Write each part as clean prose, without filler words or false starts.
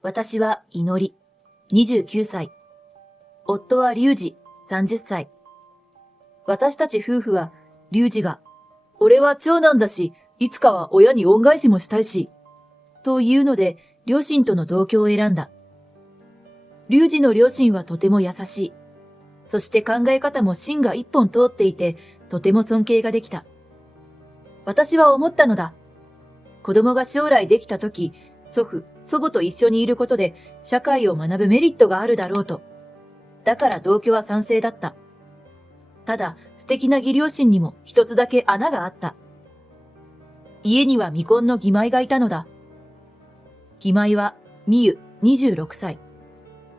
私は祈り、29歳。夫は龍二、30歳。私たち夫婦は、龍二が、俺は長男だし、いつかは親に恩返しもしたいし、というので、両親との同居を選んだ。龍二の両親はとても優しい。そして考え方も芯が一本通っていて、とても尊敬ができた。私は思ったのだ。子供が将来できたとき、祖父、祖母と一緒にいることで社会を学ぶメリットがあるだろうと。だから同居は賛成だった。ただ、素敵な義両親にも一つだけ穴があった。家には未婚の義妹がいたのだ。義妹は、美優、26歳。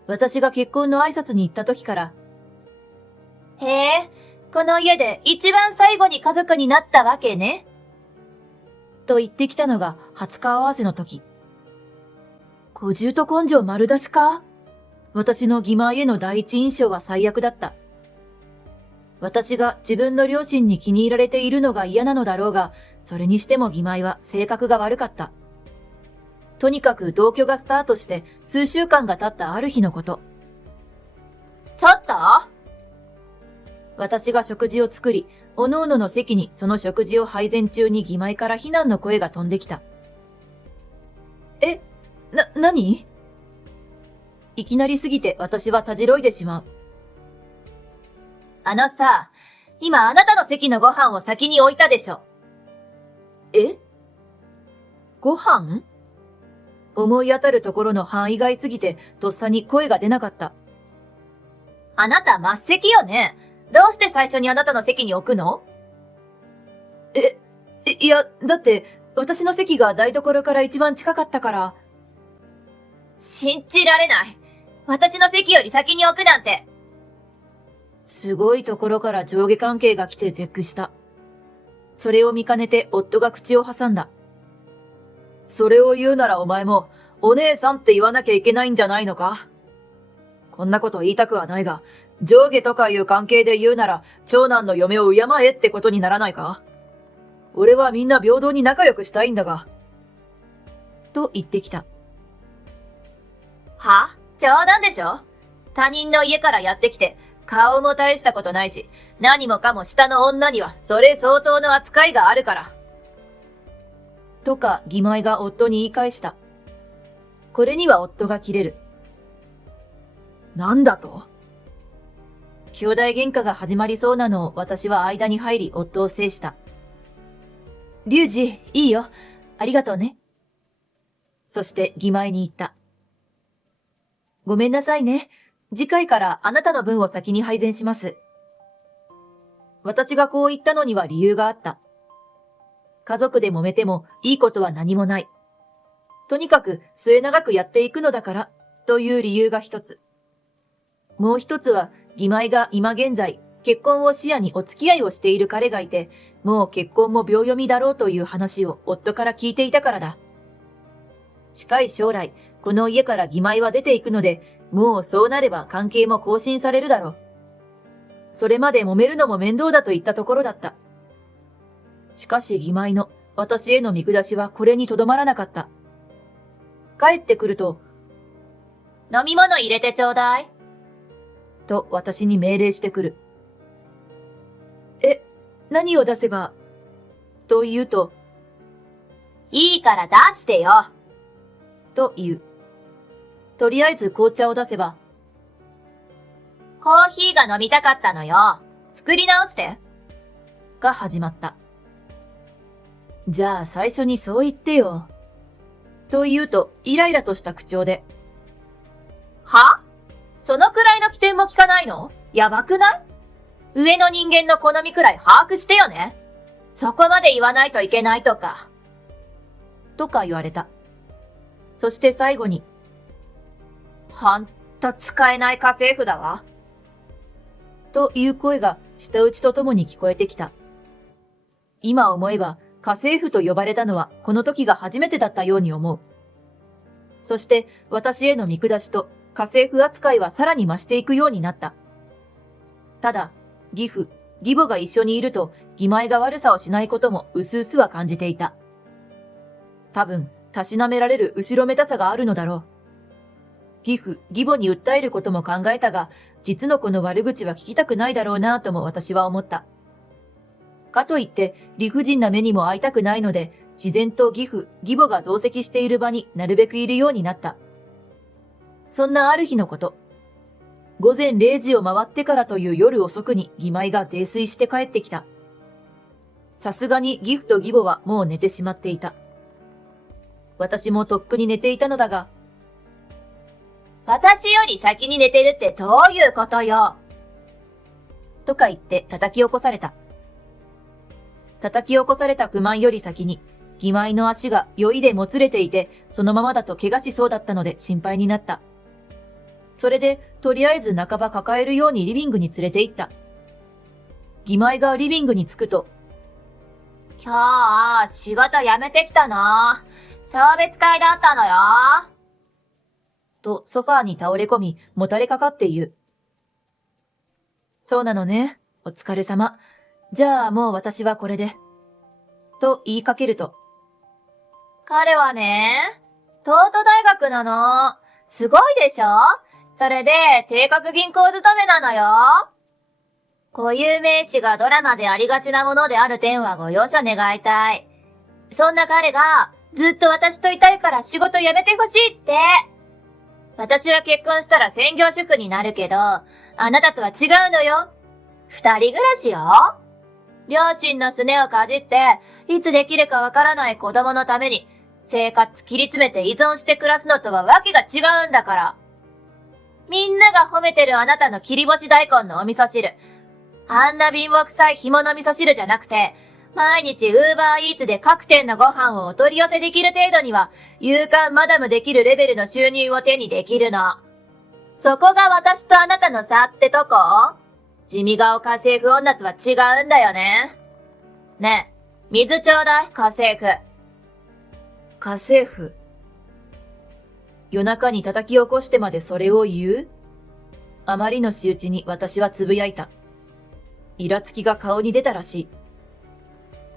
私が結婚の挨拶に行った時から、へえ、この家で一番最後に家族になったわけね。と言ってきたのが初顔合わせの時。小獣と根性丸出しか？私の義妹への第一印象は最悪だった。私が自分の両親に気に入られているのが嫌なのだろうが、それにしても義妹は性格が悪かった。とにかく同居がスタートして数週間が経ったある日のこと。ちょっと？私が食事を作り、おのおのの席にその食事を配膳中に義妹から非難の声が飛んできた。何？いきなりすぎて私はたじろいでしまう。あのさ、今あなたの席のご飯を先に置いたでしょ。ご飯？思い当たるところの範囲外すぎてとっさに声が出なかった。あなた末席よね。どうして最初にあなたの席に置くの？いや、だって私の席が台所から一番近かったから。信じられない。私の席より先に置くなんて。すごいところから上下関係が来て絶句した。それを見かねて夫が口を挟んだ。それを言うならお前もお姉さんって言わなきゃいけないんじゃないのか？こんなこと言いたくはないが、上下とかいう関係で言うなら長男の嫁を敬えってことにならないか？俺はみんな平等に仲良くしたいんだが。と言ってきた。は？冗談でしょ？他人の家からやってきて、顔も大したことないし、何もかも下の女にはそれ相当の扱いがあるから。とか義妹が夫に言い返した。これには夫が切れる。なんだと？兄弟喧嘩が始まりそうなのを私は間に入り夫を制した。龍二、いいよ。ありがとうね。そして義妹に言った。ごめんなさいね。次回からあなたの分を先に配膳します。私がこう言ったのには理由があった。家族で揉めてもいいことは何もない。とにかく末永くやっていくのだから、という理由が一つ。もう一つは、義妹が今現在、結婚を視野にお付き合いをしている彼がいて、もう結婚も秒読みだろうという話を夫から聞いていたからだ。近い将来、この家から義妹は出ていくので、もうそうなれば関係も更新されるだろう。それまで揉めるのも面倒だと言ったところだった。しかし義妹の私への見下しはこれにとどまらなかった。帰ってくると、飲み物入れてちょうだい。と私に命令してくる。何を出せばと言うと、いいから出してよ。と言う。とりあえず紅茶を出せば、コーヒーが飲みたかったのよ。作り直して。が始まった。じゃあ最初にそう言ってよ。と言うとイライラとした口調で。は？そのくらいの起点も聞かないの？やばくない？上の人間の好みくらい把握してよね。そこまで言わないといけないとか。とか言われた。そして最後に。ほんと使えない家政婦だわ。という声が舌打ちとともに聞こえてきた。今思えば家政婦と呼ばれたのはこの時が初めてだったように思う。そして私への見下しと家政婦扱いはさらに増していくようになった。ただ、義父、義母が一緒にいると義妹が悪さをしないこともうすうすは感じていた。多分、たしなめられる後ろめたさがあるのだろう。義母に訴えることも考えたが、実の子の悪口は聞きたくないだろうなぁとも私は思った。かといって理不尽な目にも遭いたくないので、自然と義母が同席している場になるべくいるようになった。そんなある日のこと。午前0時を回ってからという夜遅くに義妹が泥酔して帰ってきた。さすがに義父と義母はもう寝てしまっていた。私もとっくに寝ていたのだが、私より先に寝てるってどういうことよ。とか言って叩き起こされた。叩き起こされた不満より先に、義妹の足が酔いでもつれていて、そのままだと怪我しそうだったので心配になった。それで、とりあえず半ば抱えるようにリビングに連れて行った。義妹がリビングに着くと、今日、仕事辞めてきたの。送別会だったのよ。とソファーに倒れ込み、もたれかかって言う。そうなのね。お疲れ様。じゃあもう私はこれで。と言いかけると。彼はね、東都大学なの。すごいでしょ？それで、帝国銀行勤めなのよ。固有名詞がドラマでありがちなものである点はご容赦願いたい。そんな彼が、ずっと私といたいから仕事辞めてほしいって。私は結婚したら専業主婦になるけど、あなたとは違うのよ。二人暮らしよ。両親のすねをかじって、いつできるかわからない子供のために、生活切り詰めて依存して暮らすのとはわけが違うんだから。みんなが褒めてるあなたの切り干し大根のお味噌汁。あんな貧乏臭い紐の味噌汁じゃなくて、毎日ウーバーイーツで各店のご飯をお取り寄せできる程度には、夕刊マダムできるレベルの収入を手にできるの。そこが私とあなたの差ってとこ？地味顔家政婦女とは違うんだよね。ねえ、水ちょうだい、家政婦。家政婦。夜中に叩き起こしてまでそれを言う？あまりの仕打ちに私はつぶやいた。イラつきが顔に出たらしい。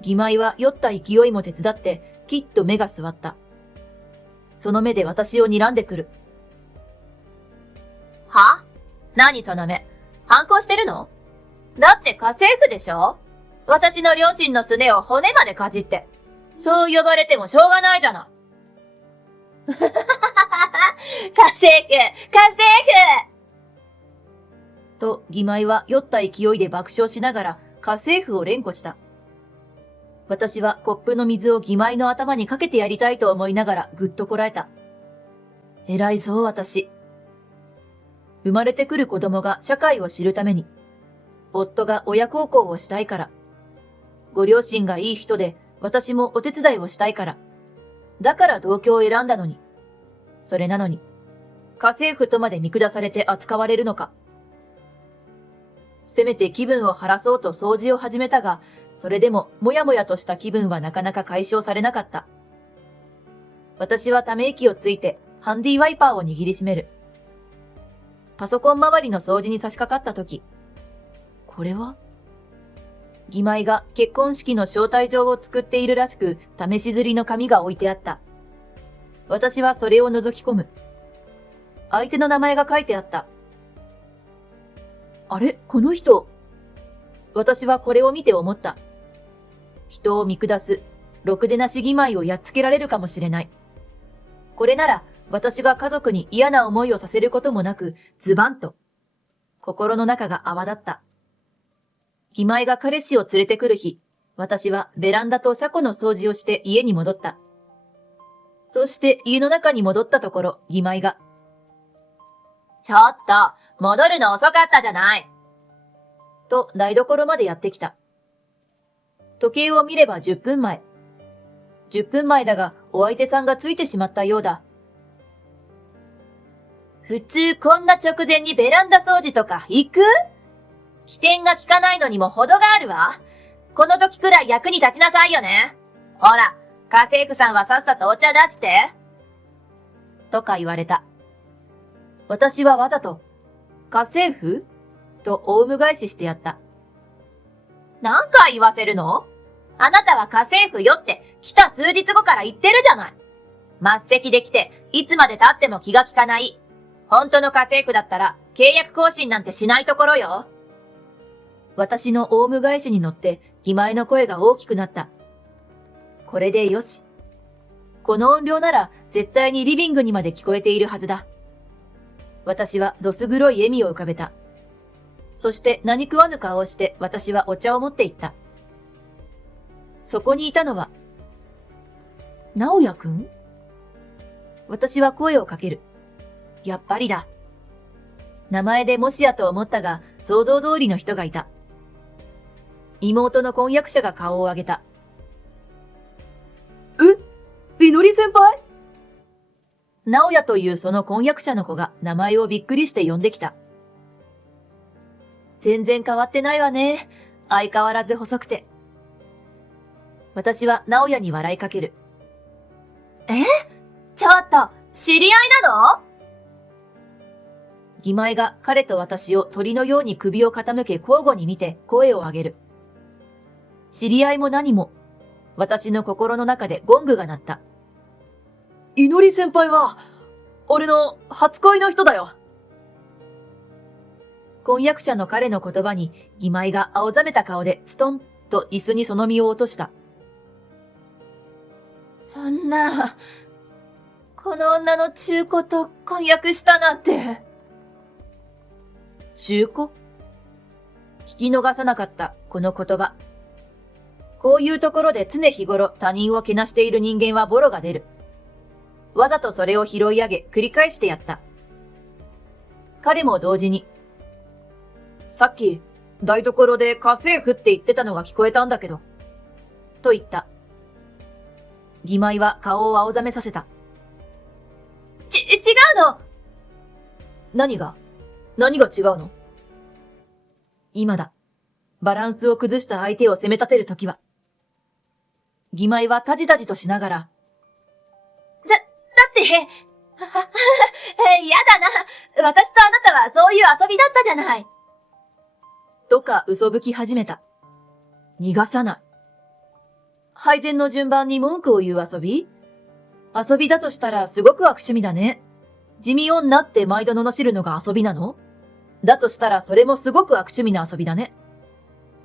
義妹は酔った勢いも手伝って、きっと目が座った。その目で私を睨んでくる。は？何その目？反抗してるの？だって家政婦でしょ？私の両親のすねを骨までかじって。そう呼ばれてもしょうがないじゃない。家政婦！と、義妹は酔った勢いで爆笑しながら家政婦を連呼した。私はコップの水を義妹の頭にかけてやりたいと思いながらぐっとこらえた。偉いぞ、私。生まれてくる子供が社会を知るために、夫が親孝行をしたいから、ご両親がいい人で私もお手伝いをしたいから、だから同居を選んだのに、それなのに、家政婦とまで見下されて扱われるのか。せめて気分を晴らそうと掃除を始めたが、それでももやもやとした気分はなかなか解消されなかった。私はため息をついてハンディワイパーを握りしめる。パソコン周りの掃除に差し掛かったとき、これは？義妹が結婚式の招待状を作っているらしく、試し刷りの紙が置いてあった。私はそれを覗き込む。相手の名前が書いてあった。あれ、この人。私はこれを見て思った。人を見下す、ろくでなし義妹をやっつけられるかもしれない。これなら、私が家族に嫌な思いをさせることもなく、ズバンと。心の中が泡立った。義妹が彼氏を連れてくる日、私はベランダと車庫の掃除をして家に戻った。そして家の中に戻ったところ、義妹が。ちょっと、戻るの遅かったじゃない。と台所までやってきた。時計を見れば10分前。10分前だが、お相手さんがついてしまったようだ。普通こんな直前にベランダ掃除とか行く？起点が効かないのにも程があるわ。この時くらい役に立ちなさいよね。ほら、家政婦さんはさっさとお茶出して。とか言われた。私はわざと、家政婦？とオウム返ししてやった。何回言わせるの？あなたは家政婦よって来た数日後から言ってるじゃない。末席で来て、いつまで経っても気が利かない。本当の家政婦だったら契約更新なんてしないところよ。私のオウム返しに乗って義前の声が大きくなった。これでよし。この音量なら絶対にリビングにまで聞こえているはずだ。私はどす黒い笑みを浮かべた。そして何食わぬ顔をして私はお茶を持っていった。そこにいたのは、直也くん？私は声をかける。やっぱりだ。名前でもしやと思ったが、想像通りの人がいた。妹の婚約者が顔を上げた。いのり先輩？直也というその婚約者の子が名前をびっくりして呼んできた。全然変わってないわね。相変わらず細くて。私は直也に笑いかける。ちょっと、知り合いなの？義前が彼と私を鳥のように首を傾け交互に見て声を上げる。知り合いも何も、私の心の中でゴングが鳴った。いのり先輩は、俺の初恋の人だよ。婚約者の彼の言葉に義前が青ざめた顔でストンと椅子にその身を落とした。そんな、この女の中古と婚約したなんて。中古？聞き逃さなかったこの言葉。こういうところで常日頃他人をけなしている人間はボロが出る。わざとそれを拾い上げ繰り返してやった。彼も同時に、さっき台所で家政婦って言ってたのが聞こえたんだけど、と言った。義前は顔を青ざめさせた。違うの？何が違うの？今だ。バランスを崩した相手を責め立てるときは。義前はタジタジとしながら。だって、やだな。私とあなたはそういう遊びだったじゃない。とか嘘吹き始めた。逃がさない。配膳の順番に文句を言う遊び？遊びだとしたらすごく悪趣味だね。地味女って毎度罵るのが遊びなの？だとしたらそれもすごく悪趣味な遊びだね。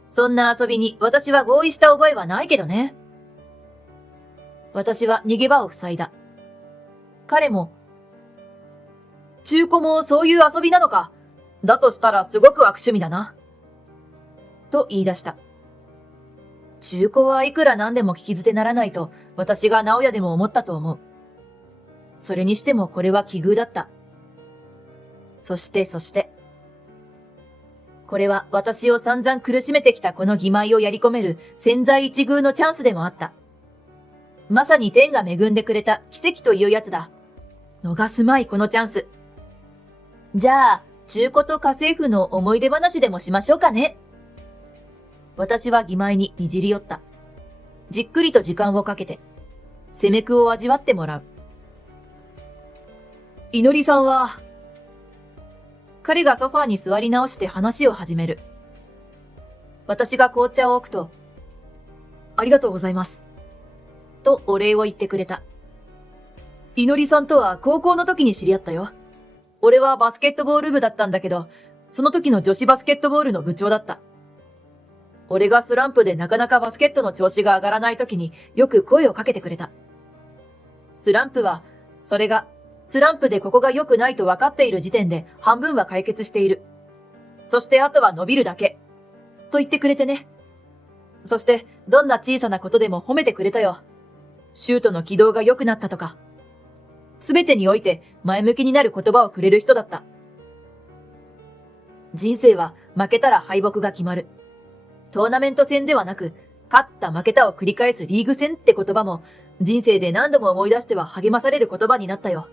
そんな遊びに私は合意した覚えはないけどね。私は逃げ場を塞いだ。彼も、中古もそういう遊びなのか。だとしたらすごく悪趣味だな。と言い出した。中古はいくらなんでも聞き捨てならないと私が直也でも思ったと思う。それにしてもこれは奇遇だった。そして。これは私を散々苦しめてきたこの義前をやり込める千載一遇のチャンスでもあった。まさに天が恵んでくれた奇跡というやつだ。逃すまいこのチャンス。じゃあ、中古と家政婦の思い出話でもしましょうかね。私は義前ににじり寄った。じっくりと時間をかけて、攻めくを味わってもらう。いのりさんは、彼がソファーに座り直して話を始める。私が紅茶を置くと、ありがとうございます。とお礼を言ってくれた。いのりさんとは高校の時に知り合ったよ。俺はバスケットボール部だったんだけど、その時の女子バスケットボールの部長だった。俺がスランプでなかなかバスケットの調子が上がらない時によく声をかけてくれた。スランプは、それが、スランプでここが良くないと分かっている時点で半分は解決している。そしてあとは伸びるだけ。と言ってくれてね。そして、どんな小さなことでも褒めてくれたよ。シュートの軌道が良くなったとか。すべてにおいて前向きになる言葉をくれる人だった。人生は負けたら敗北が決まる。トーナメント戦ではなく、勝った負けたを繰り返すリーグ戦って言葉も、人生で何度も思い出しては励まされる言葉になったよ。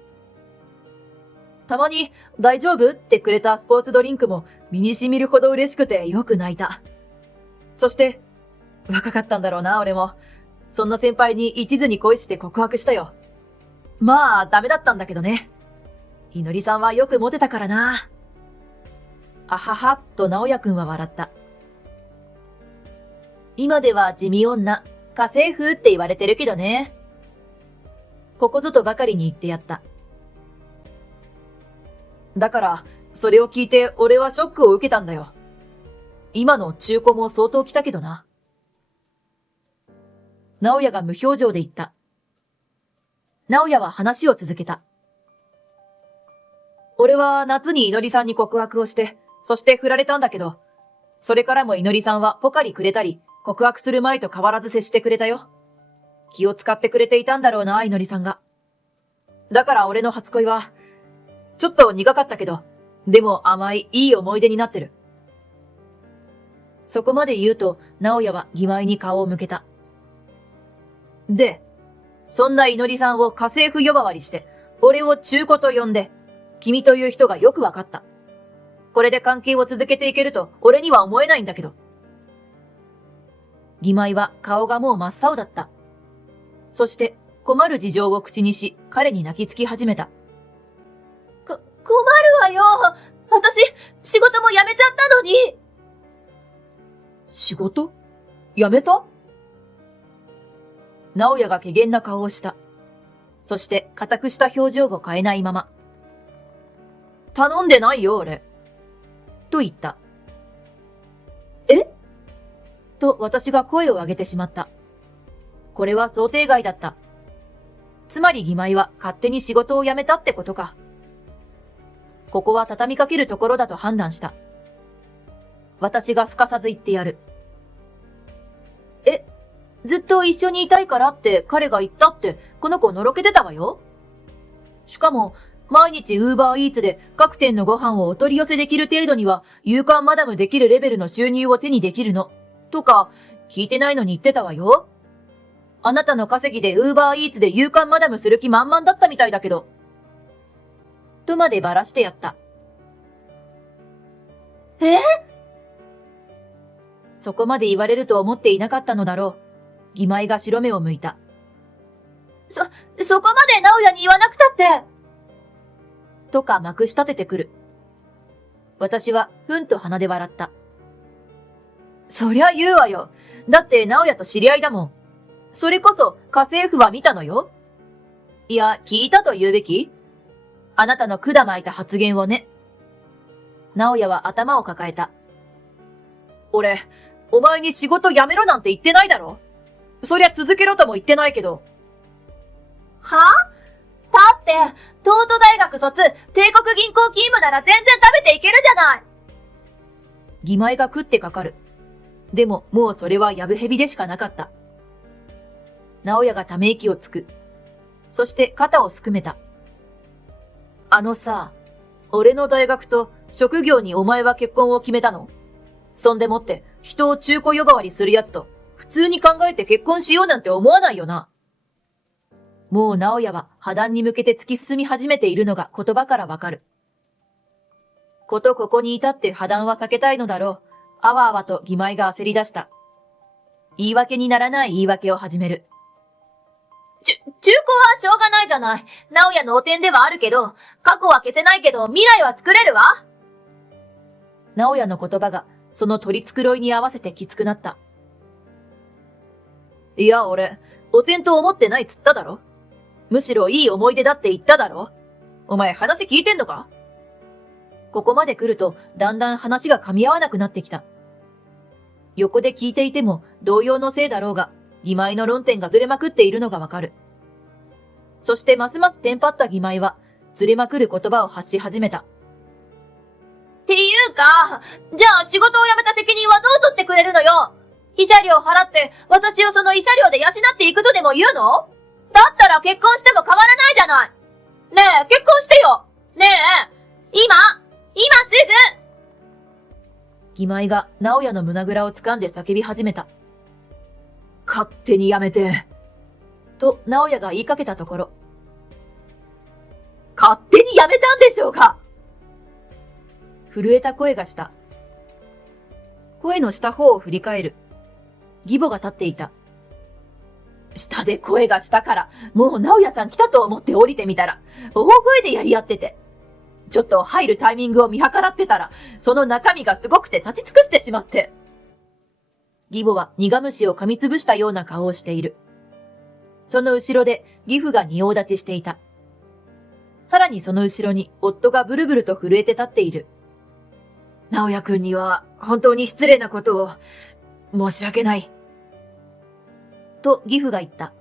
たまに、大丈夫ってくれたスポーツドリンクも身に染みるほど嬉しくてよく泣いた。そして、若かったんだろうな、俺も。そんな先輩に一途に恋して告白したよ。まあ、ダメだったんだけどね。いのりさんはよくモテたからな。あはは、と直也くんは笑った。今では地味女、家政婦って言われてるけどね。ここぞとばかりに言ってやった。だから、それを聞いて俺はショックを受けたんだよ。今の中古も相当来たけどな。直哉が無表情で言った。直哉は話を続けた。俺は夏にいのりさんに告白をして、そして振られたんだけど、それからもいのりさんはポカリくれたり、告白する前と変わらず接してくれたよ。気を使ってくれていたんだろうな、いのりさんが。だから俺の初恋は、ちょっと苦かったけど、でも甘い、いい思い出になってる。そこまで言うと、直哉は義妹に顔を向けた。で、そんないのりさんを家政婦呼ばわりして、俺を中古と呼んで、君という人がよくわかった。これで関係を続けていけると俺には思えないんだけど。義妹は顔がもう真っ青だった。そして困る事情を口にし、彼に泣きつき始めた。困るわよ。私、仕事も辞めちゃったのに。仕事？辞めた？直哉が怪訝な顔をした。そして固くした表情を変えないまま。頼んでないよ、俺。と言った。え？と私が声を上げてしまった。これは想定外だった。つまり義妹は勝手に仕事を辞めたってことか。ここは畳みかけるところだと判断した。私がすかさず言ってやる。ずっと一緒にいたいからって彼が言ったってこの子のろけてたわよ。しかも、毎日ウーバーイーツで各店のご飯をお取り寄せできる程度には夕刊マダムできるレベルの収入を手にできるの。とか、聞いてないのに言ってたわよ。あなたの稼ぎでウーバーイーツで夕刊マダムする気満々だったみたいだけど。とまでばらしてやった。そこまで言われると思っていなかったのだろう。義妹が白目を向いた。そこまで直哉に言わなくたって。とかまくし立ててくる。私はふんと鼻で笑った。そりゃ言うわよ。だって直哉と知り合いだもん。それこそ家政婦は見たのよ。いや、聞いたと言うべき？あなたの管巻いた発言をね。直哉は頭を抱えた。俺、お前に仕事辞めろなんて言ってないだろ。そりゃ続けろとも言ってないけど。は？だって、東都大学卒、帝国銀行勤務なら全然食べていけるじゃない。義妹が食ってかかる。でも、もうそれはやぶへびでしかなかった。直哉がため息をつく。そして肩をすくめた。あのさ、俺の大学と職業にお前は結婚を決めたの？そんでもって人を中古呼ばわりするやつと普通に考えて結婚しようなんて思わないよな。もう直哉は破談に向けて突き進み始めているのが言葉からわかる。ことここに至って破談は避けたいのだろう。あわあわと義妹が焦り出した。言い訳にならない言い訳を始める。中古はしょうがないじゃない。直哉の汚点ではあるけど、過去は消せないけど未来は作れるわ。直哉の言葉がその取り繕いに合わせてきつくなった。いや、俺、汚点と思ってないっつっただろ。むしろいい思い出だって言っただろ。お前話聞いてんのか？ここまで来るとだんだん話が噛み合わなくなってきた。横で聞いていても動揺のせいだろうが、義妹の論点がずれまくっているのがわかる。そしてますますテンパった義妹は、ずれまくる言葉を発し始めた。っていうか、じゃあ仕事を辞めた責任はどう取ってくれるのよ。慰謝料払って私をその慰謝料で養っていくとでも言うの？だったら結婚しても変わらないじゃない。ねえ、結婚してよ。ねえ、今すぐ。義妹が直哉の胸ぐらを掴んで叫び始めた。勝手にやめて。と直哉が言いかけたところ。勝手にやめたんでしょうか？震えた声がした。声のした方を振り返る。義母が立っていた。下で声がしたから、もう直哉さん来たと思って降りてみたら、大声でやり合ってて。ちょっと入るタイミングを見計らってたら、その中身がすごくて立ち尽くしてしまって。義母は苦虫を噛みつぶしたような顔をしている。その後ろで義父が仁王立ちしていた。さらにその後ろに夫がブルブルと震えて立っている。直也くんには本当に失礼なことを申し訳ない。と義父が言った。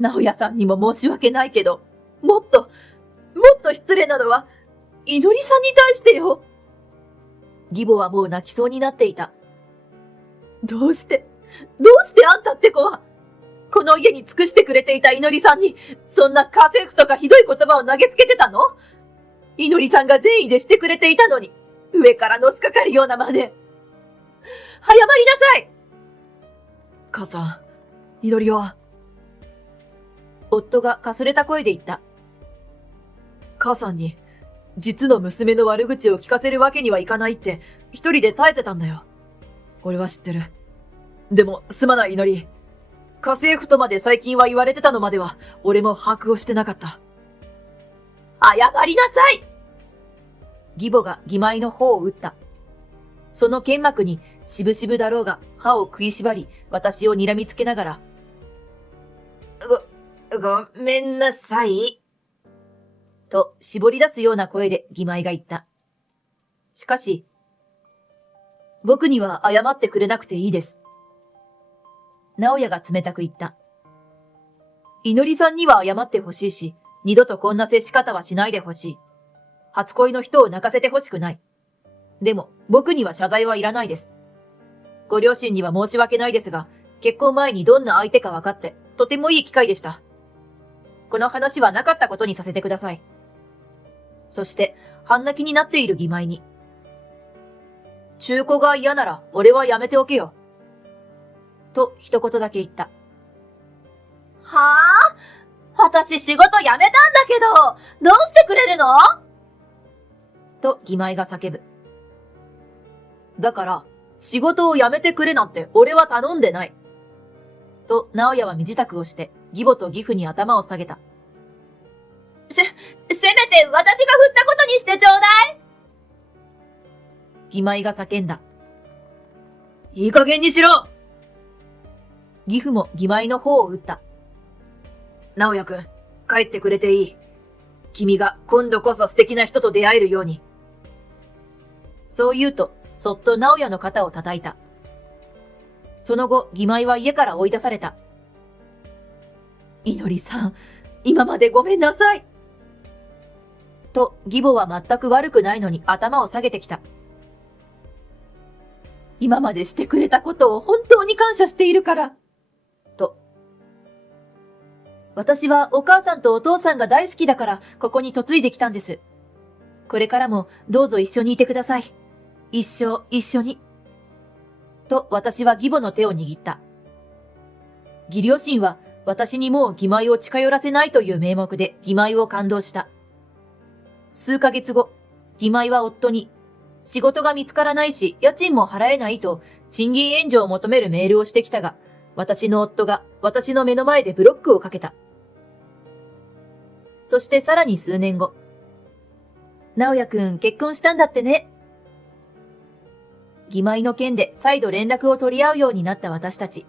直也さんにも申し訳ないけど、もっと失礼なのは、いのりさんに対してよ。義母はもう泣きそうになっていた。どうしてあんたって子は、この家に尽くしてくれていたいのりさんに、そんな家政婦とかひどい言葉を投げつけてたの？いのりさんが善意でしてくれていたのに、上からのしかかるような真似。謝りなさい！母さん、いのりは。夫がかすれた声で言った。母さんに、実の娘の悪口を聞かせるわけにはいかないって、一人で耐えてたんだよ。俺は知ってる。でも、すまないいのり。家政婦とまで最近は言われてたのまでは、俺も把握をしてなかった。謝りなさい！義母が義妹の方を打った。その剣幕に、しぶしぶだろうが、歯を食いしばり、私を睨みつけながら。ごめんなさい。と、絞り出すような声で義妹が言った。しかし、僕には謝ってくれなくていいです。直也が冷たく言った。いのりさんには謝ってほしいし、二度とこんな接し方はしないでほしい。初恋の人を泣かせてほしくない。でも、僕には謝罪はいらないです。ご両親には申し訳ないですが、結婚前にどんな相手か分かって、とてもいい機会でした。この話はなかったことにさせてください。そして、半泣きになっている義妹に。中古が嫌なら、俺はやめておけよ。と、一言だけ言った。はぁ？私仕事辞めたんだけど、どうしてくれるの？と、義妹が叫ぶ。だから、仕事を辞めてくれなんて俺は頼んでない。と、直也は身支度をして、義母と義父に頭を下げた。せめて私が振ったことにしてちょうだい！義妹が叫んだ。いい加減にしろ！義父も義妹の方を打った。直也くん、帰ってくれていい。君が今度こそ素敵な人と出会えるように。そう言うと、そっと直也の肩を叩いた。その後、義妹は家から追い出された。いのりさん、今までごめんなさい。と、義母は全く悪くないのに頭を下げてきた。今までしてくれたことを本当に感謝しているから。と。私はお母さんとお父さんが大好きだからここに嫁いできたんです。これからもどうぞ一緒にいてください。一生一緒に。と私は義母の手を握った。義両親は私にもう義妹を近寄らせないという名目で義妹を感動した。数ヶ月後、義妹は夫に、仕事が見つからないし家賃も払えないと賃金援助を求めるメールをしてきたが、私の夫が私の目の前でブロックをかけた。そしてさらに数年後、直也くん結婚したんだってね。義妹の件で再度連絡を取り合うようになった私たち。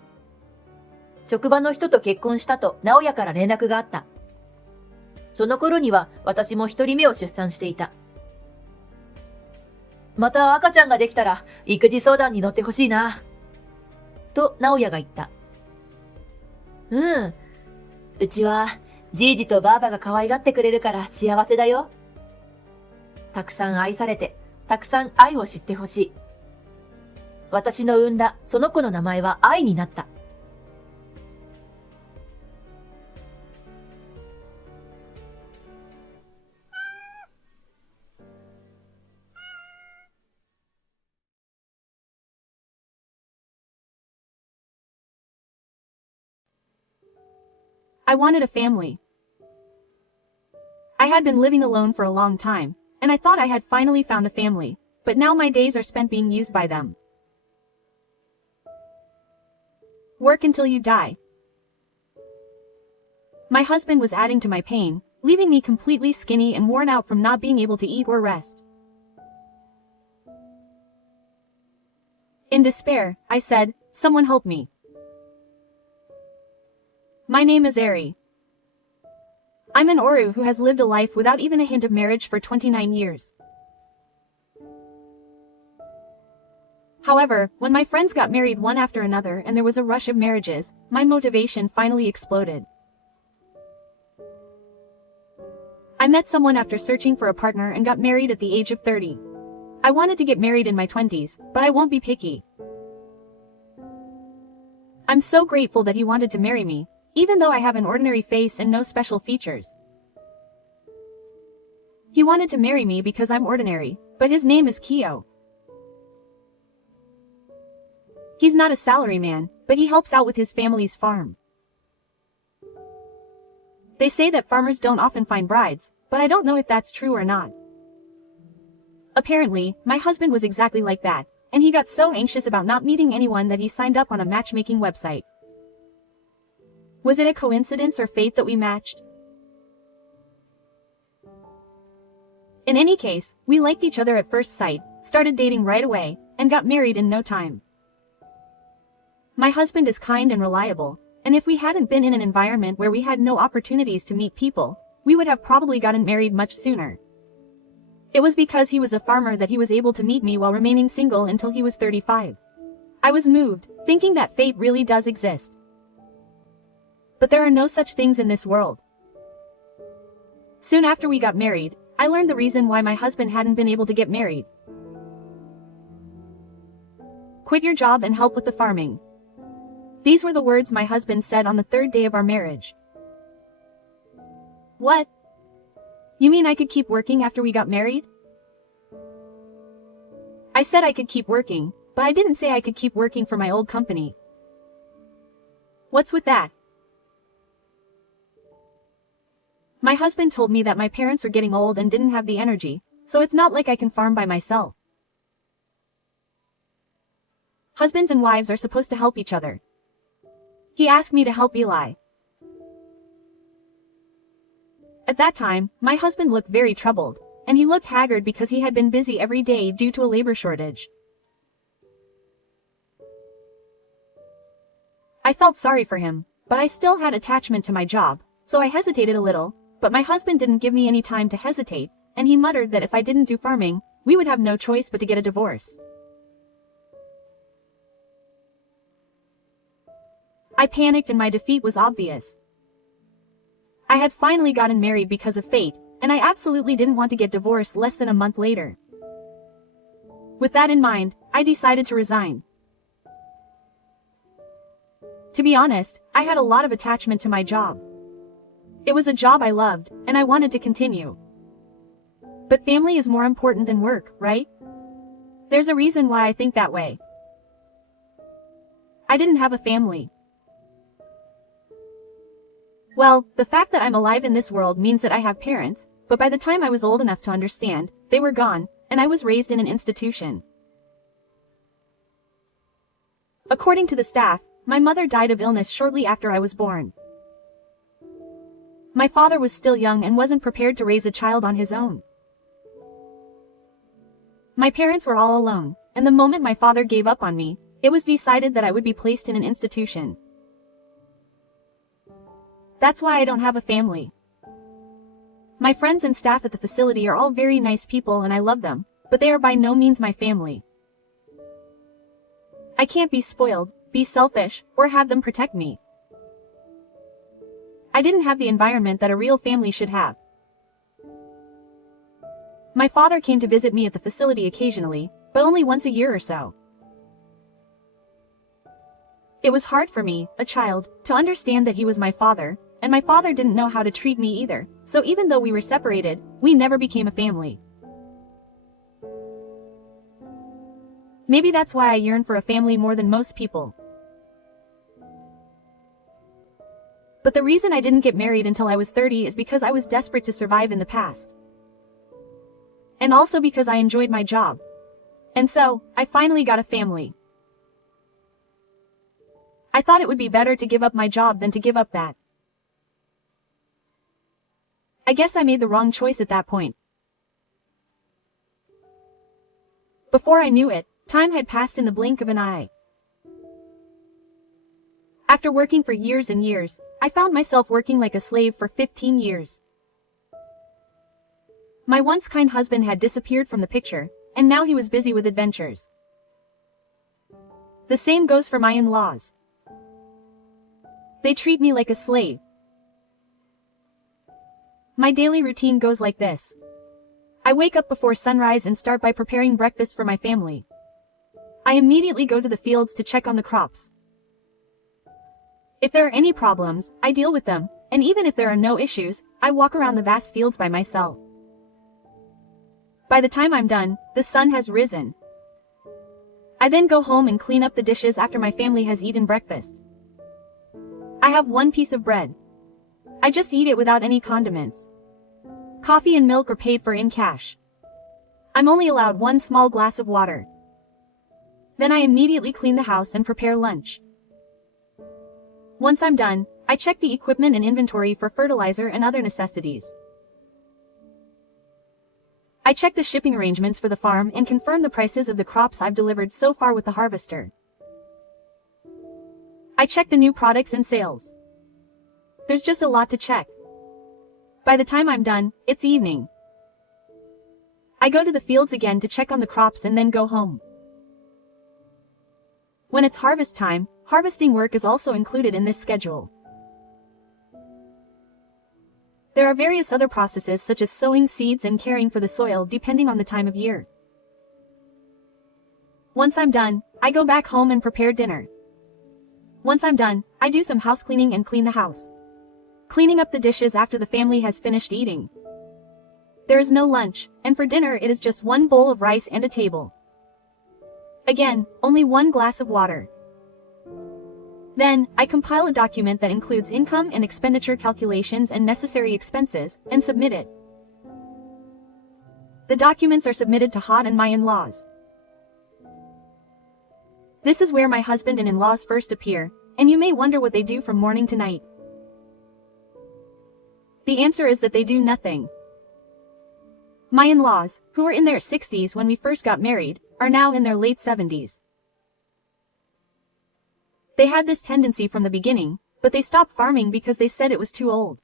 職場の人と結婚したと直也から連絡があった。その頃には私も一人目を出産していた。また赤ちゃんができたら育児相談に乗ってほしいな。と直也が言った。うちはじいじとばあばが可愛がってくれるから幸せだよ。たくさん愛されて、たくさん愛を知ってほしい。私の産んだその子の名前は愛になった。I wanted a family. I had been living alone for a long time, and I thought I had finally found a family, but now my days are spent being used by them. Work until you die. My husband was adding to my pain, leaving me completely skinny and worn out from not being able to eat or rest. In despair, I said, "Someone help me." My name is Ari. I'm an Oru who has lived a life without even a hint of marriage for 29 years. However, when my friends got married one after another and there was a rush of marriages, my motivation finally exploded. I met someone after searching for a partner and got married at the age of 30. I wanted to get married in my 20s, but I won't be picky. I'm so grateful that he wanted to marry me, even though I have an ordinary face and no special features. He wanted to marry me because I'm ordinary, but his name is Kyo. He's not a salaryman, but he helps out with his family's farm. They say that farmers don't often find brides, but I don't know if that's true or not. Apparently, my husband was exactly like that, and he got so anxious about not meeting anyone that he signed up on a matchmaking website. Was it a coincidence or fate that we matched? In any case, we liked each other at first sight, started dating right away, and got married in no time. My husband is kind and reliable, and if we hadn't been in an environment where we had no opportunities to meet people, we would have probably gotten married much sooner. It was because he was a farmer that he was able to meet me while remaining single until he was 35. I was moved, thinking that fate really does exist. But there are no such things in this world. Soon after we got married, I learned the reason why my husband hadn't been able to get married. Quit your job and help with the farming. These were the words my husband said on the third day of our marriage. What? You mean I could keep working after we got married? I said I could keep working, but I didn't say I could keep working for my old company. What's with that? My husband told me that my parents were getting old and didn't have the energy, so it's not like I can farm by myself. Husbands and wives are supposed to help each other. He asked me to help Eli. At that time, my husband looked very troubled, and he looked haggard because he had been busy every day due to a labor shortage. I felt sorry for him, but I still had attachment to my job, so I hesitated a little, but my husband didn't give me any time to hesitate, and he muttered that if I didn't do farming, we would have no choice but to get a divorce. I panicked and my defeat was obvious. I had finally gotten married because of fate, and I absolutely didn't want to get divorced less than a month later. With that in mind, I decided to resign. To be honest, I had a lot of attachment to my job. It was a job I loved, and I wanted to continue. But family is more important than work, right? There's a reason why I think that way. I didn't have a family. Well, the fact that I'm alive in this world means that I have parents, but by the time I was old enough to understand, they were gone, and I was raised in an institution. According to the staff, my mother died of illness shortly after I was born. My father was still young and wasn't prepared to raise a child on his own. My parents were all alone, and the moment my father gave up on me, it was decided that I would be placed in an institution. That's why I don't have a family. My friends and staff at the facility are all very nice people and I love them, but they are by no means my family. I can't be spoiled, be selfish, or have them protect me. I didn't have the environment that a real family should have. My father came to visit me at the facility occasionally, but only once a year or so. It was hard for me, a child, to understand that he was my father, and my father didn't know how to treat me either, so even though we were separated, we never became a family. Maybe that's why I yearn for a family more than most people. But the reason I didn't get married until I was 30 is because I was desperate to survive in the past. And also because I enjoyed my job. And so, I finally got a family. I thought it would be better to give up my job than to give up that. I guess I made the wrong choice at that point. Before I knew it, time had passed in the blink of an eye. After working for years and years, I found myself working like a slave for 15 years. My once kind husband had disappeared from the picture, and now he was busy with adventures. The same goes for my in-laws. They treat me like a slave. My daily routine goes like this. I wake up before sunrise and start by preparing breakfast for my family. I immediately go to the fields to check on the crops. If there are any problems, I deal with them, and even if there are no issues, I walk around the vast fields by myself. By the time I'm done, the sun has risen. I then go home and clean up the dishes after my family has eaten breakfast. I have one piece of bread. I just eat it without any condiments. Coffee and milk are paid for in cash. I'm only allowed one small glass of water. Then I immediately clean the house and prepare lunch. Once I'm done, I check the equipment and inventory for fertilizer and other necessities. I check the shipping arrangements for the farm and confirm the prices of the crops I've delivered so far with the harvester. I check the new products and sales. There's just a lot to check. By the time I'm done, it's evening. I go to the fields again to check on the crops and then go home. When it's harvest time, harvesting work is also included in this schedule. There are various other processes such as sowing seeds and caring for the soil depending on the time of year. Once I'm done, I go back home and prepare dinner. Once I'm done, I do some house cleaning and clean the house. Cleaning up the dishes after the family has finished eating. There is no lunch, and for dinner it is just one bowl of rice and a table. Again, only one glass of water. Then, I compile a document that includes income and expenditure calculations and necessary expenses, and submit it. The documents are submitted to Hod and my in-laws. This is where my husband and in-laws first appear, and you may wonder what they do from morning to night. The answer is that they do nothing. My in-laws, who were in their 60s when we first got married, are now in their late 70s. They had this tendency from the beginning, but they stopped farming because they said it was too old.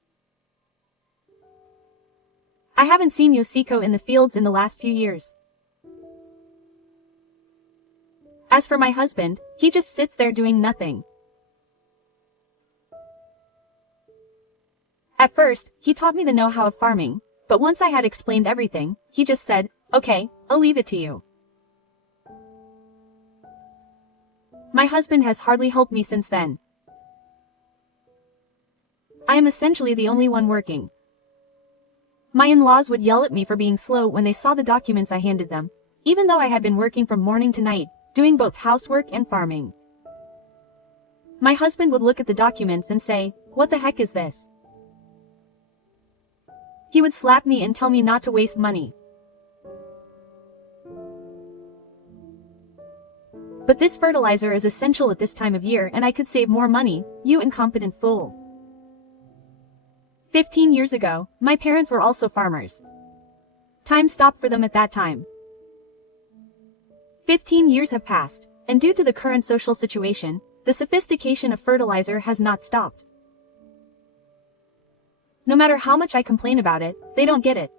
I haven't seen Yoshiko in the fields in the last few years. As for my husband, he just sits there doing nothing. At first, he taught me the know-how of farming, but once I had explained everything, he just said, "Okay, I'll leave it to you." My husband has hardly helped me since then. I am essentially the only one working. My in-laws would yell at me for being slow when they saw the documents I handed them, even though I had been working from morning to night, doing both housework and farming. My husband would look at the documents and say, "What the heck is this?" He would slap me and tell me not to waste money. But this fertilizer is essential at this time of year and I could save more money, you incompetent fool. 15 years ago, my parents were also farmers. Time stopped for them at that time. 15 years have passed, and due to the current social situation, the sophistication of fertilizer has not stopped. No matter how much I complain about it, they don't get it.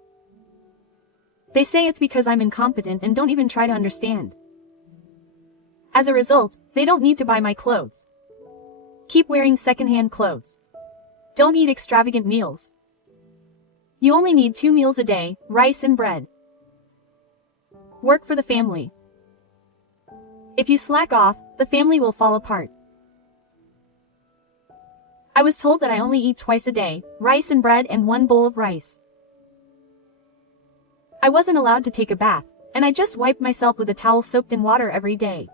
They say it's because I'm incompetent and don't even try to understand. As a result, they don't need to buy my clothes. Keep wearing secondhand clothes. Don't eat extravagant meals. You only need 2 meals a day, rice and bread. Work for the family. If you slack off, the family will fall apart. I was told that I only eat twice a day, rice and bread and 1 bowl of rice. I wasn't allowed to take a bath, and I just wiped myself with a towel soaked in water every day.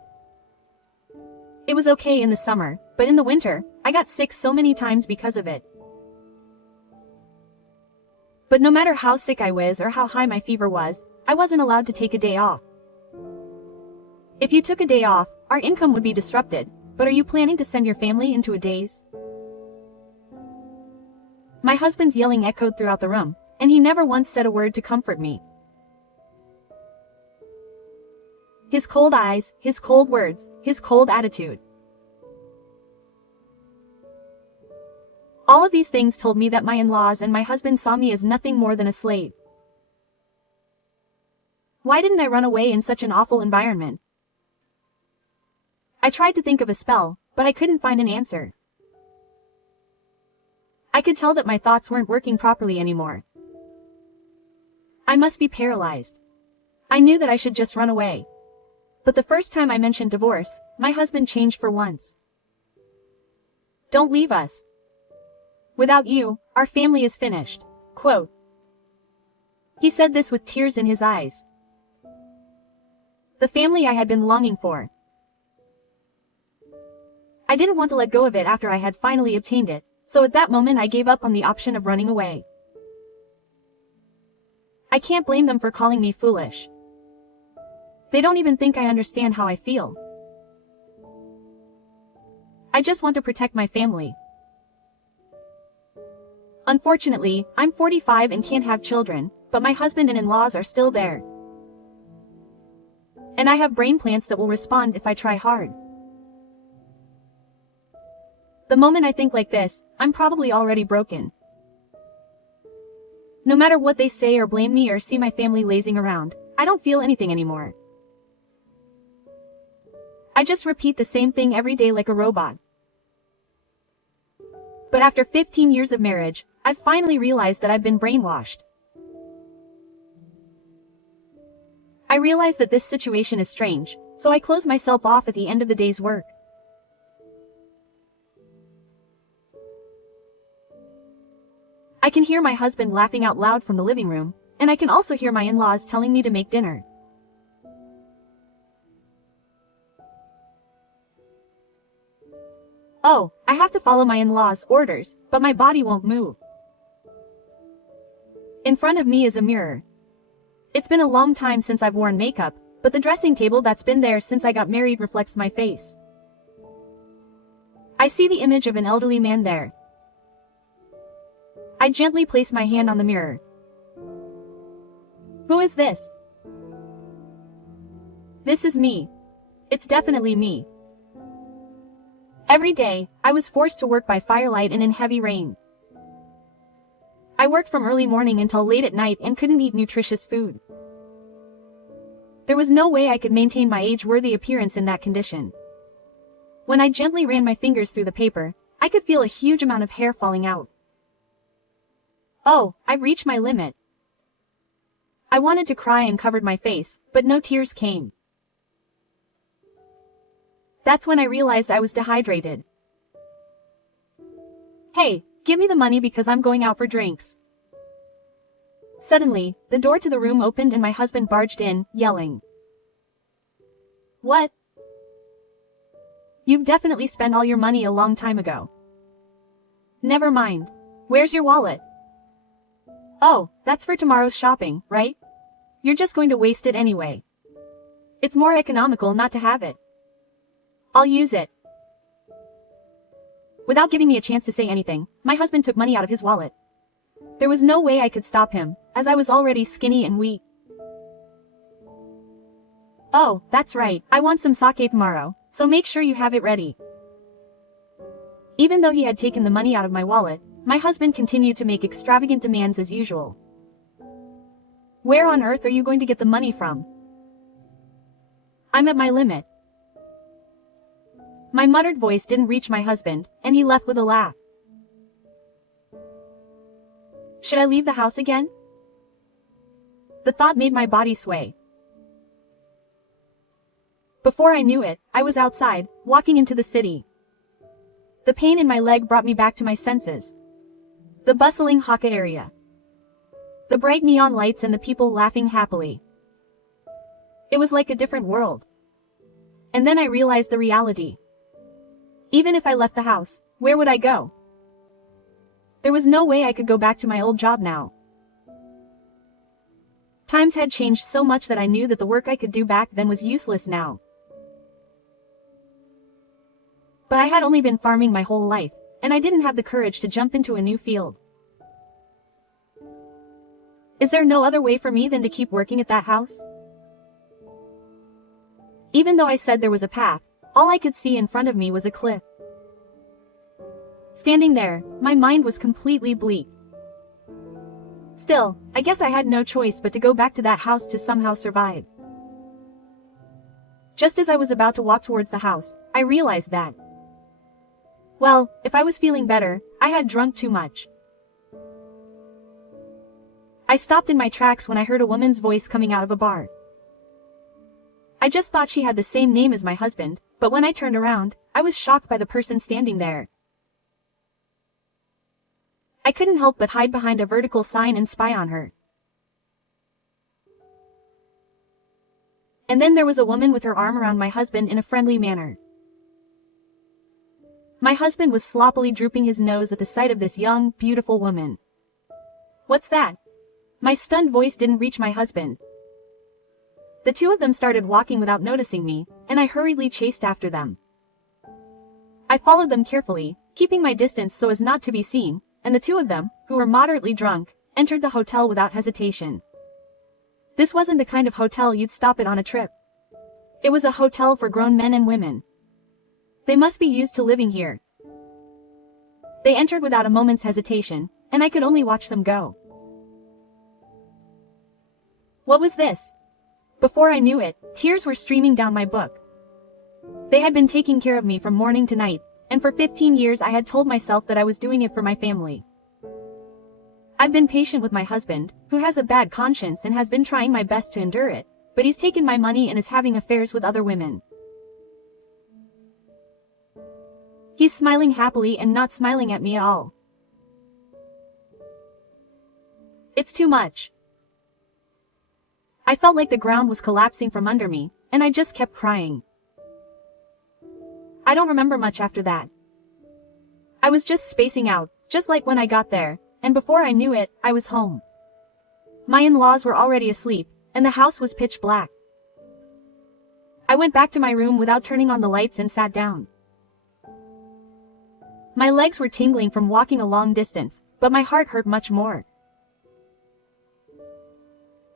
It was okay in the summer, but in the winter, I got sick so many times because of it. But no matter how sick I was or how high my fever was, I wasn't allowed to take a day off. If you took a day off, our income would be disrupted, but are you planning to send your family into a daze? My husband's yelling echoed throughout the room, and he never once said a word to comfort me. His cold eyes, his cold words, his cold attitude. All of these things told me that my in-laws and my husband saw me as nothing more than a slave. Why didn't I run away in such an awful environment? I tried to think of a spell, but I couldn't find an answer. I could tell that my thoughts weren't working properly anymore. I must be paralyzed. I knew that I should just run away. But the first time I mentioned divorce, my husband changed for once. Don't leave us. Without you, our family is finished. Quote. He said this with tears in his eyes. The family I had been longing for. I didn't want to let go of it after I had finally obtained it, so at that moment I gave up on the option of running away. I can't blame them for calling me foolish. They don't even think I understand how I feel. I just want to protect my family. Unfortunately, I'm 45 and can't have children, but my husband and in-laws are still there. And I have brain plants that will respond if I try hard. The moment I think like this, I'm probably already broken. No matter what they say or blame me or see my family lazing around, I don't feel anything anymore. I just repeat the same thing every day like a robot. But after 15 years of marriage, I've finally realized that I've been brainwashed. I realize that this situation is strange, so I close myself off at the end of the day's work. I can hear my husband laughing out loud from the living room, and I can also hear my in-laws telling me to make dinner. Oh, I have to follow my in-laws' orders, but my body won't move. In front of me is a mirror. It's been a long time since I've worn makeup, but the dressing table that's been there since I got married reflects my face. I see the image of an elderly man there. I gently place my hand on the mirror. Who is this? This is me. It's definitely me. Every day, I was forced to work by firelight and in heavy rain. I worked from early morning until late at night and couldn't eat nutritious food. There was no way I could maintain my age-worthy appearance in that condition. When I gently ran my fingers through the paper, I could feel a huge amount of hair falling out. Oh, I've reached my limit. I wanted to cry and covered my face, but no tears came. That's when I realized I was dehydrated. Hey, give me the money because I'm going out for drinks. Suddenly, the door to the room opened and my husband barged in, yelling. What? You've definitely spent all your money a long time ago. Never mind. Where's your wallet? Oh, that's for tomorrow's shopping, right? You're just going to waste it anyway. It's more economical not to have it. I'll use it. Without giving me a chance to say anything, my husband took money out of his wallet. There was no way I could stop him, as I was already skinny and weak. Oh, that's right, I want some sake tomorrow, so make sure you have it ready. Even though he had taken the money out of my wallet, my husband continued to make extravagant demands as usual. Where on earth are you going to get the money from? I'm at my limit. My muttered voice didn't reach my husband, and he left with a laugh. Should I leave the house again? The thought made my body sway. Before I knew it, I was outside, walking into the city. The pain in my leg brought me back to my senses. The bustling Hakka area. The bright neon lights and the people laughing happily. It was like a different world. And then I realized the reality. Even if I left the house, where would I go? There was no way I could go back to my old job now. Times had changed so much that I knew that the work I could do back then was useless now. But I had only been farming my whole life, and I didn't have the courage to jump into a new field. Is there no other way for me than to keep working at that house? Even though I said there was a path, all I could see in front of me was a cliff. Standing there, my mind was completely bleak. Still, I guess I had no choice but to go back to that house to somehow survive. Just as I was about to walk towards the house, I realized that, well, if I was feeling better, I had drunk too much. I stopped in my tracks when I heard a woman's voice coming out of a bar. I just thought she had the same name as my husband, but when I turned around, I was shocked by the person standing there. I couldn't help but hide behind a vertical sign and spy on her. And then there was a woman with her arm around my husband in a friendly manner. My husband was sloppily drooping his nose at the sight of this young, beautiful woman. "What's that?" My stunned voice didn't reach my husband. The two of them started walking without noticing me, and I hurriedly chased after them. I followed them carefully, keeping my distance so as not to be seen, and the two of them, who were moderately drunk, entered the hotel without hesitation. This wasn't the kind of hotel you'd stop at on a trip. It was a hotel for grown men and women. They must be used to living here. They entered without a moment's hesitation, and I could only watch them go. What was this? Before I knew it, tears were streaming down my book. They had been taking care of me from morning to night, and for 15 years I had told myself that I was doing it for my family. I've been patient with my husband, who has a bad conscience and has been trying my best to endure it, but he's taken my money and is having affairs with other women. He's smiling happily and not smiling at me at all. It's too much. I felt like the ground was collapsing from under me, and I just kept crying. I don't remember much after that. I was just spacing out, just like when I got there, and before I knew it, I was home. My in-laws were already asleep, and the house was pitch black. I went back to my room without turning on the lights and sat down. My legs were tingling from walking a long distance, but my heart hurt much more.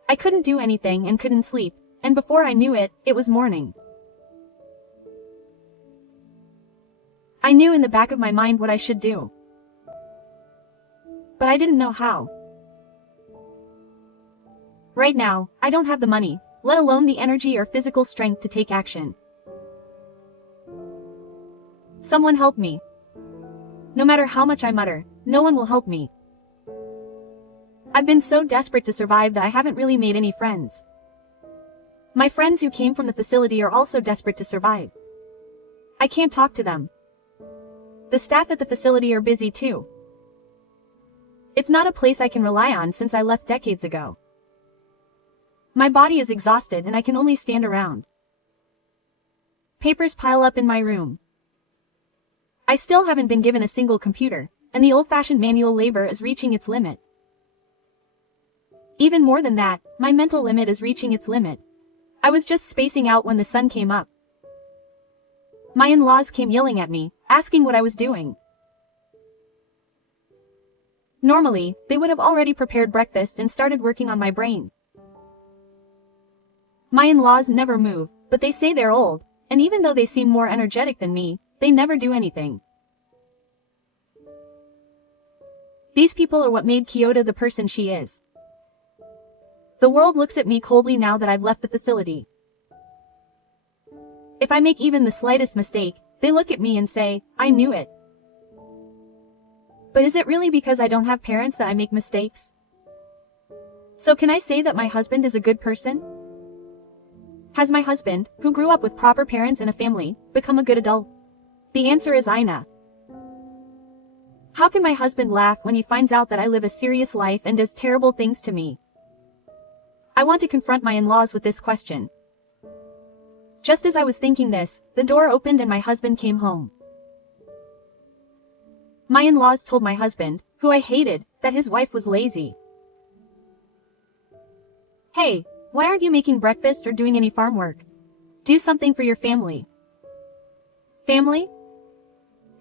I couldn't do anything and couldn't sleep, and before I knew it, it was morning. I knew in the back of my mind what I should do. But I didn't know how. Right now, I don't have the money, let alone the energy or physical strength to take action. Someone help me. No matter how much I mutter, no one will help me. I've been so desperate to survive that I haven't really made any friends. My friends who came from the facility are also desperate to survive. I can't talk to them. The staff at the facility are busy too. It's not a place I can rely on since I left decades ago. My body is exhausted and I can only stand around. Papers pile up in my room. I still haven't been given a single computer, and the old-fashioned manual labor is reaching its limit. Even more than that, my mental limit is reaching its limit. I was just spacing out when the sun came up. My in-laws came yelling at me, asking what I was doing. Normally, they would have already prepared breakfast and started working on my brain. My in-laws never move, but they say they're old, and even though they seem more energetic than me, they never do anything. These people are what made Kyoto the person she is. The world looks at me coldly now that I've left the facility. If I make even the slightest mistake, they look at me and say, "I knew it." But is it really because I don't have parents that I make mistakes? So can I say that my husband is a good person? Has my husband, who grew up with proper parents and a family, become a good adult? The answer is Ina. How can my husband laugh when he finds out that I live a serious life and does terrible things to me? I want to confront my in-laws with this question. Just as I was thinking this, the door opened and my husband came home. My in-laws told my husband, who I hated, that his wife was lazy. "Hey, why aren't you making breakfast or doing any farm work? Do something for your family." Family?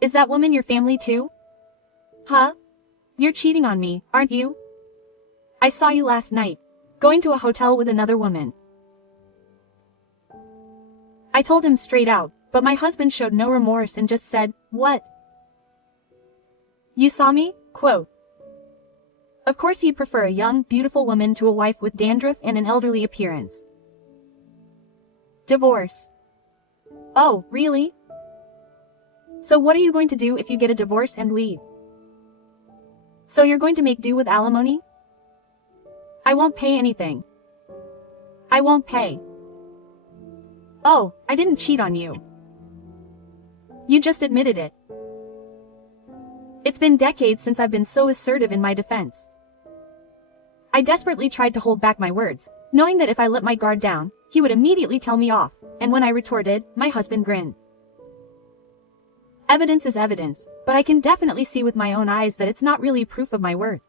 Is that woman your family too? Huh? You're cheating on me, aren't you? I saw you last night, going to a hotel with another woman. I told him straight out, but my husband showed no remorse and just said, "What?" You saw me? Quote. Of course he'd prefer a young, beautiful woman to a wife with dandruff and an elderly appearance. Divorce. Oh, really? So what are you going to do if you get a divorce and leave? So you're going to make do with alimony? I won't pay anything. I won't pay. Oh, I didn't cheat on you. You just admitted it. It's been decades since I've been so assertive in my defense. I desperately tried to hold back my words, knowing that if I let my guard down, he would immediately tell me off, and when I retorted, my husband grinned. Evidence is evidence, but I can definitely see with my own eyes that it's not really proof of my worth.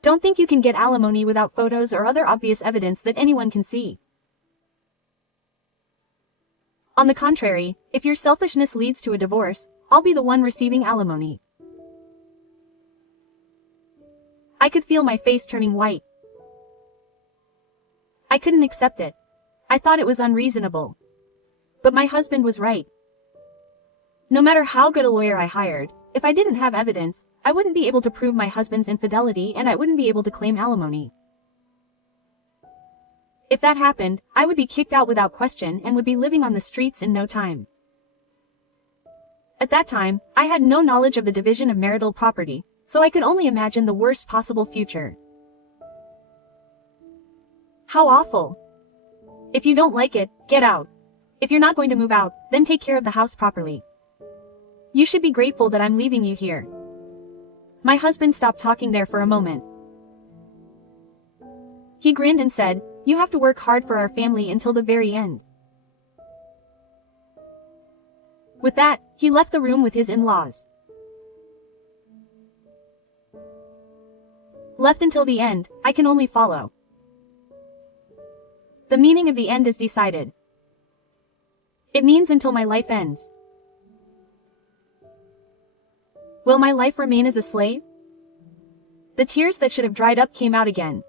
Don't think you can get alimony without photos or other obvious evidence that anyone can see. On the contrary, if your selfishness leads to a divorce, I'll be the one receiving alimony. I could feel my face turning white. I couldn't accept it. I thought it was unreasonable. But my husband was right. No matter how good a lawyer I hired, if I didn't have evidence, I wouldn't be able to prove my husband's infidelity and I wouldn't be able to claim alimony. If that happened, I would be kicked out without question and would be living on the streets in no time. At that time, I had no knowledge of the division of marital property, so I could only imagine the worst possible future. How awful. If you don't like it, get out. If you're not going to move out, then take care of the house properly. You should be grateful that I'm leaving you here. My husband stopped talking there for a moment. He grinned and said, "You have to work hard for our family until the very end." With that, he left the room with his in-laws. Left until the end, I can only follow. The meaning of the end is decided. It means until my life ends. Will my life remain as a slave? The tears that should have dried up came out again.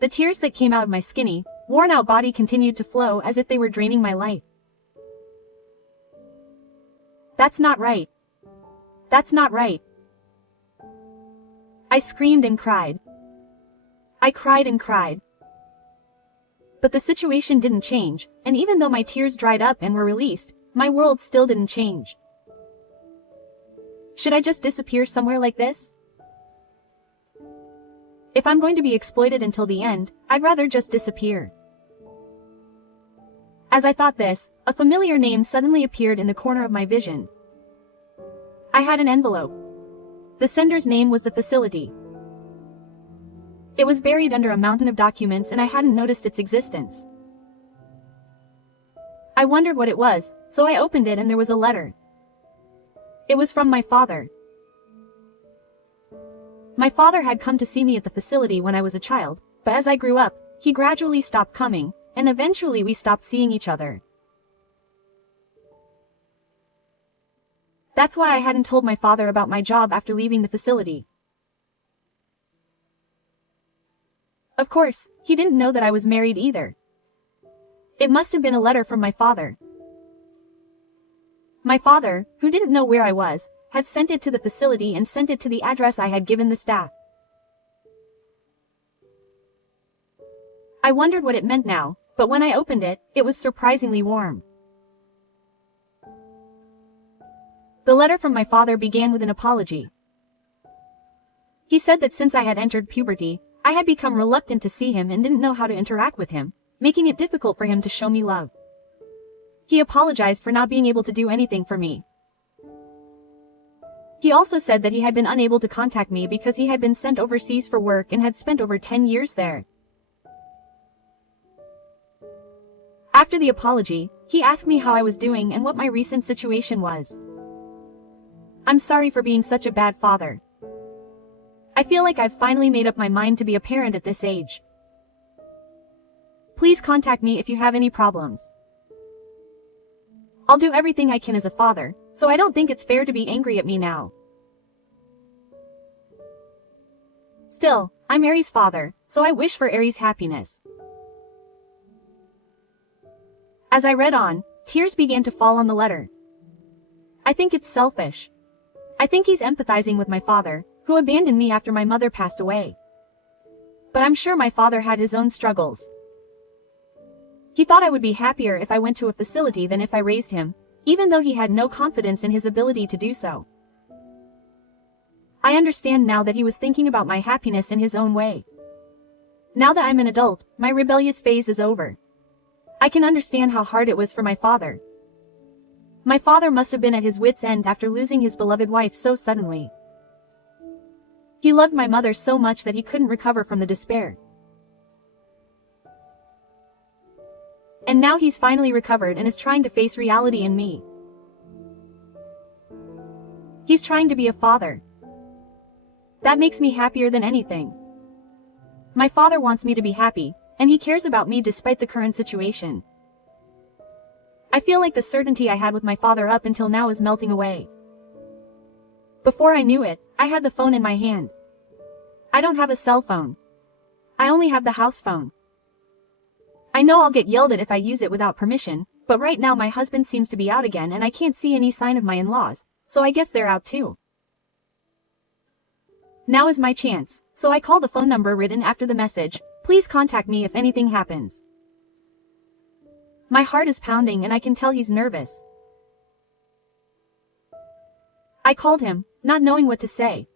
The tears that came out of my skinny, worn-out body continued to flow as if they were draining my life. That's not right. That's not right. I screamed and cried. I cried and cried. But the situation didn't change, and even though my tears dried up and were released, my world still didn't change. Should I just disappear somewhere like this? If I'm going to be exploited until the end, I'd rather just disappear. As I thought this, a familiar name suddenly appeared in the corner of my vision. I had an envelope. The sender's name was the facility. It was buried under a mountain of documents and I hadn't noticed its existence. I wondered what it was, so I opened it and there was a letter. It was from my father. My father had come to see me at the facility when I was a child, but as I grew up, he gradually stopped coming, and eventually we stopped seeing each other. That's why I hadn't told my father about my job after leaving the facility. Of course, he didn't know that I was married either. It must have been a letter from my father. My father, who didn't know where I was, had sent it to the facility and sent it to the address I had given the staff. I wondered what it meant now, but when I opened it, it was surprisingly warm. The letter from my father began with an apology. He said that since I had entered puberty, I had become reluctant to see him and didn't know how to interact with him, making it difficult for him to show me love. He apologized for not being able to do anything for me. He also said that he had been unable to contact me because he had been sent overseas for work and had spent over 10 years there. After the apology, he asked me how I was doing and what my recent situation was. I'm sorry for being such a bad father. I feel like I've finally made up my mind to be a parent at this age. Please contact me if you have any problems. I'll do everything I can as a father, so I don't think it's fair to be angry at me now. Still, I'm Aries' father, so I wish for Aries' happiness. As I read on, tears began to fall on the letter. I think it's selfish. I think he's empathizing with my father, who abandoned me after my mother passed away. But I'm sure my father had his own struggles. He thought I would be happier if I went to a facility than if I raised him, even though he had no confidence in his ability to do so. I understand now that he was thinking about my happiness in his own way. Now that I'm an adult, my rebellious phase is over. I can understand how hard it was for my father. My father must have been at his wit's end after losing his beloved wife so suddenly. He loved my mother so much that he couldn't recover from the despair. And now he's finally recovered and is trying to face reality in me. He's trying to be a father. That makes me happier than anything. My father wants me to be happy, and he cares about me despite the current situation. I feel like the certainty I had with my father up until now is melting away. Before I knew it, I had the phone in my hand. I don't have a cell phone. I only have the house phone. I know I'll get yelled at if I use it without permission, but right now my husband seems to be out again and I can't see any sign of my in-laws, so I guess they're out too. Now is my chance, so I call the phone number written after the message. Please contact me if anything happens. My heart is pounding and I can tell he's nervous. I called him, not knowing what to say.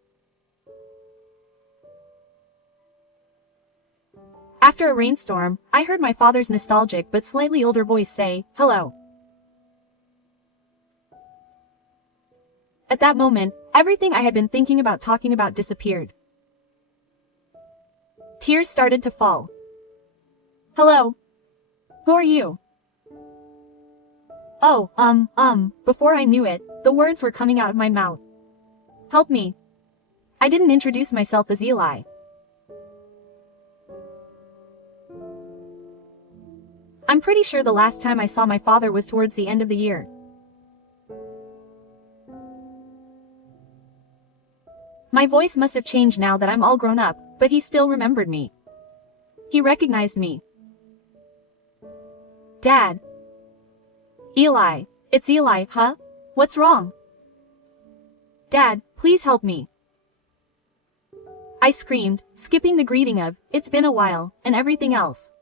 After a rainstorm, I heard my father's nostalgic but slightly older voice say, "Hello." At that moment, everything I had been thinking about talking about disappeared. Tears started to fall. "Hello. Who are you?" "Oh, before I knew it, the words were coming out of my mouth. "Help me. I didn't introduce myself as Eli." I'm pretty sure the last time I saw my father was towards the end of the year. My voice must have changed now that I'm all grown up, but he still remembered me. He recognized me. "Dad." "Eli, it's Eli, huh? What's wrong?" "Dad, please help me." I screamed, skipping the greeting of, "It's been a while," and everything else.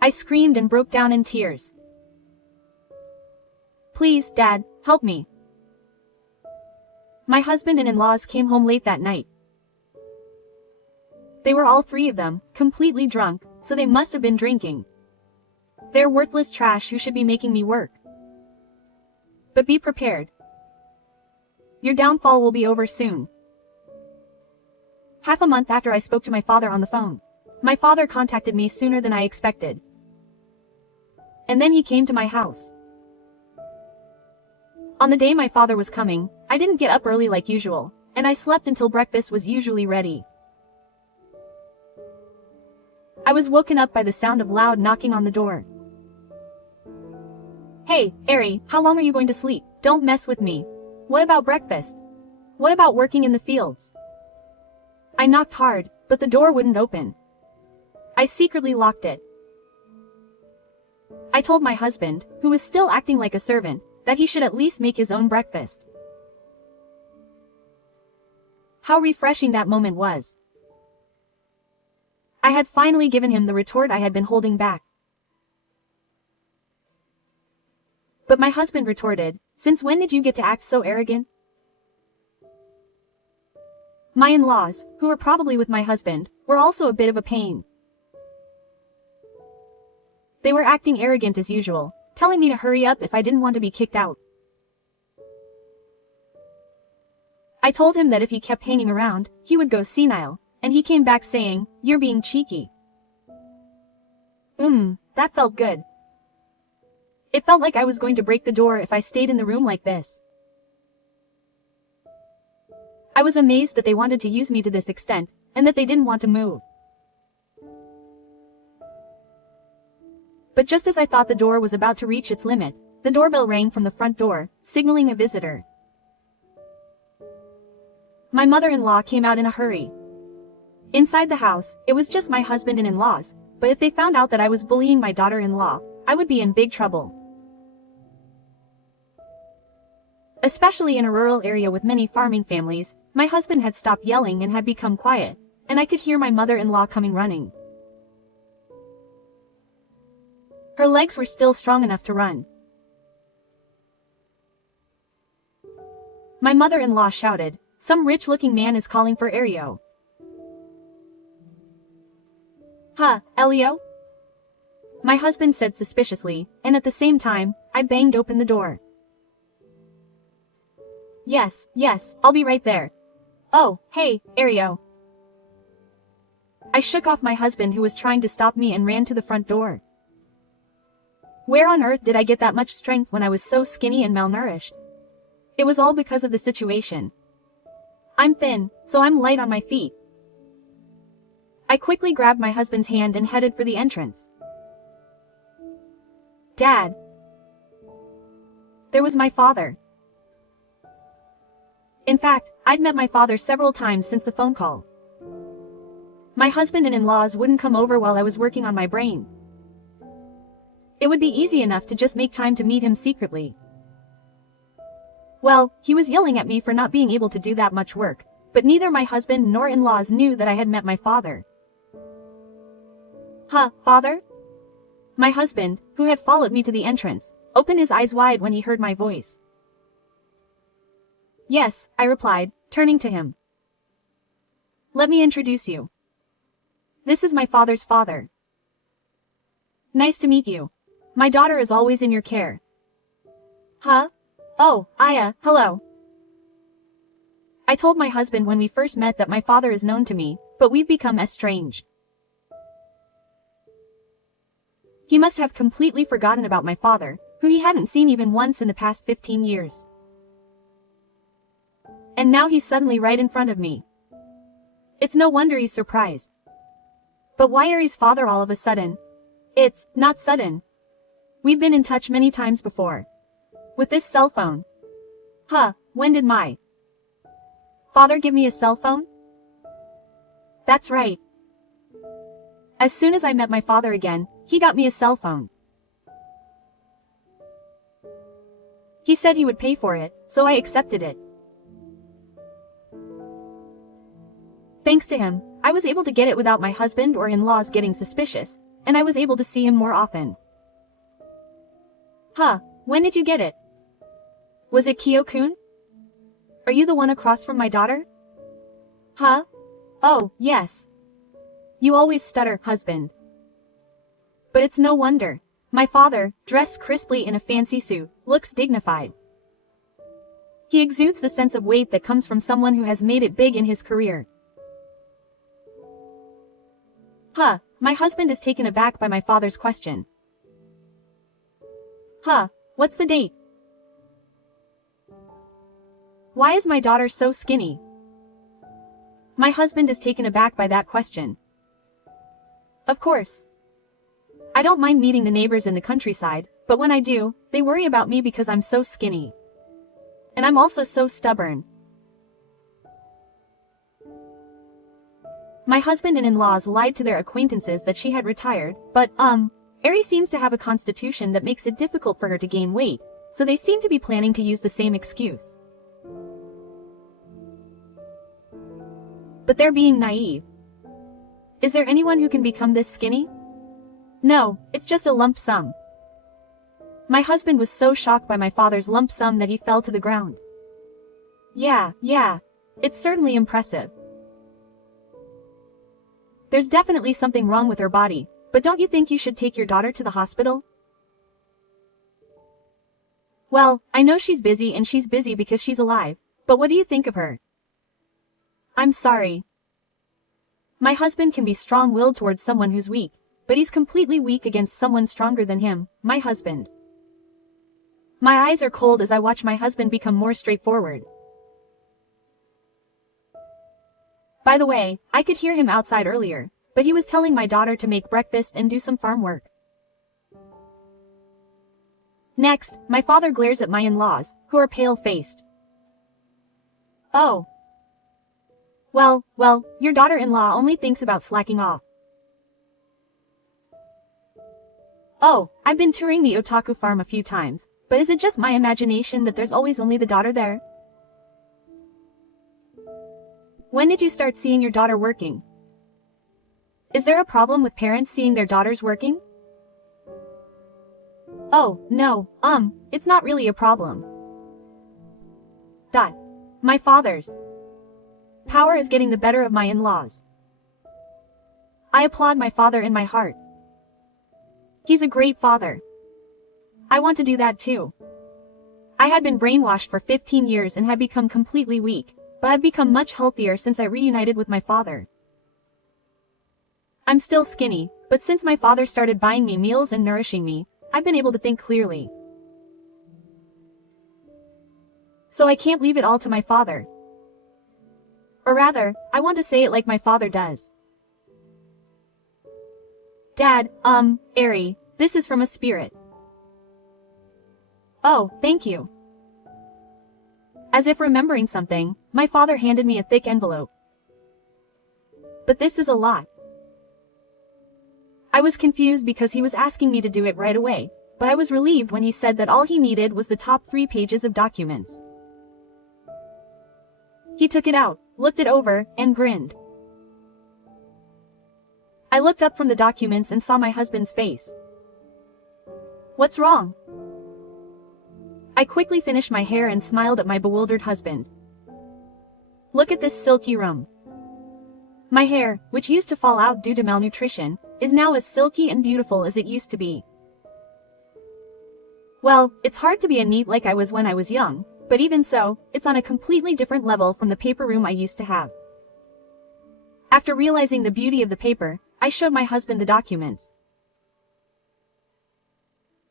I screamed and broke down in tears. "Please, Dad, help me." My husband and in-laws came home late that night. They were all three of them, completely drunk, so they must have been drinking. They're worthless trash who should be making me work. But be prepared. Your downfall will be over soon. Half a month after I spoke to my father on the phone, my father contacted me sooner than I expected. And then he came to my house. On the day my father was coming, I didn't get up early like usual, and I slept until breakfast was usually ready. I was woken up by the sound of loud knocking on the door. "Hey, Ari, how long are you going to sleep? Don't mess with me. What about breakfast? What about working in the fields?" I knocked hard, but the door wouldn't open. I secretly locked it. I told my husband, who was still acting like a servant, that he should at least make his own breakfast. How refreshing that moment was. I had finally given him the retort I had been holding back. But my husband retorted, "Since when did you get to act so arrogant?" My in-laws, who were probably with my husband, were also a bit of a pain. They were acting arrogant as usual, telling me to hurry up if I didn't want to be kicked out. I told him that if he kept hanging around, he would go senile, and he came back saying, "You're being cheeky." That felt good. It felt like I was going to break the door if I stayed in the room like this. I was amazed that they wanted to use me to this extent, and that they didn't want to move. But just as I thought the door was about to reach its limit, the doorbell rang from the front door, signaling a visitor. My mother-in-law came out in a hurry. Inside the house, it was just my husband and in-laws, but if they found out that I was bullying my daughter-in-law, I would be in big trouble. Especially in a rural area with many farming families, my husband had stopped yelling and had become quiet, and I could hear my mother-in-law coming running. Her legs were still strong enough to run. My mother-in-law shouted, "Some rich-looking man is calling for Elio." "Huh, Elio?" my husband said suspiciously, and at the same time, I banged open the door. Yes, I'll be right there. Oh, hey, Elio. I shook off my husband who was trying to stop me and ran to the front door. Where on earth did I get that much strength when I was so skinny and malnourished? It was all because of the situation. I'm thin, so I'm light on my feet. I quickly grabbed my husband's hand and headed for the entrance. Dad. There was my father. In fact, I'd met my father several times since the phone call. My husband and in-laws wouldn't come over while I was working on my brain. It would be easy enough to just make time to meet him secretly. Well, he was yelling at me for not being able to do that much work, but neither my husband nor in-laws knew that I had met my father. Huh, father? My husband, who had followed me to the entrance, opened his eyes wide when he heard my voice. Yes, I replied, turning to him. Let me introduce you. This is my father's father. Nice to meet you. My daughter is always in your care. Huh? Oh, Aya, hello. I told my husband when we first met that my father is known to me, but we've become estranged. He must have completely forgotten about my father, who he hadn't seen even once in the past 15 years. And now he's suddenly right in front of me. It's no wonder he's surprised. But why Ari's father all of a sudden? It's not sudden. We've been in touch many times before. With this cell phone. Huh, when did my father give me a cell phone? That's right. As soon as I met my father again, he got me a cell phone. He said he would pay for it, so I accepted it. Thanks to him, I was able to get it without my husband or in-laws getting suspicious, and I was able to see him more often. Huh, when did you get it? Was it Kyo-kun? Are you the one across from my daughter? Huh? Oh, yes. You always stutter, husband. But it's no wonder. My father, dressed crisply in a fancy suit, looks dignified. He exudes the sense of weight that comes from someone who has made it big in his career. Huh, my husband is taken aback by my father's question. Huh, what's the date? Why is my daughter so skinny? My husband is taken aback by that question. Of course. I don't mind meeting the neighbors in the countryside, but when I do, they worry about me because I'm so skinny. And I'm also so stubborn. My husband and in-laws lied to their acquaintances that she had retired, but, Ari seems to have a constitution that makes it difficult for her to gain weight, so they seem to be planning to use the same excuse. But they're being naive. Is there anyone who can become this skinny? No, it's just a lump sum. My husband was so shocked by my father's lump sum that he fell to the ground. Yeah, it's certainly impressive. There's definitely something wrong with her body, but don't you think you should take your daughter to the hospital? Well, I know she's busy and she's busy because she's alive, but what do you think of her? I'm sorry. My husband can be strong-willed towards someone who's weak, but he's completely weak against someone stronger than him, my husband. My eyes are cold as I watch my husband become more straightforward. By the way, I could hear him outside earlier, but he was telling my daughter to make breakfast and do some farm work. Next, my father glares at my in-laws, who are pale-faced. Oh. Well, your daughter-in-law only thinks about slacking off. Oh, I've been touring the otaku farm a few times, but is it just my imagination that there's always only the daughter there? When did you start seeing your daughter working? Is there a problem with parents seeing their daughters working? Oh, no, it's not really a problem. My father's power is getting the better of my in-laws. I applaud my father in my heart. He's a great father. I want to do that too. I had been brainwashed for 15 years and had become completely weak, but I've become much healthier since I reunited with my father. I'm still skinny, but since my father started buying me meals and nourishing me, I've been able to think clearly. So I can't leave it all to my father. Or rather, I want to say it like my father does. Dad, Ari, this is from a spirit. Oh, thank you. As if remembering something, my father handed me a thick envelope. But this is a lot. I was confused because he was asking me to do it right away, but I was relieved when he said that all he needed was the top 3 pages of documents. He took it out, looked it over, and grinned. I looked up from the documents and saw my husband's face. What's wrong? I quickly finished my hair and smiled at my bewildered husband. Look at this silky room. My hair, which used to fall out due to malnutrition, is now as silky and beautiful as it used to be. Well, it's hard to be a neat like I was when I was young, but even so, it's on a completely different level from the paper room I used to have. After realizing the beauty of the paper, I showed my husband the documents.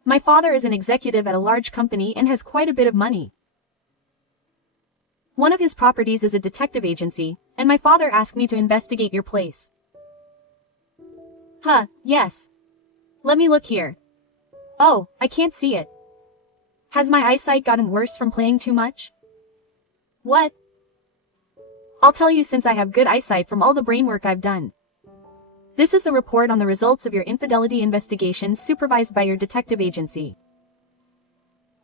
My father is an executive at a large company and has quite a bit of money. One of his properties is a detective agency, and my father asked me to investigate your place. Yes. Let me look here. Oh, I can't see it. Has my eyesight gotten worse from playing too much? What? I'll tell you since I have good eyesight from all the brain work I've done. This is the report on the results of your infidelity investigation supervised by your detective agency.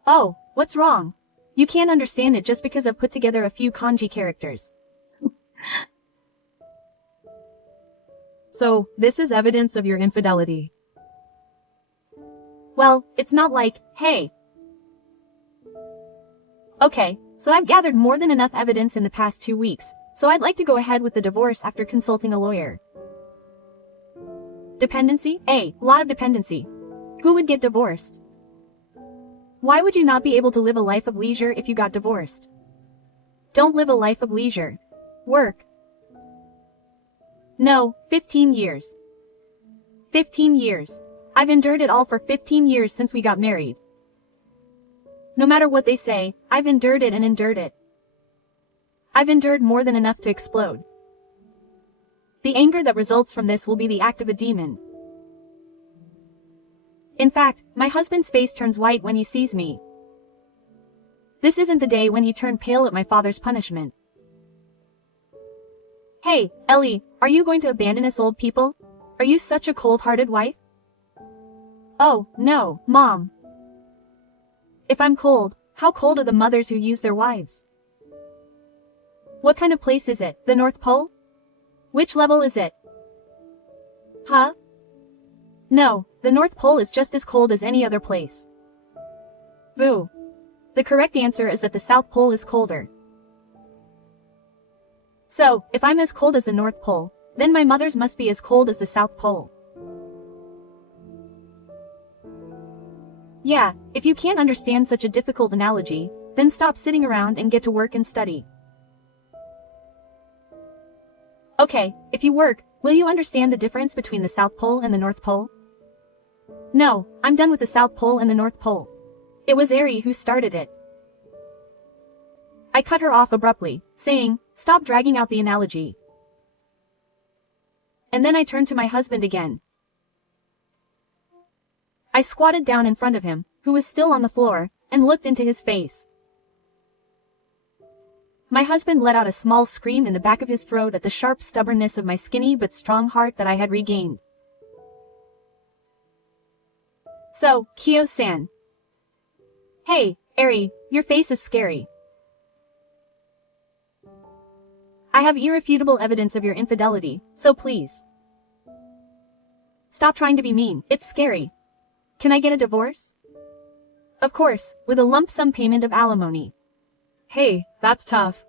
Oh, what's wrong? You can't understand it just because I've put together a few kanji characters. So, this is evidence of your infidelity. Well, it's not like, hey. Okay, so I've gathered more than enough evidence in the past 2 weeks, so I'd like to go ahead with the divorce after consulting a lawyer. Dependency? A lot of dependency. Who would get divorced? Why would you not be able to live a life of leisure if you got divorced? Don't live a life of leisure. Work. No, 15 years. 15 years. I've endured it all for 15 years since we got married. No matter what they say, I've endured it and endured it. I've endured more than enough to explode. The anger that results from this will be the act of a demon. In fact, my husband's face turns white when he sees me. This isn't the day when he turned pale at my father's punishment. Hey, Ellie, are you going to abandon us old people? Are you such a cold-hearted wife? Oh, no, Mom. If I'm cold, how cold are the mothers who use their wives? What kind of place is it, the North Pole? Which level is it? Huh? No, the North Pole is just as cold as any other place. Boo. The correct answer is that the South Pole is colder. So, if I'm as cold as the North Pole, then my mother's must be as cold as the South Pole. Yeah, if you can't understand such a difficult analogy, then stop sitting around and get to work and study. Okay, if you work, will you understand the difference between the South Pole and the North Pole? No, I'm done with the South Pole and the North Pole. It was Ari who started it. I cut her off abruptly, saying, stop dragging out the analogy. And then I turned to my husband again. I squatted down in front of him, who was still on the floor, and looked into his face. My husband let out a small scream in the back of his throat at the sharp stubbornness of my skinny but strong heart that I had regained. So, Kyo-san. Hey, Ari, your face is scary. I have irrefutable evidence of your infidelity, so please. Stop trying to be mean, it's scary. Can I get a divorce? Of course, with a lump sum payment of alimony. Hey, that's tough.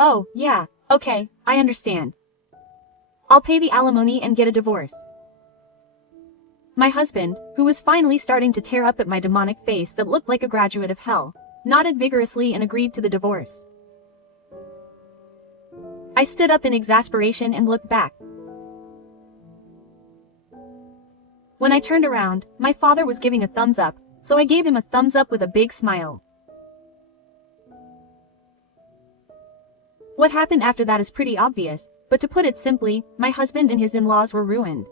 Oh, yeah, okay, I understand. I'll pay the alimony and get a divorce. My husband, who was finally starting to tear up at my demonic face that looked like a graduate of hell, nodded vigorously and agreed to the divorce. I stood up in exasperation and looked back. When I turned around, my father was giving a thumbs up, so I gave him a thumbs up with a big smile. What happened after that is pretty obvious, but to put it simply, my husband and his in-laws were ruined.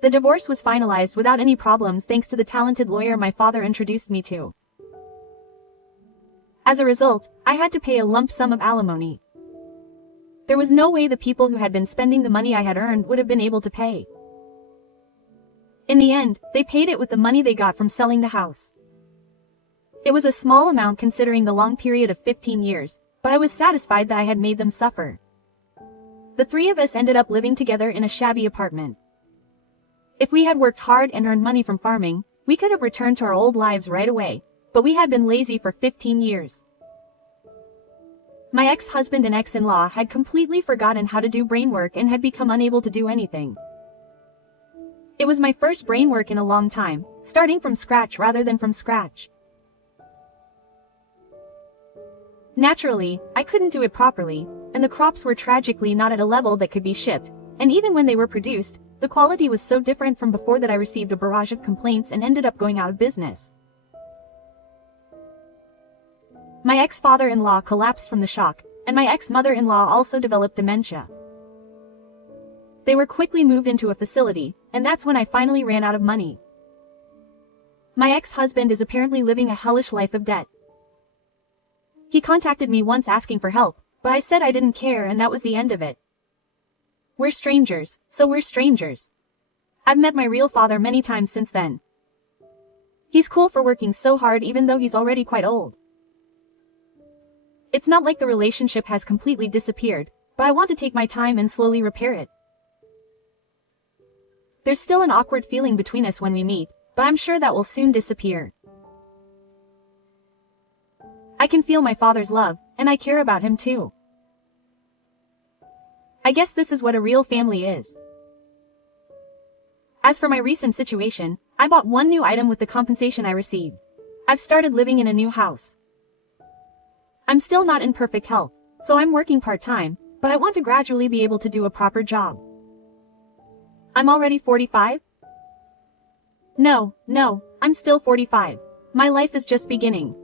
The divorce was finalized without any problems thanks to the talented lawyer my father introduced me to. As a result, I had to pay a lump sum of alimony. There was no way the people who had been spending the money I had earned would have been able to pay. In the end, they paid it with the money they got from selling the house. It was a small amount considering the long period of 15 years, but I was satisfied that I had made them suffer. The three of us ended up living together in a shabby apartment. If we had worked hard and earned money from farming, we could have returned to our old lives right away, but we had been lazy for 15 years. My ex-husband and ex-in-law had completely forgotten how to do brain work and had become unable to do anything. It was my first brain work in a long time, starting from scratch rather than from scratch. Naturally, I couldn't do it properly, and the crops were tragically not at a level that could be shipped, and even when they were produced, the quality was so different from before that I received a barrage of complaints and ended up going out of business. My ex-father-in-law collapsed from the shock, and my ex-mother-in-law also developed dementia. They were quickly moved into a facility, and that's when I finally ran out of money. My ex-husband is apparently living a hellish life of debt. He contacted me once asking for help, but I said I didn't care and that was the end of it. We're strangers, so we're strangers. I've met my real father many times since then. He's cool for working so hard even though he's already quite old. It's not like the relationship has completely disappeared, but I want to take my time and slowly repair it. There's still an awkward feeling between us when we meet, but I'm sure that will soon disappear. I can feel my father's love, and I care about him too. I guess this is what a real family is. As for my recent situation, I bought one new item with the compensation I received. I've started living in a new house. I'm still not in perfect health, so I'm working part-time, but I want to gradually be able to do a proper job. I'm already 45? No, I'm still 45. My life is just beginning.「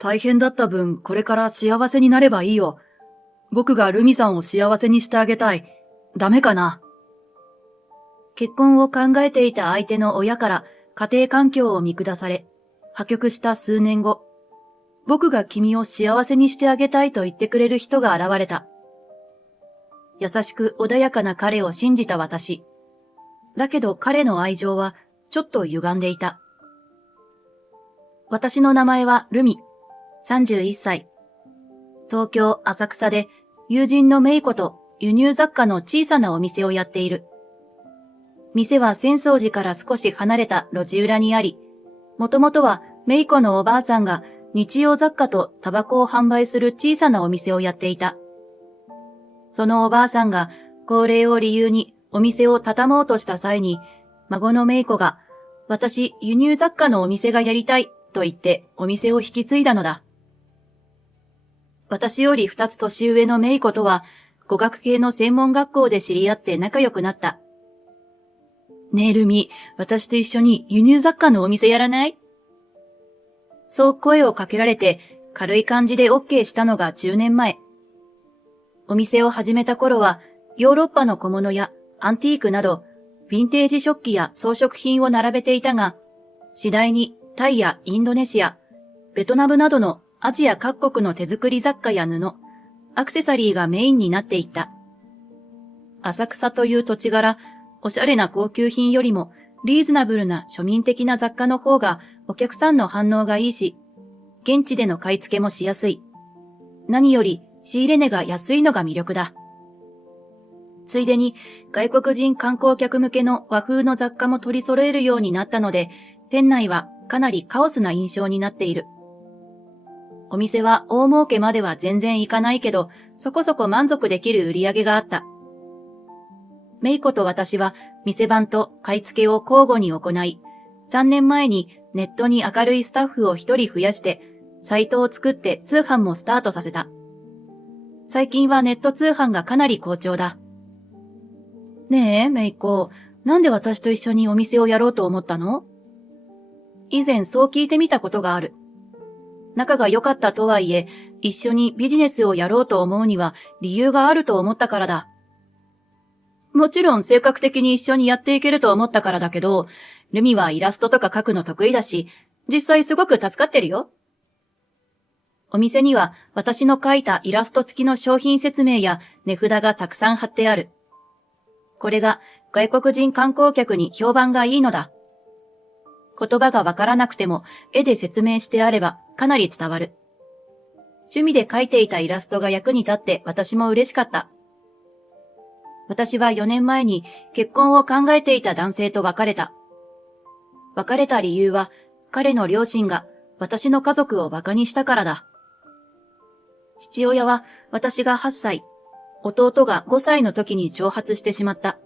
大変だった分、これから幸せになればいいよ。僕がルミさんを幸せにしてあげたい。ダメかな？」結婚を考えていた相手の親から家庭環境を見下され、破局した数年後、僕が君を幸せにしてあげたいと言ってくれる人が現れた。優しく穏やかな彼を信じた私。だけど彼の愛情はちょっと歪んでいた。私の名前はルミ。31歳。東京浅草で友人のメイコと輸入雑貨の小さなお店をやっている。店は浅草寺から少し離れた路地裏にあり、もともとはメイコのおばあさんが日用雑貨とタバコを販売する小さなお店をやっていた。そのおばあさんが高齢を理由にお店を畳もうとした際に、孫のメイコが、私輸入雑貨のお店がやりたいと言ってお店を引き継いだのだ。私より2つ年上のメイコとは語学系の専門学校で知り合って仲良くなった。ねえルミ、私と一緒に輸入雑貨のお店やらない？そう声をかけられて軽い感じで OK したのが10年前。お店を始めた頃はヨーロッパの小物やアンティークなどヴィンテージ食器や装飾品を並べていたが、次第にタイやインドネシア、ベトナムなどのアジア各国の手作り雑貨や布、アクセサリーがメインになっていった。浅草という土地柄、おしゃれな高級品よりもリーズナブルな庶民的な雑貨の方がお客さんの反応がいいし、現地での買い付けもしやすい。何より仕入れ値が安いのが魅力だ。ついでに外国人観光客向けの和風の雑貨も取り揃えるようになったので、店内はかなりカオスな印象になっている。お店は大儲けまでは全然いかないけど、そこそこ満足できる売り上げがあった。メイコと私は店番と買い付けを交互に行い、3年前にネットに明るいスタッフを1人増やして、サイトを作って通販もスタートさせた。最近はネット通販がかなり好調だ。ねえ、メイコ、なんで私と一緒にお店をやろうと思ったの？以前そう聞いてみたことがある。仲が良かったとはいえ、一緒にビジネスをやろうと思うには理由があると思ったからだ。もちろん性格的に一緒にやっていけると思ったからだけど、ルミはイラストとか描くの得意だし、実際すごく助かってるよ。お店には私の描いたイラスト付きの商品説明や値札がたくさん貼ってある。これが外国人観光客に評判がいいのだ。言葉がわからなくても絵で説明してあればかなり伝わる。趣味で描いていたイラストが役に立って私も嬉しかった。私は4年前に結婚を考えていた男性と別れた。別れた理由は彼の両親が私の家族を馬鹿にしたからだ。父親は私が8歳、弟が5歳の時に蒸発してしまった。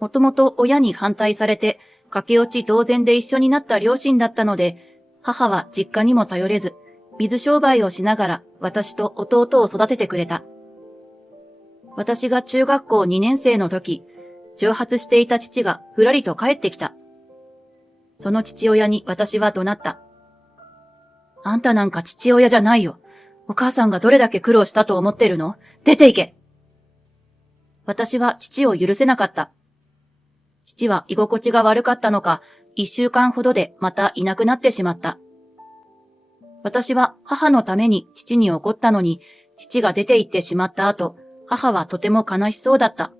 もともと親に反対されて駆け落ち同然で一緒になった両親だったので、母は実家にも頼れず、水商売をしながら私と弟を育ててくれた。私が中学校2年生の時、蒸発していた父がふらりと帰ってきた。その父親に私は怒鳴った。あんたなんか父親じゃないよ。お母さんがどれだけ苦労したと思ってるの？出て行け！私は父を許せなかった。父は居心地が悪かったのか、1週間ほどでまたいなくなってしまった。私は母のために父に怒ったのに、父が出て行ってしまった後、母はとても悲しそうだった。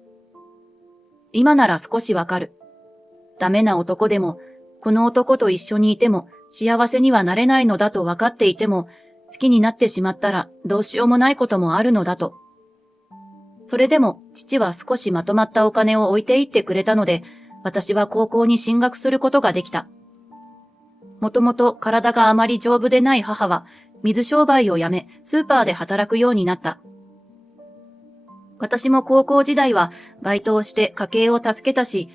今なら少しわかる。ダメな男でも、この男と一緒にいても幸せにはなれないのだと分かっていても、好きになってしまったらどうしようもないこともあるのだと。それでも父は少しまとまったお金を置いていってくれたので、私は高校に進学することができた。もともと体があまり丈夫でない母は、水商売を辞め、スーパーで働くようになった。私も高校時代はバイトをして家計を助けたし、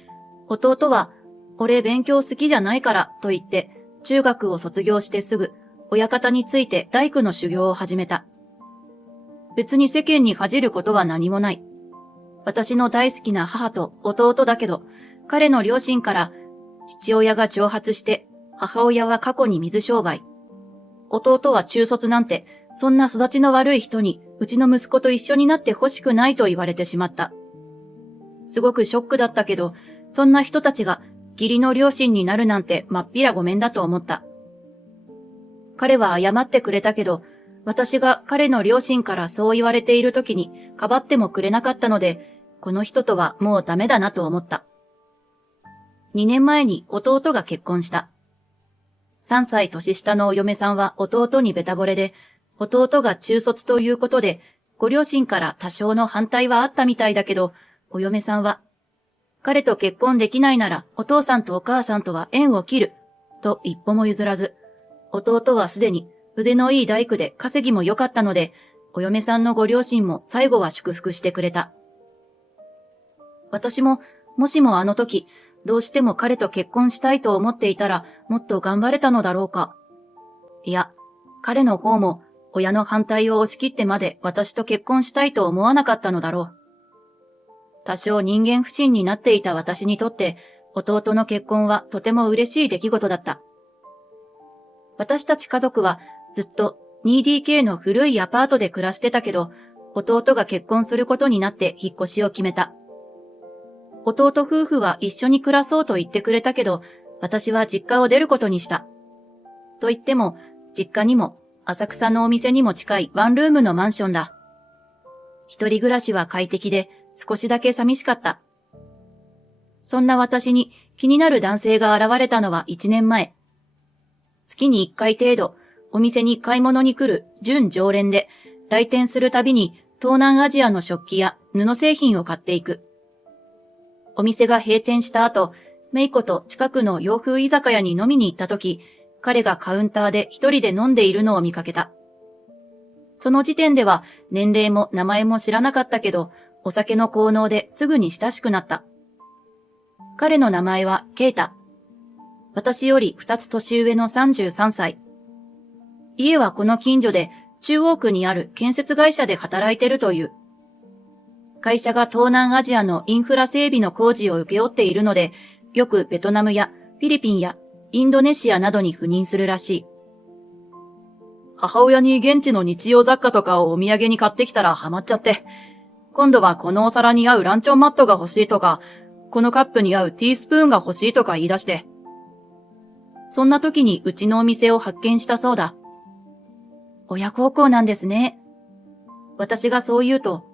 弟は、俺勉強好きじゃないからと言って、中学を卒業してすぐ、親方について大工の修行を始めた。別に世間に恥じることは何もない。私の大好きな母と弟だけど、彼の両親から父親が蒸発して、母親は過去に水商売。弟は中卒なんて、そんな育ちの悪い人にうちの息子と一緒になってほしくないと言われてしまった。すごくショックだったけど、そんな人たちが義理の両親になるなんてまっぴらごめんだと思った。彼は謝ってくれたけど、私が彼の両親からそう言われている時にかばってもくれなかったので、この人とはもうダメだなと思った。2年前に弟が結婚した。3歳年下のお嫁さんは弟にベタ惚れで、弟が中卒ということで、ご両親から多少の反対はあったみたいだけど、お嫁さんは、彼と結婚できないならお父さんとお母さんとは縁を切る、と一歩も譲らず、弟はすでに腕のいい大工で稼ぎも良かったので、お嫁さんのご両親も最後は祝福してくれた。私も、もしもあの時、どうしても彼と結婚したいと思っていたら、もっと頑張れたのだろうか。いや、彼の方も、親の反対を押し切ってまで私と結婚したいと思わなかったのだろう。多少人間不信になっていた私にとって、弟の結婚はとても嬉しい出来事だった。私たち家族はずっと 2DK の古いアパートで暮らしてたけど、弟が結婚することになって引っ越しを決めた。弟夫婦は一緒に暮らそうと言ってくれたけど、私は実家を出ることにした。と言っても、実家にも浅草のお店にも近いワンルームのマンションだ。一人暮らしは快適で少しだけ寂しかった。そんな私に気になる男性が現れたのは1年前。月に1回程度、お店に買い物に来る準常連で、来店するたびに東南アジアの食器や布製品を買っていく。お店が閉店した後、メイコと近くの洋風居酒屋に飲みに行った時、彼がカウンターで一人で飲んでいるのを見かけた。その時点では年齢も名前も知らなかったけど、お酒の効能ですぐに親しくなった。彼の名前はケイタ。私より2つ年上の33歳。家はこの近所で中央区にある建設会社で働いてるという。会社が東南アジアのインフラ整備の工事を請け負っているので、よくベトナムやフィリピンやインドネシアなどに赴任するらしい。母親に現地の日用雑貨とかをお土産に買ってきたらハマっちゃって、今度はこのお皿に合うランチョンマットが欲しいとか、このカップに合うティースプーンが欲しいとか言い出して。そんな時にうちのお店を発見したそうだ。親孝行なんですね。私がそう言うと、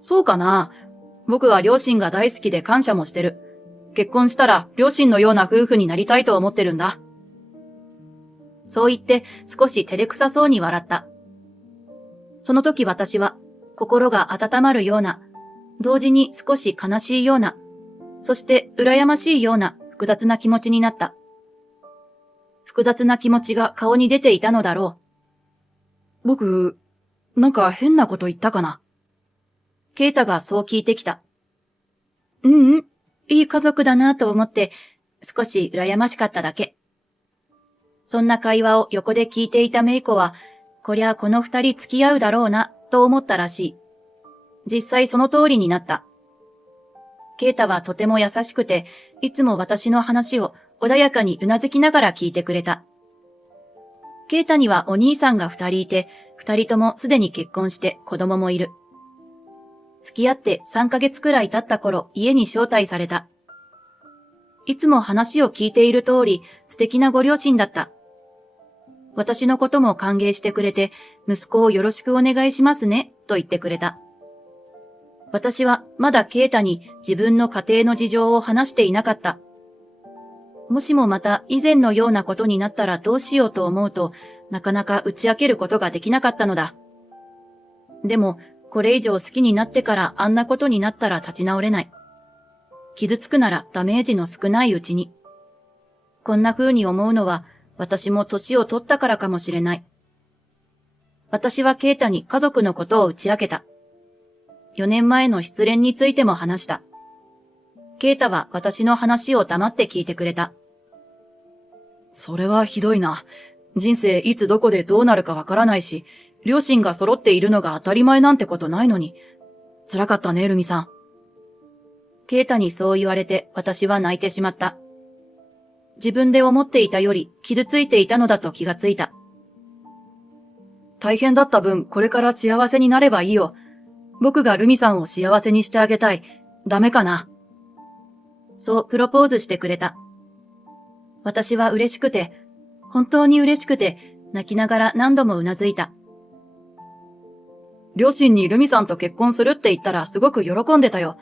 そうかな。僕は両親が大好きで感謝もしてる。結婚したら両親のような夫婦になりたいと思ってるんだ。そう言って少し照れくさそうに笑った。その時私は心が温まるような、同時に少し悲しいような、そして羨ましいような複雑な気持ちになった。複雑な気持ちが顔に出ていたのだろう。僕、なんか変なこと言ったかな。ケイタがそう聞いてきた。いい家族だなと思って少し羨ましかっただけ。そんな会話を横で聞いていたメイコは、こりゃこの二人付き合うだろうなと思ったらしい。実際その通りになった。ケイタはとても優しくて、いつも私の話を穏やかにうなずきながら聞いてくれた。ケイタにはお兄さんが二人いて、二人ともすでに結婚して子供もいる。付き合って3ヶ月くらい経った頃、家に招待された。いつも話を聞いている通り、素敵なご両親だった。私のことも歓迎してくれて、息子をよろしくお願いしますね、と言ってくれた。私はまだケイタに自分の家庭の事情を話していなかった。もしもまた以前のようなことになったらどうしようと思うと、なかなか打ち明けることができなかったのだ。でも、これ以上好きになってからあんなことになったら立ち直れない。傷つくならダメージの少ないうちに。こんな風に思うのは私も年を取ったからかもしれない。私はケイタに家族のことを打ち明けた。4年前の失恋についても話した。ケイタは私の話を黙って聞いてくれた。それはひどいな。人生いつどこでどうなるかわからないし、両親が揃っているのが当たり前なんてことないのに。辛かったね、ルミさん。ケイタにそう言われて私は泣いてしまった。自分で思っていたより傷ついていたのだと気がついた。大変だった分、これから幸せになればいいよ。僕がルミさんを幸せにしてあげたい。ダメかな。そうプロポーズしてくれた。私は嬉しくて、本当に嬉しくて、泣きながら何度もうなずいた。両親にルミさんと結婚するって言ったらすごく喜んでたよ。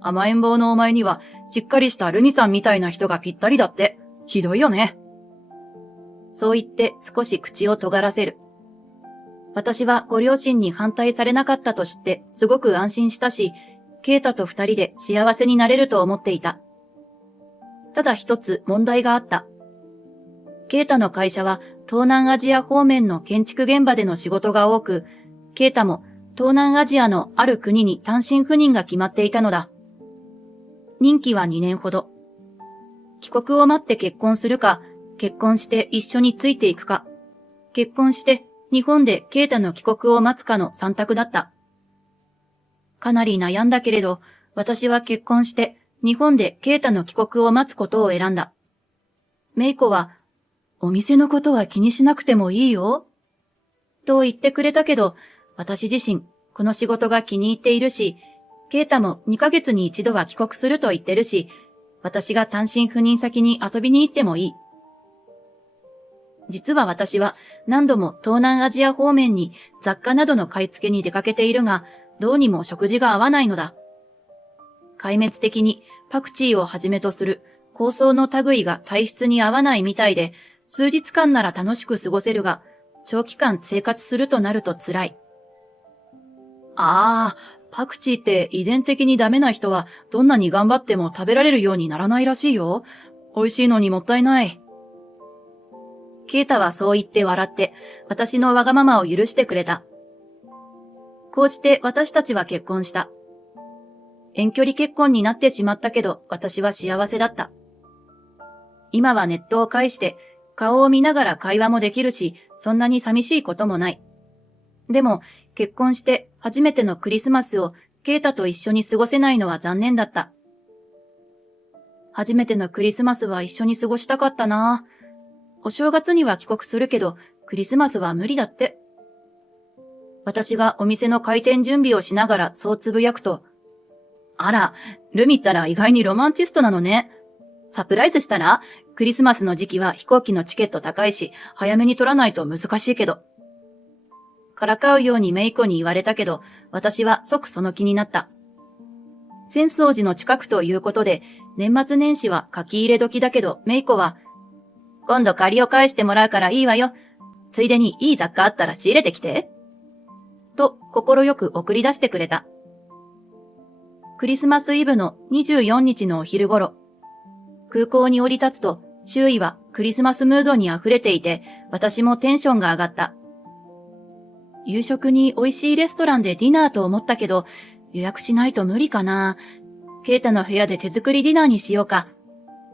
甘えん坊のお前にはしっかりしたルミさんみたいな人がぴったりだって。ひどいよね。そう言って少し口を尖らせる。私はご両親に反対されなかったと知ってすごく安心したし、ケイタと二人で幸せになれると思っていた。ただ一つ問題があった。ケイタの会社は東南アジア方面の建築現場での仕事が多く、ケイタも東南アジアのある国に単身赴任が決まっていたのだ。任期は2年ほど。帰国を待って結婚するか、結婚して一緒についていくか、結婚して日本でケイタの帰国を待つかの3択だった。かなり悩んだけれど、私は結婚して日本でケイタの帰国を待つことを選んだ。メイコは、お店のことは気にしなくてもいいよ、と言ってくれたけど、私自身この仕事が気に入っているし、ケイタも2ヶ月に一度は帰国すると言ってるし、私が単身赴任先に遊びに行ってもいい。実は私は何度も東南アジア方面に雑貨などの買い付けに出かけているが、どうにも食事が合わないのだ。壊滅的にパクチーをはじめとする香草の類が体質に合わないみたいで、数日間なら楽しく過ごせるが、長期間生活するとなると辛い。パクチーって遺伝的にダメな人はどんなに頑張っても食べられるようにならないらしいよ。美味しいのにもったいない。ケイタはそう言って笑って、私のわがままを許してくれた。こうして私たちは結婚した。遠距離結婚になってしまったけど、私は幸せだった。今はネットを介して顔を見ながら会話もできるし、そんなに寂しいこともない。でも、結婚して初めてのクリスマスをケイタと一緒に過ごせないのは残念だった。初めてのクリスマスは一緒に過ごしたかったな。お正月には帰国するけど、クリスマスは無理だって。私がお店の開店準備をしながらそうつぶやくと、あら、ルミったら意外にロマンチストなのね。サプライズしたら？クリスマスの時期は飛行機のチケット高いし、早めに取らないと難しいけど。からかうようにメイコに言われたけど、私は即その気になった。浅草寺の近くということで、年末年始は書き入れ時だけど、メイコは、今度借りを返してもらうからいいわよ。ついでにいい雑貨あったら仕入れてきて。と、心よく送り出してくれた。クリスマスイブの24日のお昼頃、空港に降り立つと、周囲はクリスマスムードに溢れていて、私もテンションが上がった。夕食に美味しいレストランでディナーと思ったけど、予約しないと無理かな。ケイタの部屋で手作りディナーにしようか。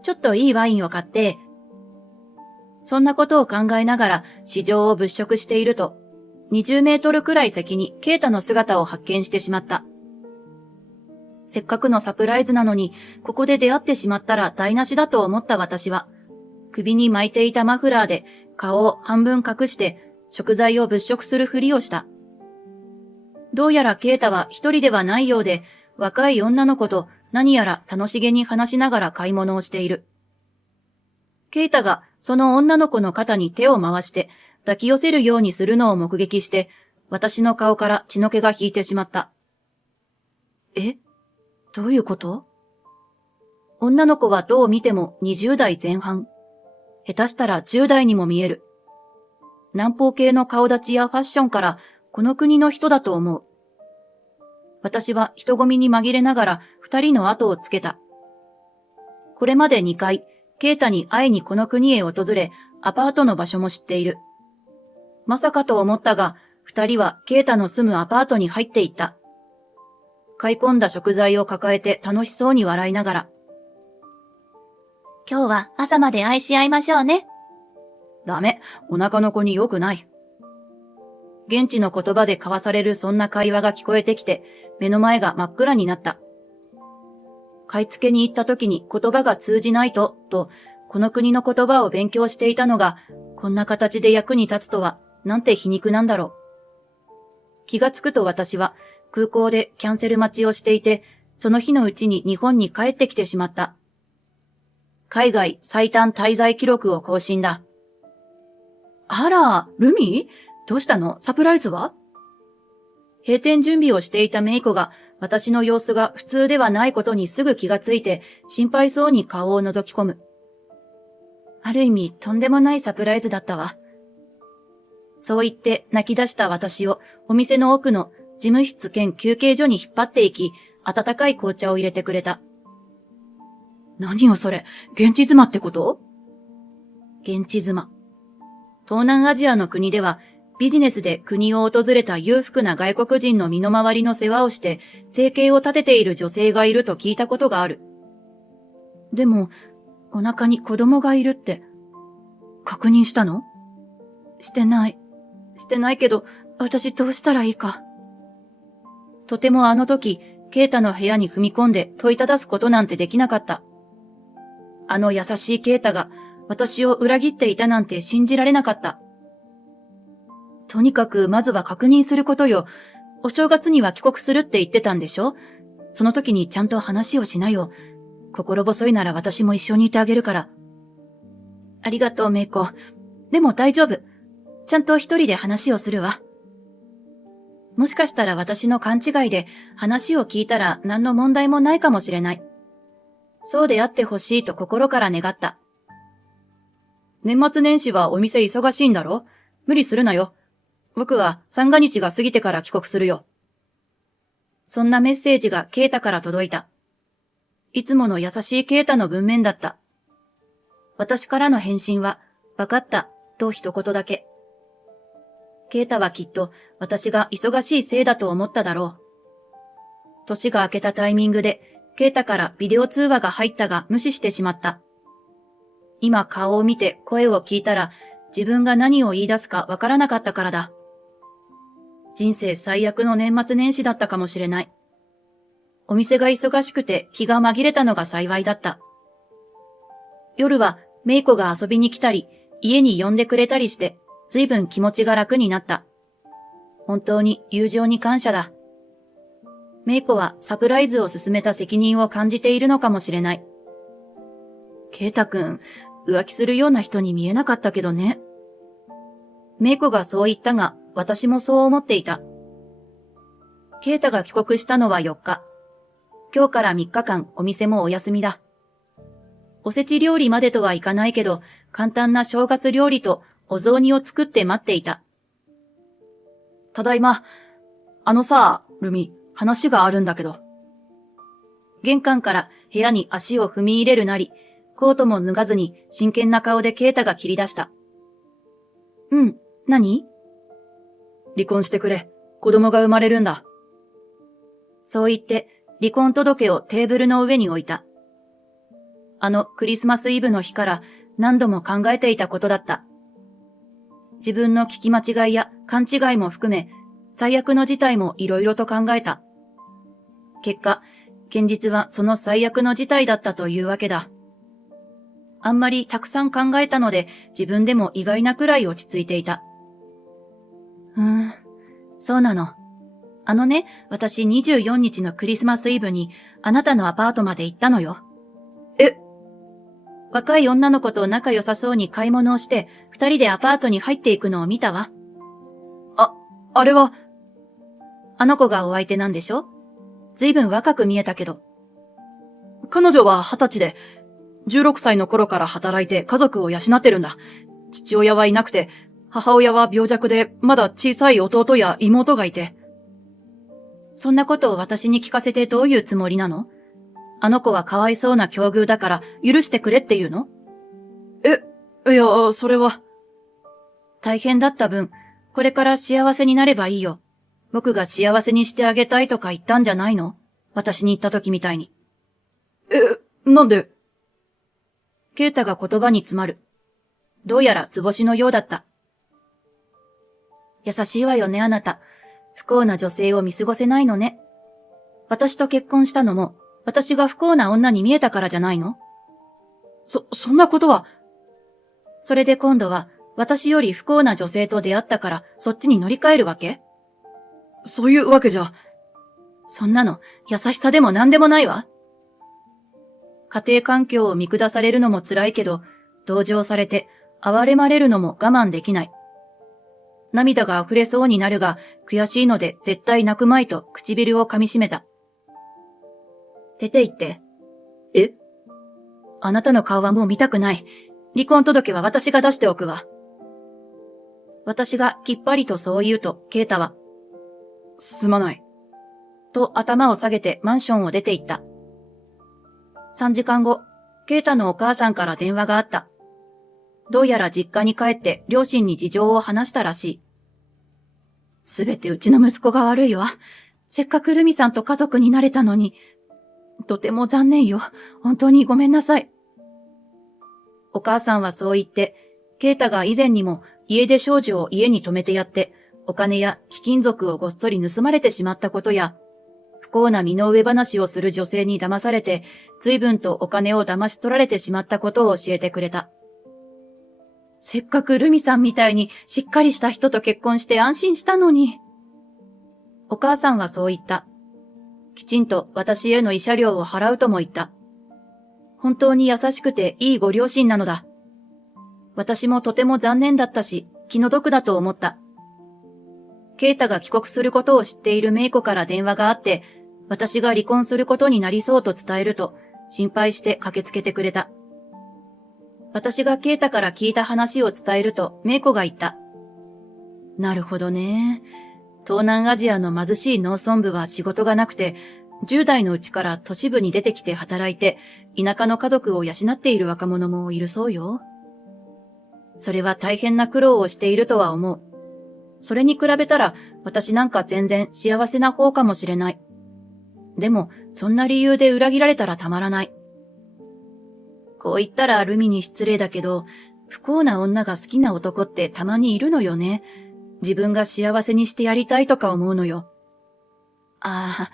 ちょっといいワインを買って。そんなことを考えながら市場を物色していると、20メートルくらい先にケイタの姿を発見してしまった。せっかくのサプライズなのに、ここで出会ってしまったら台無しだと思った私は、首に巻いていたマフラーで顔を半分隠して食材を物色するふりをした。どうやらケイタは一人ではないようで、若い女の子と何やら楽しげに話しながら買い物をしている。ケイタがその女の子の肩に手を回して抱き寄せるようにするのを目撃して、私の顔から血の気が引いてしまった。どういうこと？女の子はどう見ても20代前半。下手したら10代にも見える。南方系の顔立ちやファッションからこの国の人だと思う。私は人混みに紛れながら2人の後をつけた。これまで2回、ケイタに会いにこの国へ訪れ、アパートの場所も知っている。まさかと思ったが、2人はケイタの住むアパートに入っていった。買い込んだ食材を抱えて楽しそうに笑いながら。今日は朝まで愛し合いましょうね。ダメ、お腹の子に良くない。現地の言葉で交わされるそんな会話が聞こえてきて、目の前が真っ暗になった。買い付けに行った時に言葉が通じないと、この国の言葉を勉強していたのが、こんな形で役に立つとは、なんて皮肉なんだろう。気がつくと私は、空港でキャンセル待ちをしていて、その日のうちに日本に帰ってきてしまった。海外最短滞在記録を更新だ。あら、ルミ？どうしたの？サプライズは？閉店準備をしていたメイコが、私の様子が普通ではないことにすぐ気がついて、心配そうに顔を覗き込む。ある意味、とんでもないサプライズだったわ。そう言って泣き出した私を、お店の奥の事務室兼休憩所に引っ張っていき、温かい紅茶を入れてくれた。何よそれ、現地妻ってこと？現地妻。東南アジアの国では、ビジネスで国を訪れた裕福な外国人の身の回りの世話をして、生計を立てている女性がいると聞いたことがある。でも、お腹に子供がいるって、確認したの？してない。してないけど、私どうしたらいいか。とてもあの時、ケイタの部屋に踏み込んで問いただすことなんてできなかった。あの優しいケイタが私を裏切っていたなんて信じられなかった。とにかくまずは確認することよ。お正月には帰国するって言ってたんでしょ？その時にちゃんと話をしなよ。心細いなら私も一緒にいてあげるから。ありがとう、メイコ。でも大丈夫。ちゃんと一人で話をするわ。もしかしたら私の勘違いで話を聞いたら何の問題もないかもしれない。そうであってほしいと心から願った。年末年始はお店忙しいんだろ？無理するなよ。僕は三が日が過ぎてから帰国するよ。そんなメッセージがケイタから届いた。いつもの優しいケイタの文面だった。私からの返信は、わかった、と一言だけ。ケイタはきっと私が忙しいせいだと思っただろう。年が明けたタイミングで、ケイタからビデオ通話が入ったが無視してしまった。今顔を見て声を聞いたら、自分が何を言い出すかわからなかったからだ。人生最悪の年末年始だったかもしれない。お店が忙しくて気が紛れたのが幸いだった。夜はメイコが遊びに来たり、家に呼んでくれたりして、ずいぶん気持ちが楽になった。本当に友情に感謝だ。メイコはサプライズを進めた責任を感じているのかもしれない。ケイタくん、浮気するような人に見えなかったけどね。メイコがそう言ったが、私もそう思っていた。ケイタが帰国したのは4日。今日から3日間お店もお休みだ。おせち料理までとはいかないけど、簡単な正月料理とお雑煮を作って待っていた。ただいま。ルミ、話があるんだけど。玄関から部屋に足を踏み入れるなり、コートも脱がずに真剣な顔でケイタが切り出した。何？離婚してくれ。子供が生まれるんだ。そう言って、離婚届をテーブルの上に置いた。クリスマスイブの日から何度も考えていたことだった。自分の聞き間違いや勘違いも含め、最悪の事態もいろいろと考えた。結果、現実はその最悪の事態だったというわけだ。あんまりたくさん考えたので、自分でも意外なくらい落ち着いていた。そうなの。私24日のクリスマスイブにあなたのアパートまで行ったのよ。若い女の子と仲良さそうに買い物をして二人でアパートに入っていくのを見たわ。あれは、あの子がお相手なんでしょ？ずいぶん若く見えたけど。彼女は20歳で、16歳の頃から働いて家族を養ってるんだ。父親はいなくて、母親は病弱で、まだ小さい弟や妹がいて。そんなことを私に聞かせてどういうつもりなの？あの子はかわいそうな境遇だから許してくれっていうの？いや、それは。大変だった分、これから幸せになればいいよ。僕が幸せにしてあげたいとか言ったんじゃないの？私に言った時みたいに。なんで？ケイタが言葉に詰まる。どうやら図星のようだった。優しいわよね、あなた。不幸な女性を見過ごせないのね。私と結婚したのも、私が不幸な女に見えたからじゃないの？そんなことは。それで今度は、私より不幸な女性と出会ったから、そっちに乗り換えるわけ？そういうわけじゃ。そんなの、優しさでも何でもないわ。家庭環境を見下されるのも辛いけど、同情されて、哀れまれるのも我慢できない。涙が溢れそうになるが、悔しいので絶対泣くまいと唇を噛み締めた。出て行って。あなたの顔はもう見たくない。離婚届は私が出しておくわ。私がきっぱりとそう言うと、ケイタは、すまない。と頭を下げてマンションを出て行った。3時間後、ケイタのお母さんから電話があった。どうやら実家に帰って両親に事情を話したらしい。すべてうちの息子が悪いわ。せっかくルミさんと家族になれたのに。とても残念よ。本当にごめんなさい。お母さんはそう言って、ケイタが以前にも家出少女を家に泊めてやって、お金や貴金属をごっそり盗まれてしまったことや、不幸な身の上話をする女性に騙されて、随分とお金を騙し取られてしまったことを教えてくれた。せっかくルミさんみたいにしっかりした人と結婚して安心したのに。お母さんはそう言った。きちんと私への慰謝料を払うとも言った。本当に優しくていいご両親なのだ。私もとても残念だったし、気の毒だと思った。ケイタが帰国することを知っているメイコから電話があって、私が離婚することになりそうと伝えると、心配して駆けつけてくれた。私がケイタから聞いた話を伝えると、メイコが言った。なるほどね。東南アジアの貧しい農村部は仕事がなくて、10代のうちから都市部に出てきて働いて、田舎の家族を養っている若者もいるそうよ。それは大変な苦労をしているとは思う。それに比べたら、私なんか全然幸せな方かもしれない。でも、そんな理由で裏切られたらたまらない。こう言ったらルミに失礼だけど、不幸な女が好きな男ってたまにいるのよね。自分が幸せにしてやりたいとか思うのよ。ああ、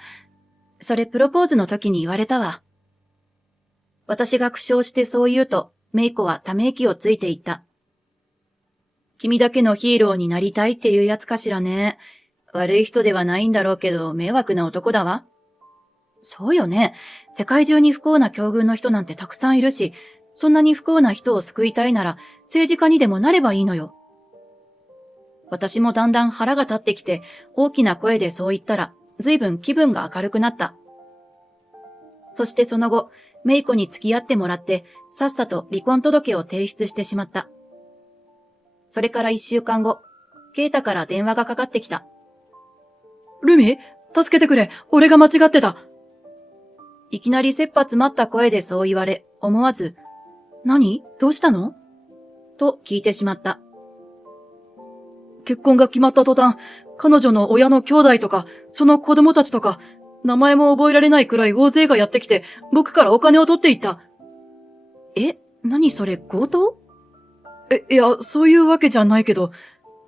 それプロポーズの時に言われたわ。私が苦笑してそう言うと、メイコはため息をついていった。君だけのヒーローになりたいっていうやつかしらね。悪い人ではないんだろうけど、迷惑な男だわ。そうよね。世界中に不幸な境遇の人なんてたくさんいるし、そんなに不幸な人を救いたいなら、政治家にでもなればいいのよ。私もだんだん腹が立ってきて、大きな声でそう言ったら、ずいぶん気分が明るくなった。そしてその後、メイコに付き合ってもらって、さっさと離婚届を提出してしまった。それから1週間後、ケイタから電話がかかってきた。ルミ、助けてくれ、俺が間違ってた。いきなり切羽詰まった声でそう言われ、思わず、何？どうしたの？と聞いてしまった。結婚が決まった途端、彼女の親の兄弟とか、その子供たちとか、名前も覚えられないくらい大勢がやってきて、僕からお金を取っていった。何それ、強盗？いや、そういうわけじゃないけど、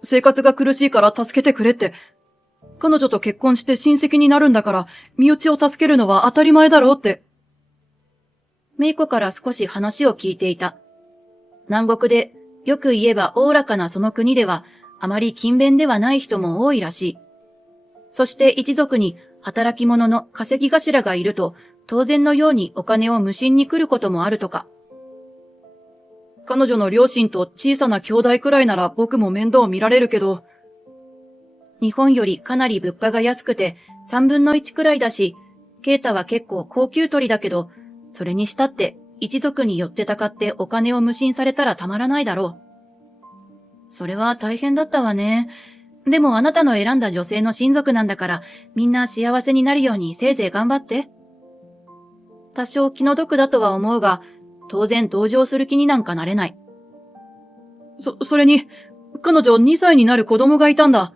生活が苦しいから助けてくれって。彼女と結婚して親戚になるんだから、身内を助けるのは当たり前だろうって。メイコから少し話を聞いていた。南国で、よく言えばおおらかなその国では、あまり勤勉ではない人も多いらしい。そして一族に働き者の稼ぎ頭がいると、当然のようにお金を無心に来ることもあるとか。彼女の両親と小さな兄弟くらいなら僕も面倒見られるけど、日本よりかなり物価が安くて3分の1くらいだし、ケイタは結構高級鳥だけど、それにしたって一族に寄ってたかってお金を無心されたらたまらないだろう。それは大変だったわね。でもあなたの選んだ女性の親族なんだから、みんな幸せになるようにせいぜい頑張って。多少気の毒だとは思うが、当然同情する気になんかなれない。それに、彼女2歳になる子供がいたんだ。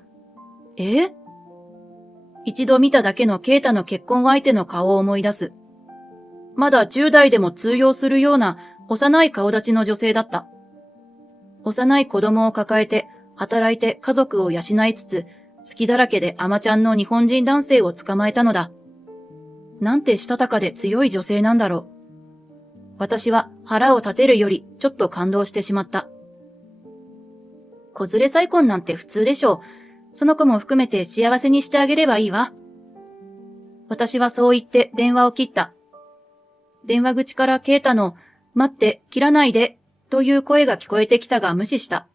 一度見ただけのケイタの結婚相手の顔を思い出す。まだ10代でも通用するような幼い顔立ちの女性だった。幼い子供を抱えて、働いて家族を養いつつ、好きだらけで甘ちゃんの日本人男性を捕まえたのだ。なんてしたたかで強い女性なんだろう。私は腹を立てるよりちょっと感動してしまった。子連れ再婚なんて普通でしょう。その子も含めて幸せにしてあげればいいわ。私はそう言って電話を切った。電話口からケイタの、待って、切らないで、という声が聞こえてきたが無視した。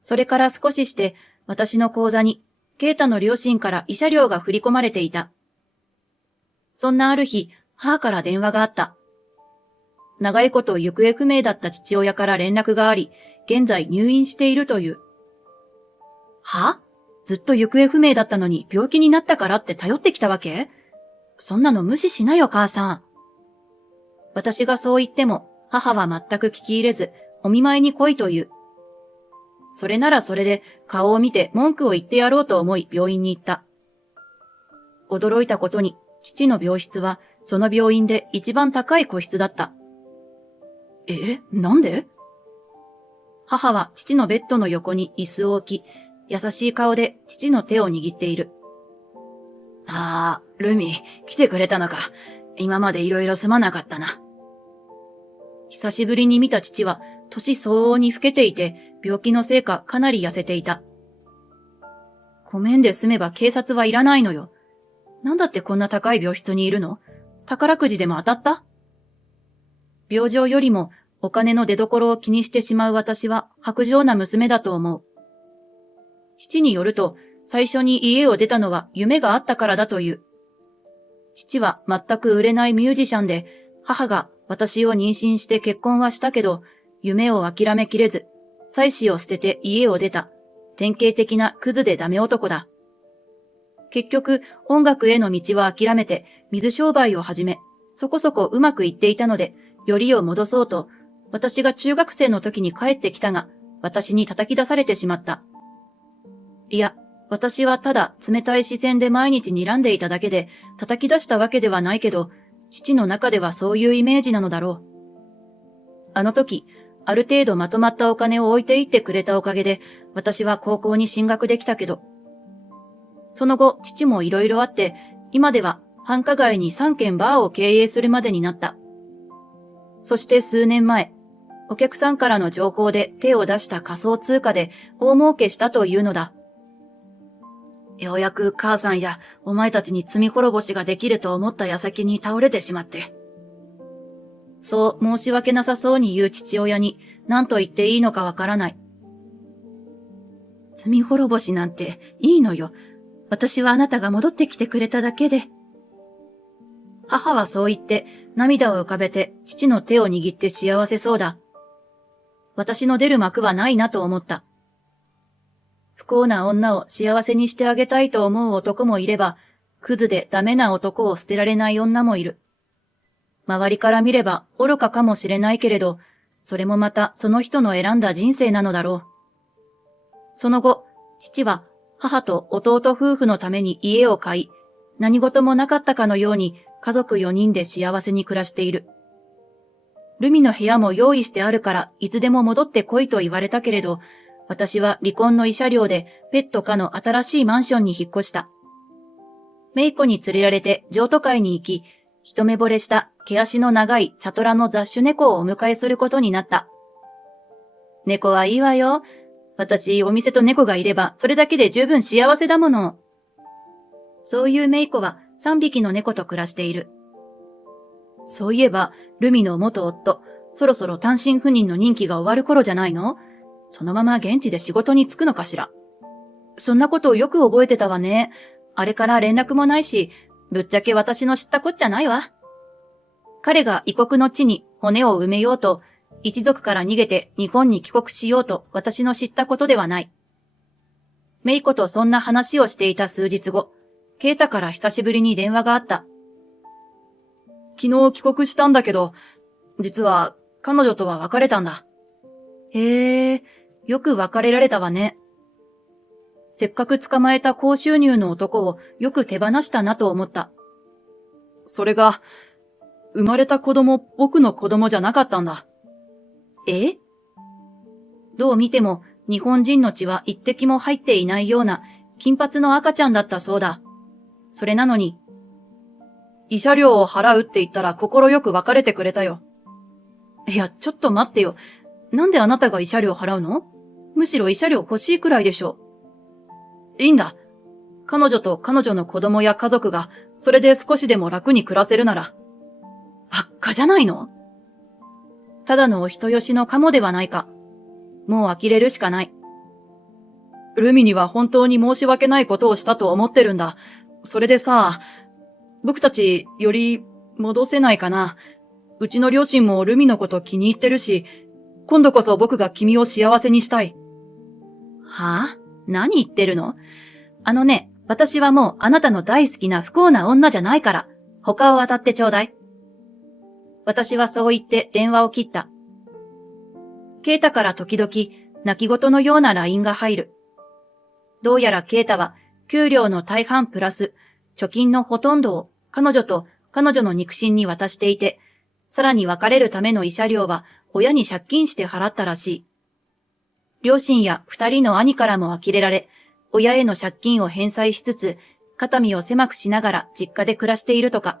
それから少しして、私の口座に、ケイタの両親から慰謝料が振り込まれていた。そんなある日、母から電話があった。長いこと行方不明だった父親から連絡があり、現在入院しているという。は？ずっと行方不明だったのに病気になったからって頼ってきたわけ？そんなの無視しなよ、母さん。私がそう言っても、母は全く聞き入れず、お見舞いに来いと言う。それならそれで顔を見て文句を言ってやろうと思い病院に行った。驚いたことに、父の病室はその病院で一番高い個室だった。なんで？母は父のベッドの横に椅子を置き、優しい顔で父の手を握っている。ルミ、来てくれたのか。今までいろいろすまなかったな。久しぶりに見た父は、年相応に老けていて、病気のせいかかなり痩せていた。ごめんで済めば警察はいらないのよ。なんだってこんな高い病室にいるの？宝くじでも当たった？病状よりもお金の出所を気にしてしまう私は薄情な娘だと思う。父によると、最初に家を出たのは夢があったからだという。父は全く売れないミュージシャンで、母が私を妊娠して結婚はしたけど、夢を諦めきれず、妻子を捨てて家を出た、典型的なクズでダメ男だ。結局、音楽への道は諦めて、水商売を始め、そこそこうまくいっていたので、よりを戻そうと、私が中学生の時に帰ってきたが、私に叩き出されてしまった。いや、私はただ冷たい視線で毎日睨んでいただけで、叩き出したわけではないけど、父の中ではそういうイメージなのだろう。あの時、ある程度まとまったお金を置いていってくれたおかげで、私は高校に進学できたけど、その後、父もいろいろあって、今では繁華街に3軒バーを経営するまでになった。そして数年前、お客さんからの情報で手を出した仮想通貨で大儲けしたというのだ。ようやく母さんやお前たちに罪滅ぼしができると思った矢先に倒れてしまって。そう申し訳なさそうに言う父親に何と言っていいのかわからない。罪滅ぼしなんていいのよ。私はあなたが戻ってきてくれただけで。母はそう言って涙を浮かべて父の手を握って幸せそうだ。私の出る幕はないなと思った。不幸な女を幸せにしてあげたいと思う男もいれば、クズでダメな男を捨てられない女もいる。周りから見れば愚かかもしれないけれど、それもまたその人の選んだ人生なのだろう。その後、父は母と弟夫婦のために家を買い、何事もなかったかのように家族4人で幸せに暮らしている。ルミの部屋も用意してあるからいつでも戻ってこいと言われたけれど、私は離婚の慰謝料でペット可の新しいマンションに引っ越した。メイコに連れられて譲渡会に行き、一目惚れした毛足の長いチャトラの雑種猫をお迎えすることになった。猫はいいわよ。私、お店と猫がいればそれだけで十分幸せだもの。そういうメイコは3匹の猫と暮らしている。そういえば、ルミの元夫、そろそろ単身赴任の任期が終わる頃じゃないの？そのまま現地で仕事に就くのかしら。そんなことをよく覚えてたわね。あれから連絡もないし、ぶっちゃけ私の知ったこっちゃないわ。彼が異国の地に骨を埋めようと、一族から逃げて日本に帰国しようと私の知ったことではない。メイコとそんな話をしていた数日後、ケイタから久しぶりに電話があった。昨日帰国したんだけど、実は彼女とは別れたんだ。へえ、よく別れられたわね。せっかく捕まえた高収入の男をよく手放したなと思った。それが、生まれた子供、僕の子供じゃなかったんだ。え？どう見ても日本人の血は一滴も入っていないような金髪の赤ちゃんだったそうだ。それなのに、慰謝料を払うって言ったら心よく別れてくれたよ。いや、ちょっと待ってよ。なんであなたが慰謝料払うの？むしろ慰謝料欲しいくらいでしょ。いいんだ。彼女と彼女の子供や家族がそれで少しでも楽に暮らせるなら。ばっかじゃないの？ただのお人よしのカモではないか。もう呆れるしかない。ルミには本当に申し訳ないことをしたと思ってるんだ。それでさ、僕たちより戻せないかな。うちの両親もルミのこと気に入ってるし、今度こそ僕が君を幸せにしたい。はぁ？何言ってるの？私はもうあなたの大好きな不幸な女じゃないから、他を渡ってちょうだい。私はそう言って電話を切った。ケイタから時々泣き言のような LINE が入る。どうやらケイタは給料の大半プラス貯金のほとんどを彼女と彼女の肉親に渡していて、さらに別れるための慰謝料は親に借金して払ったらしい。両親や2人の兄からも呆れられ、親への借金を返済しつつ、肩身を狭くしながら実家で暮らしているとか。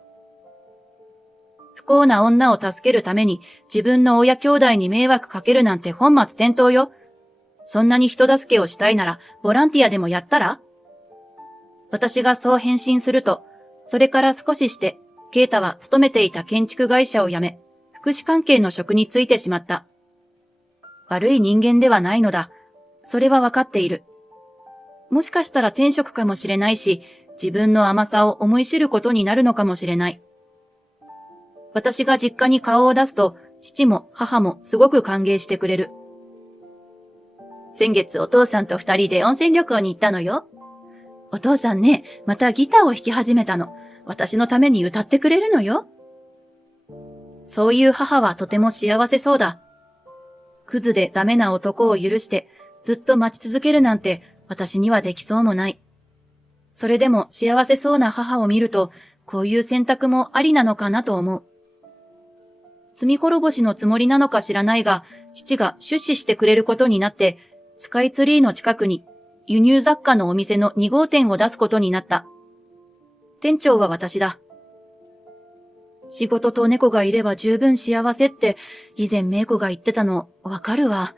不幸な女を助けるために自分の親兄弟に迷惑かけるなんて本末転倒よ。そんなに人助けをしたいならボランティアでもやったら？私がそう返信すると、それから少しして、ケイタは勤めていた建築会社を辞め、福祉関係の職に就いてしまった。悪い人間ではないのだ。それはわかっている。もしかしたら転職かもしれないし、自分の甘さを思い知ることになるのかもしれない。私が実家に顔を出すと、父も母もすごく歓迎してくれる。先月お父さんと2人で温泉旅行に行ったのよ。お父さんね、またギターを弾き始めたの。私のために歌ってくれるのよ。そういう母はとても幸せそうだ。クズでダメな男を許してずっと待ち続けるなんて私にはできそうもない。それでも幸せそうな母を見ると、こういう選択もありなのかなと思う。罪滅ぼしのつもりなのか知らないが、父が出資してくれることになって、スカイツリーの近くに輸入雑貨のお店の2号店を出すことになった。店長は私だ。仕事と猫がいれば十分幸せって以前メイコが言ってたのわかるわ。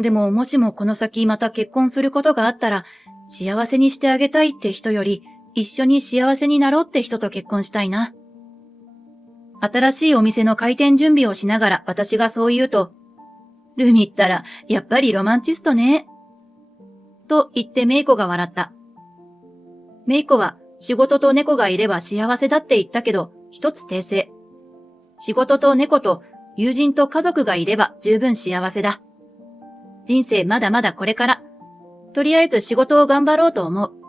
でももしもこの先また結婚することがあったら幸せにしてあげたいって人より一緒に幸せになろうって人と結婚したいな。新しいお店の開店準備をしながら私がそう言うと、ルミったらやっぱりロマンチストね。と言ってメイコが笑った。メイコは仕事と猫がいれば幸せだって言ったけど、一つ訂正。仕事と猫と友人と家族がいれば十分幸せだ。人生まだまだこれから。とりあえず仕事を頑張ろうと思う。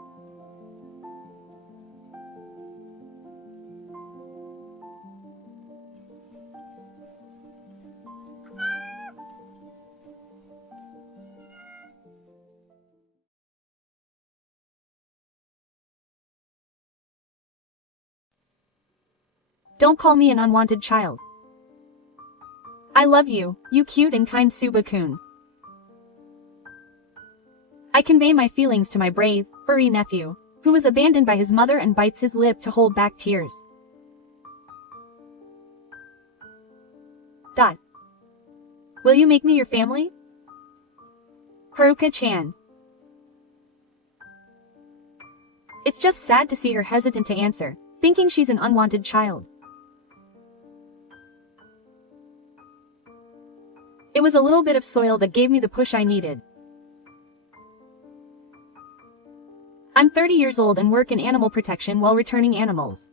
Don't call me an unwanted child. I love you, you cute and kind Suba-kun. I convey my feelings to my brave, furry nephew, who was abandoned by his mother and bites his lip to hold back tears. Dot. Will you make me your family? Haruka-chan. It's just sad to see her hesitant to answer, thinking she's an unwanted child. It was a little bit of soil that gave me the push I needed. I'm 30 years old and work in animal protection while returning animals.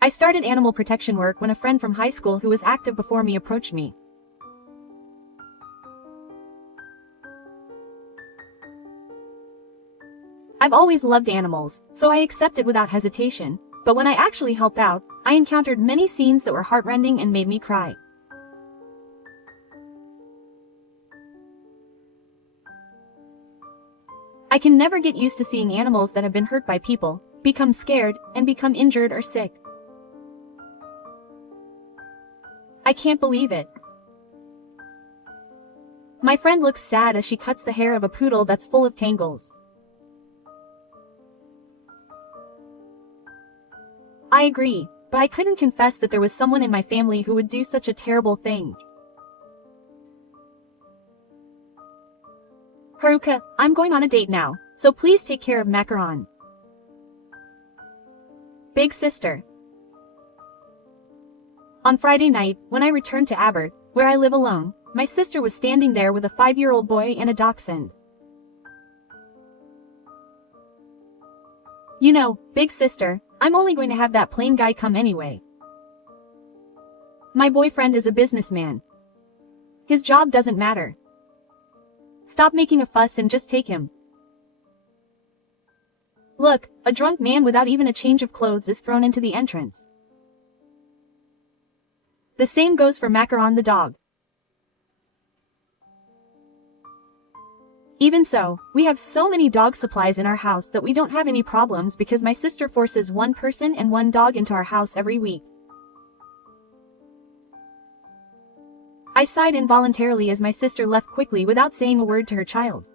I started animal protection work when a friend from high school who was active before me approached me. I've always loved animals, so I accepted without hesitation, but when I actually helped out, I encountered many scenes that were heartrending and made me cry. I can never get used to seeing animals that have been hurt by people, become scared, and become injured or sick. I can't believe it. My friend looks sad as she cuts the hair of a poodle that's full of tangles. I agree, but I couldn't confess that there was someone in my family who would do such a terrible thing. Haruka, I'm going on a date now, so please take care of Macaron. Big sister. On Friday night, when I returned to Abert, where I live alone, my sister was standing there with a 5-year-old boy and a dachshund. You know, big sister, I'm only going to have that plain guy come anyway. My boyfriend is a businessman. His job doesn't matter. Stop making a fuss and just take him. Look, a drunk man without even a change of clothes is thrown into the entrance. The same goes for Macaron the dog. Even so, we have so many dog supplies in our house that we don't have any problems because my sister forces one person and one dog into our house every week. I sighed involuntarily as my sister left quickly without saying a word to her child.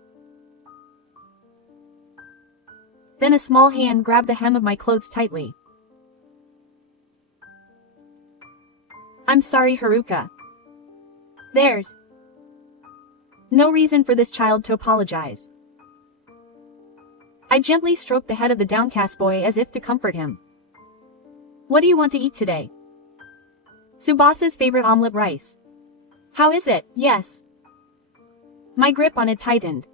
Then a small hand grabbed the hem of my clothes tightly. I'm sorry, Haruka. There's no reason for this child to apologize. I gently stroked the head of the downcast boy as if to comfort him. What do you want to eat today? Subasa's favorite omelet rice. How is it? Yes. My grip on it tightened.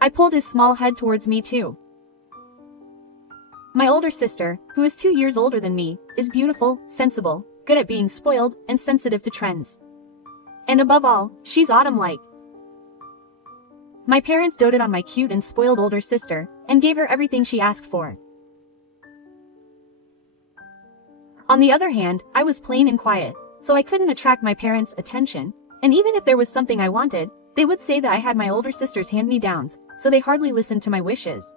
I pulled his small head towards me too. My older sister, who is 2 years older than me, is beautiful, sensible, good at being spoiled, and sensitive to trends. And above all, she's autumn-like. My parents doted on my cute and spoiled older sister, and gave her everything she asked for. On the other hand, I was plain and quiet, so I couldn't attract my parents' attention, and even if there was something I wanted, they would say that I had my older sister's hand-me-downs, so they hardly listened to my wishes.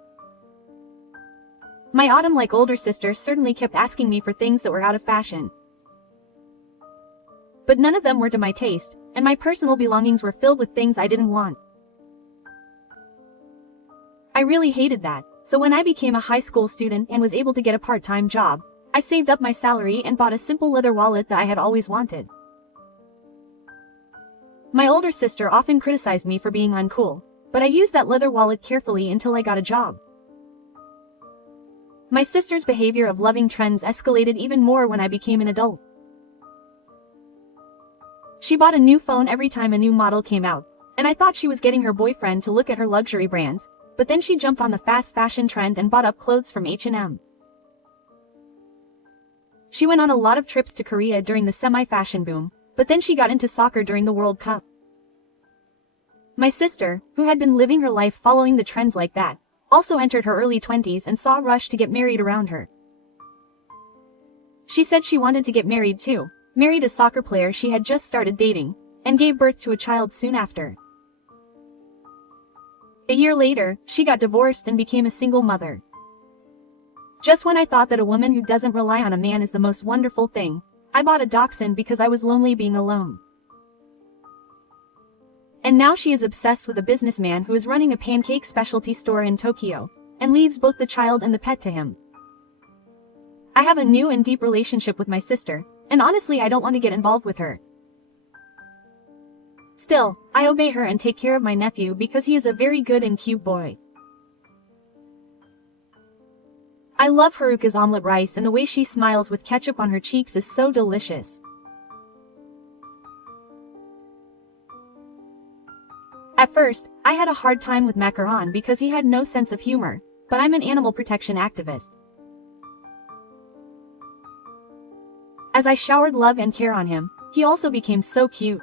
My autumn-like older sister certainly kept asking me for things that were out of fashion. But none of them were to my taste, and my personal belongings were filled with things I didn't want. I really hated that, so when I became a high school student and was able to get a part-time job, I saved up my salary and bought a simple leather wallet that I had always wanted. My older sister often criticized me for being uncool, but I used that leather wallet carefully until I got a job. My sister's behavior of loving trends escalated even more when I became an adult. She bought a new phone every time a new model came out, and I thought she was getting her boyfriend to look at her luxury brands, but then she jumped on the fast fashion trend and bought up clothes from H&M. She went on a lot of trips to Korea during the semi-fashion boom, but then she got into soccer during the World Cup. My sister, who had been living her life following the trends like that, also entered her early 20s and saw a rush to get married around her. She said she wanted to get married too, married a soccer player she had just started dating, and gave birth to a child soon after. A year later, she got divorced and became a single mother. Just when I thought that a woman who doesn't rely on a man is the most wonderful thing, I bought a dachshund because I was lonely being alone. And now she is obsessed with a businessman who is running a pancake specialty store in Tokyo, and leaves both the child and the pet to him. I have a new and deep relationship with my sister, and honestly I don't want to get involved with her. Still, I obey her and take care of my nephew because he is a very good and cute boy. I love Haruka's omelet rice, and the way she smiles with ketchup on her cheeks is so delicious. At first, I had a hard time with Macaron because he had no sense of humor, but I'm an animal protection activist. As I showered love and care on him, he also became so cute.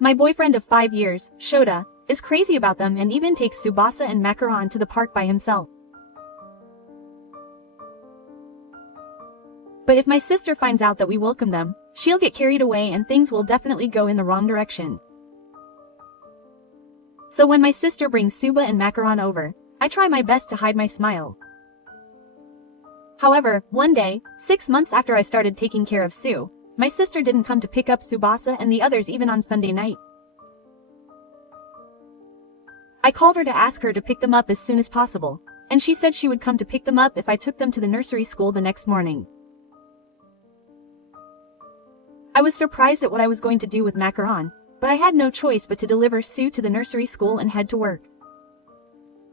My boyfriend of 5 years, Shota, is crazy about them and even takes Tsubasa and Macaron to the park by himself. But if my sister finds out that we welcome them, she'll get carried away and things will definitely go in the wrong direction. So when my sister brings Suba and Macaron over, I try my best to hide my smile. However, one day, 6 months after I started taking care of Sue, my sister didn't come to pick up Tsubasa and the others even on Sunday night. I called her to ask her to pick them up as soon as possible, and she said she would come to pick them up if I took them to the nursery school the next morning. I was surprised at what I was going to do with Macaron, but I had no choice but to deliver Sue to the nursery school and head to work.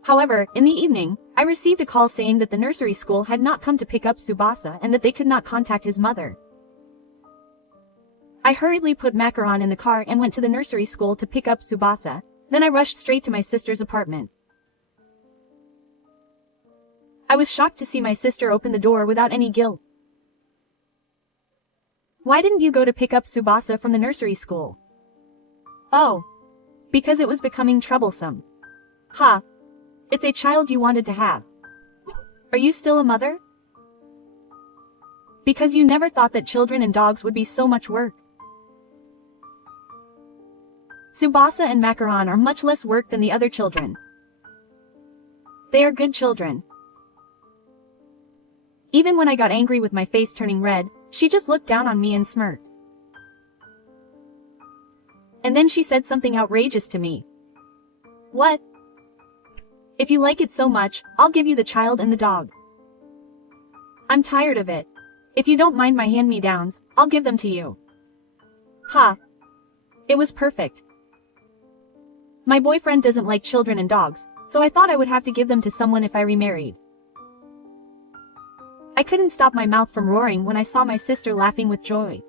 However, in the evening, I received a call saying that the nursery school had not come to pick up Tsubasa and that they could not contact his mother. I hurriedly put Macaron in the car and went to the nursery school to pick up Tsubasa, then I rushed straight to my sister's apartment. I was shocked to see my sister open the door without any guilt. Why didn't you go to pick up Tsubasa from the nursery school? Oh. Because it was becoming troublesome. Ha. It's a child you wanted to have. Are you still a mother? Because you never thought that children and dogs would be so much work. Tsubasa and Macaron are much less work than the other children. They are good children. Even when I got angry with my face turning red, she just looked down on me and smirked. And then she said something outrageous to me. What? If you like it so much, I'll give you the child and the dog. I'm tired of it. If you don't mind my hand-me-downs, I'll give them to you. Ha. It was perfect. My boyfriend doesn't like children and dogs, so I thought I would have to give them to someone if I remarried. I couldn't stop my mouth from roaring when I saw my sister laughing with joy.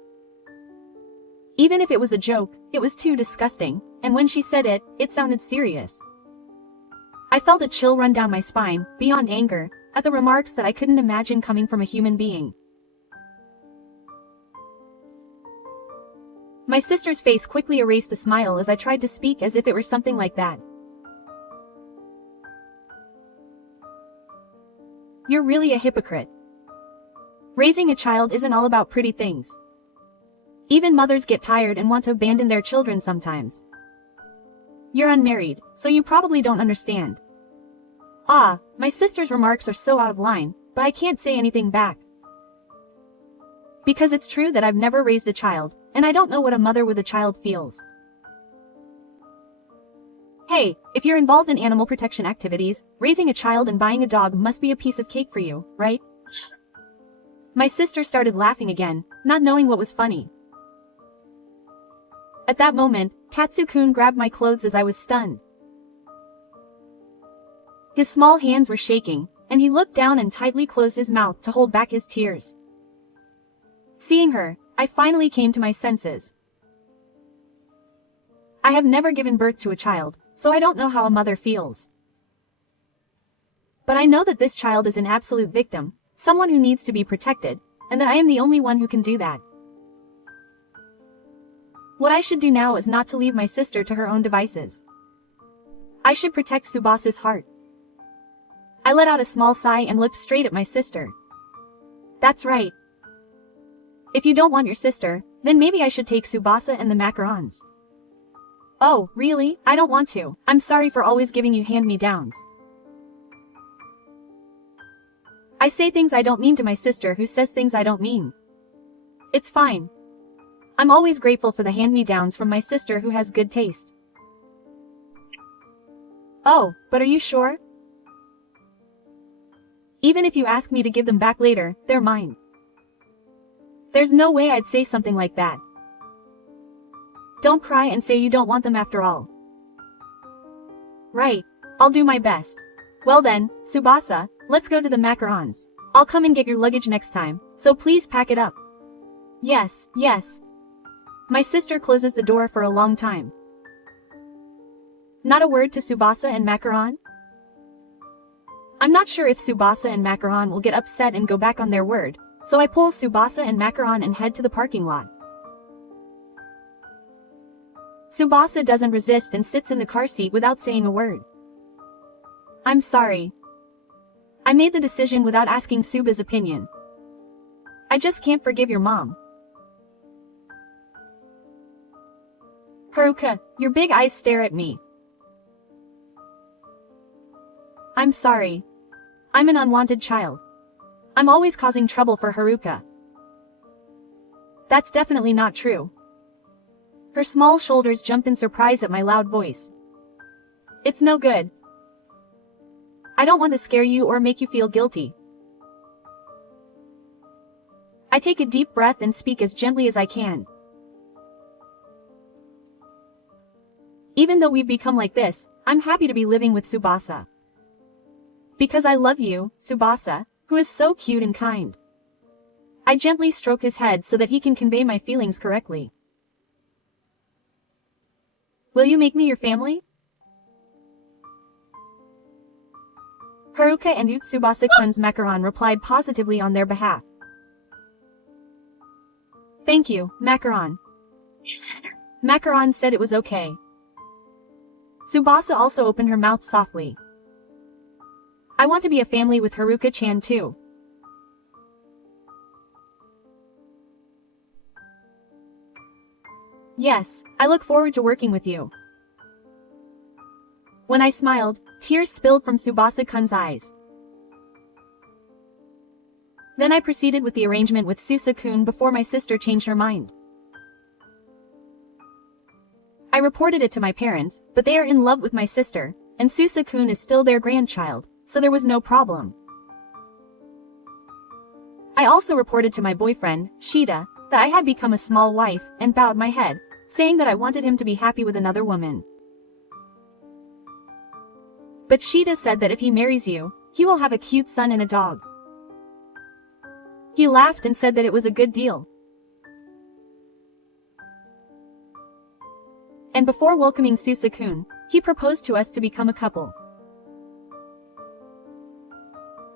Even if it was a joke, it was too disgusting, and when she said it, it sounded serious. I felt a chill run down my spine, beyond anger, at the remarks that I couldn't imagine coming from a human being. My sister's face quickly erased the smile as I tried to speak as if it were something like that. You're really a hypocrite. Raising a child isn't all about pretty things. Even mothers get tired and want to abandon their children sometimes. You're unmarried, so you probably don't understand. Ah, my sister's remarks are so out of line, but I can't say anything back. Because it's true that I've never raised a child, and I don't know what a mother with a child feels. Hey, if you're involved in animal protection activities, raising a child and buying a dog must be a piece of cake for you, right? My sister started laughing again, not knowing what was funny. At that moment, Tatsu-kun grabbed my clothes as I was stunned. His small hands were shaking, and he looked down and tightly closed his mouth to hold back his tears. Seeing her, I finally came to my senses. I have never given birth to a child, so I don't know how a mother feels. But I know that this child is an absolute victim, someone who needs to be protected, and that I am the only one who can do that. What I should do now is not to leave my sister to her own devices. I should protect Tsubasa's heart. I let out a small sigh and looked straight at my sister. That's right. If you don't want your sister, then maybe I should take Tsubasa and the macarons. Oh, really? I don't want to. I'm sorry for always giving you hand-me-downs. I say things I don't mean to my sister who says things I don't mean. It's fine. I'm always grateful for the hand-me-downs from my sister who has good taste. Oh, but are you sure? Even if you ask me to give them back later, they're mine. There's no way I'd say something like that. Don't cry and say you don't want them after all. Right, I'll do my best. Well then, Tsubasa, let's go to the macarons. I'll come and get your luggage next time, so please pack it up. Yes, yes. My sister closes the door for a long time. Not a word to Tsubasa and Macaron? I'm not sure if Tsubasa and Macaron will get upset and go back on their word, so I pull Tsubasa and Macaron and head to the parking lot. Tsubasa doesn't resist and sits in the car seat without saying a word. I'm sorry. I made the decision without asking Tsuba's opinion. I just can't forgive your mom. Haruka, your big eyes stare at me. I'm sorry. I'm an unwanted child. I'm always causing trouble for Haruka. That's definitely not true. Her small shoulders jump in surprise at my loud voice. It's no good. I don't want to scare you or make you feel guilty. I take a deep breath and speak as gently as I can. Even though we've become like this, I'm happy to be living with Tsubasa. Because I love you, Tsubasa, who is so cute and kind. I gently stroke his head so that he can convey my feelings correctly. Will you make me your family? Haruka and Tsubasa-kun's Macaron replied positively on their behalf. Thank you, Macaron. Macaron said it was okay. Tsubasa also opened her mouth softly. I want to be a family with Haruka-chan too. Yes, I look forward to working with you. When I smiled, tears spilled from Tsubasa-kun's eyes. Then I proceeded with the arrangement with Susa-kun before my sister changed her mind. I reported it to my parents, but they are in love with my sister, and Susa-kun is still their grandchild, so there was no problem. I also reported to my boyfriend, Shida, that I had become a small wife, and bowed my head, saying that I wanted him to be happy with another woman. but Sheeta said that if he marries you, he will have a cute son and a dog. He laughed and said that it was a good deal. And before welcoming Susa-kun, he proposed to us to become a couple.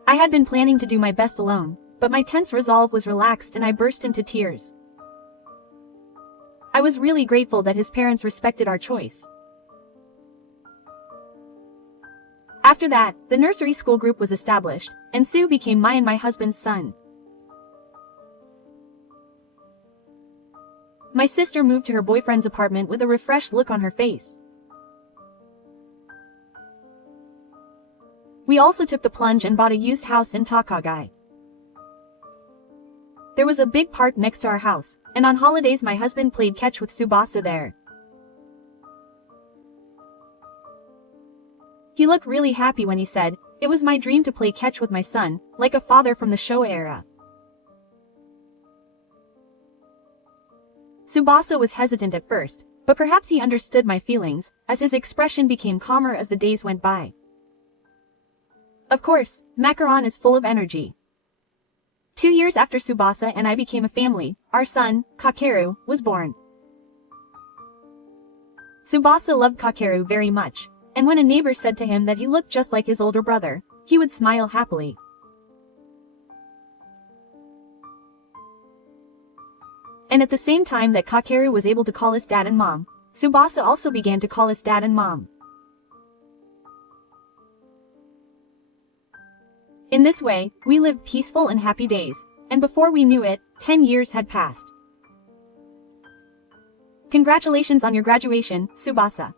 I had been planning to do my best alone, but my tense resolve was relaxed and I burst into tears. I was really grateful that his parents respected our choice. After that, the nursery school group was established, and Sue became my and my husband's son. My sister moved to her boyfriend's apartment with a refreshed look on her face. We also took the plunge and bought a used house in Takagai. There was a big park next to our house, and on holidays my husband played catch with Tsubasa there. He looked really happy when he said, "It was my dream to play catch with my son, like a father from the Showa era." Tsubasa was hesitant at first, but perhaps he understood my feelings, as his expression became calmer as the days went by. Of course, Macaron is full of energy. 2 years after Tsubasa and I became a family, our son, Kakeru, was born. Tsubasa loved Kakeru very much, and when a neighbor said to him that he looked just like his older brother, he would smile happily. And at the same time that Kakeru was able to call us dad and mom, Tsubasa also began to call us dad and mom. In this way, we lived peaceful and happy days, and before we knew it, 10 years had passed. Congratulations on your graduation, Tsubasa.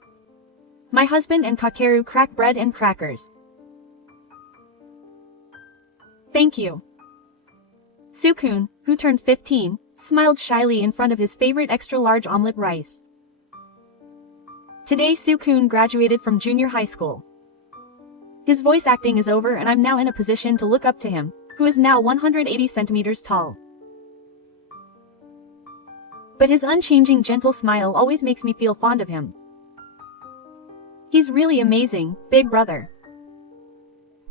My husband and Kakeru crack bread and crackers. Thank you. Sukun, who turned 15, smiled shyly in front of his favorite extra-large omelet rice. Today Sukun graduated from junior high school. His voice acting is over and I'm now in a position to look up to him, who is now 180 centimeters tall. But his unchanging gentle smile always makes me feel fond of him. He's really amazing, big brother.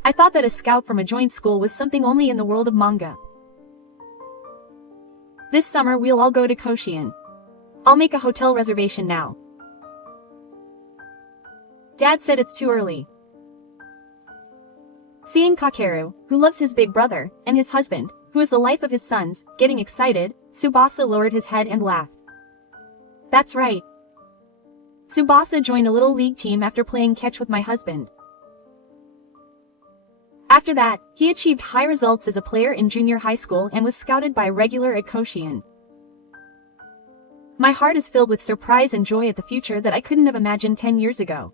I thought that a scout from a joint school was something only in the world of manga. This summer we'll all go to Koshien. I'll make a hotel reservation now. Dad said it's too early. Seeing Kakeru, who loves his big brother, and his husband, who is the life of his sons, getting excited, Tsubasa lowered his head and laughed. That's right. Tsubasa joined a little league team after playing catch with my husband. After that, he achieved high results as a player in junior high school and was scouted by regular at Koshien. My heart is filled with surprise and joy at the future that I couldn't have imagined 10 years ago.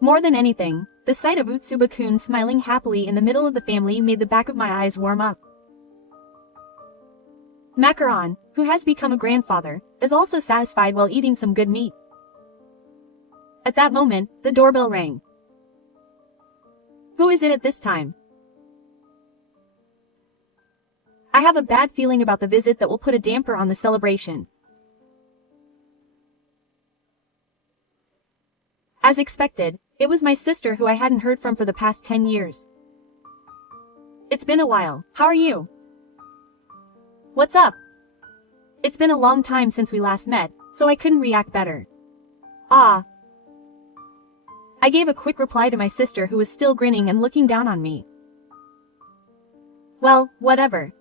More than anything, the sight of Utsuba-kun smiling happily in the middle of the family made the back of my eyes warm up. Macaron, who has become a grandfather, is also satisfied while eating some good meat. At that moment, the doorbell rang. Who is it at this time? I have a bad feeling about the visit that will put a damper on the celebration. As expected, it was my sister who I hadn't heard from for the past 10 years. It's been a while. How are you? What's up? It's been a long time since we last met, so I couldn't react better. Ah. I gave a quick reply to my sister who was still grinning and looking down on me. Well, whatever.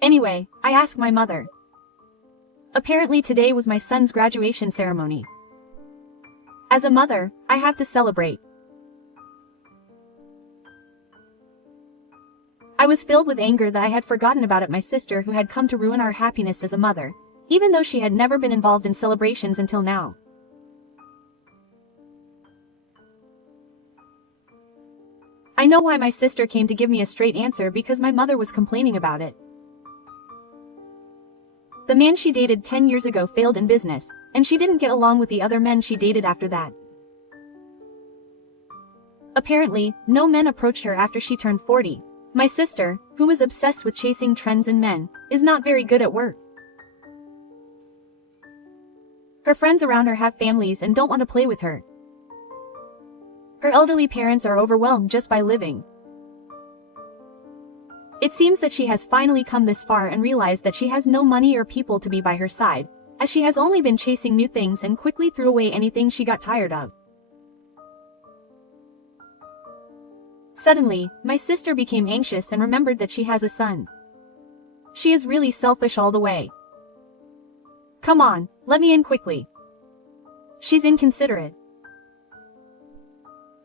Anyway, I asked my mother. Apparently today was my son's graduation ceremony. As a mother, I have to celebrate. I was filled with anger that I had forgotten about it, my sister who had come to ruin our happiness as a mother, even though she had never been involved in celebrations until now. I know why my sister came to give me a straight answer, because my mother was complaining about it. The man she dated 10 years ago failed in business, and she didn't get along with the other men she dated after that. Apparently, no men approached her after she turned 40. My sister, who was obsessed with chasing trends in men, is not very good at work. Her friends around her have families and don't want to play with her. Her elderly parents are overwhelmed just by living. It seems that she has finally come this far and realized that she has no money or people to be by her side, as she has only been chasing new things and quickly threw away anything she got tired of. Suddenly, my sister became anxious and remembered that she has a son. She is really selfish all the way. Come on, let me in quickly. She's inconsiderate.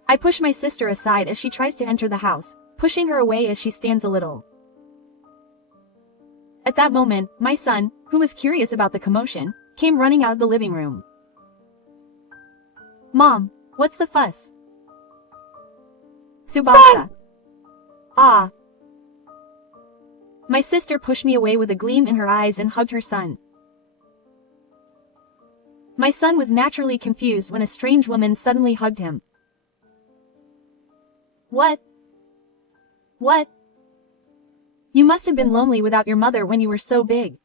I push my sister aside as she tries to enter the house, pushing her away as she stands a little. At that moment, my son, who was curious about the commotion, came running out of the living room. Mom, what's the fuss? Tsubasa. Ah. My sister pushed me away with a gleam in her eyes and hugged her son. My son was naturally confused when a strange woman suddenly hugged him. What? What? You must have been lonely without your mother when you were so big.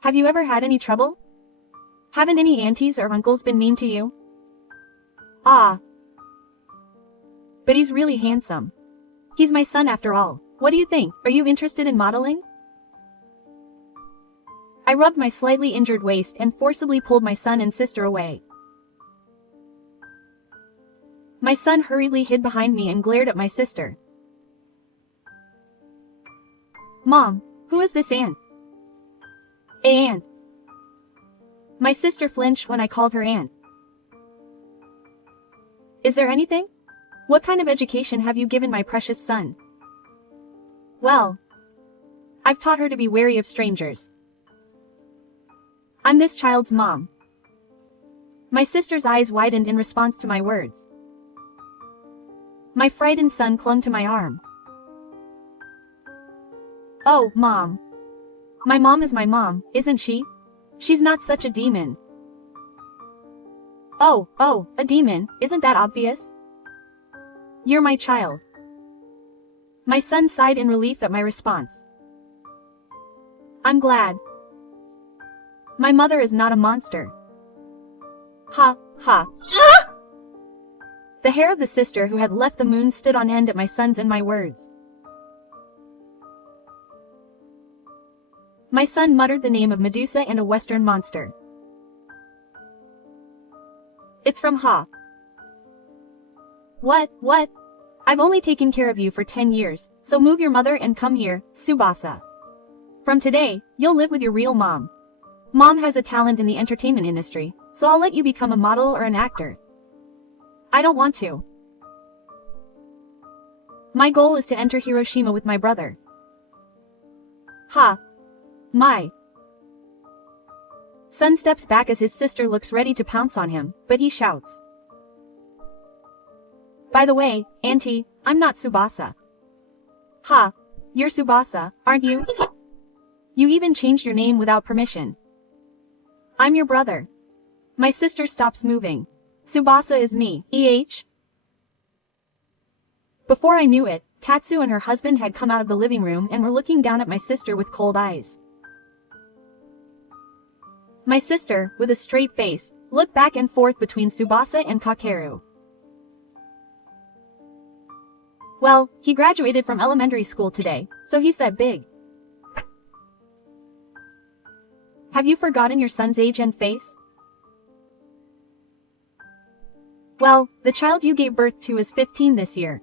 Have you ever had any trouble? Haven't any aunties or uncles been mean to you? Ah. But he's really handsome. He's my son after all. What do you think? Are you interested in modeling? I rubbed my slightly injured waist and forcibly pulled my son and sister away. My son hurriedly hid behind me and glared at my sister. Mom, who is this aunt? Aunt. My sister flinched when I called her aunt. Is there anything? What kind of education have you given my precious son? Well, I've taught her to be wary of strangers. I'm this child's mom. My sister's eyes widened in response to my words. My frightened son clung to my arm. Oh, Mom. My mom is my mom, isn't she? She's not such a demon. Oh, a demon, isn't that obvious? You're my child. My son sighed in relief at my response. I'm glad. My mother is not a monster. Ha, ha. The hair of the sister who had left the moon stood on end at my son's and my words. My son muttered the name of Medusa and a Western monster. It's from Ha. What? I've only taken care of you for 10 years, so move your mother and come here, Tsubasa. From today, you'll live with your real mom. Mom has a talent in the entertainment industry, so I'll let you become a model or an actor. I don't want to. My goal is to enter Hiroshima with my brother. Ha. My. Son steps back as his sister looks ready to pounce on him, but he shouts. By the way, Auntie, I'm not Tsubasa. Ha. You're Tsubasa, aren't you? You even changed your name without permission. I'm your brother. My sister stops moving. Tsubasa is me, EH. Before I knew it, Tatsu and her husband had come out of the living room and were looking down at my sister with cold eyes. My sister, with a straight face, looked back and forth between Tsubasa and Kakeru. Well, he graduated from elementary school today, so he's that big. Have you forgotten your son's age and face? Well, the child you gave birth to is 15 this year.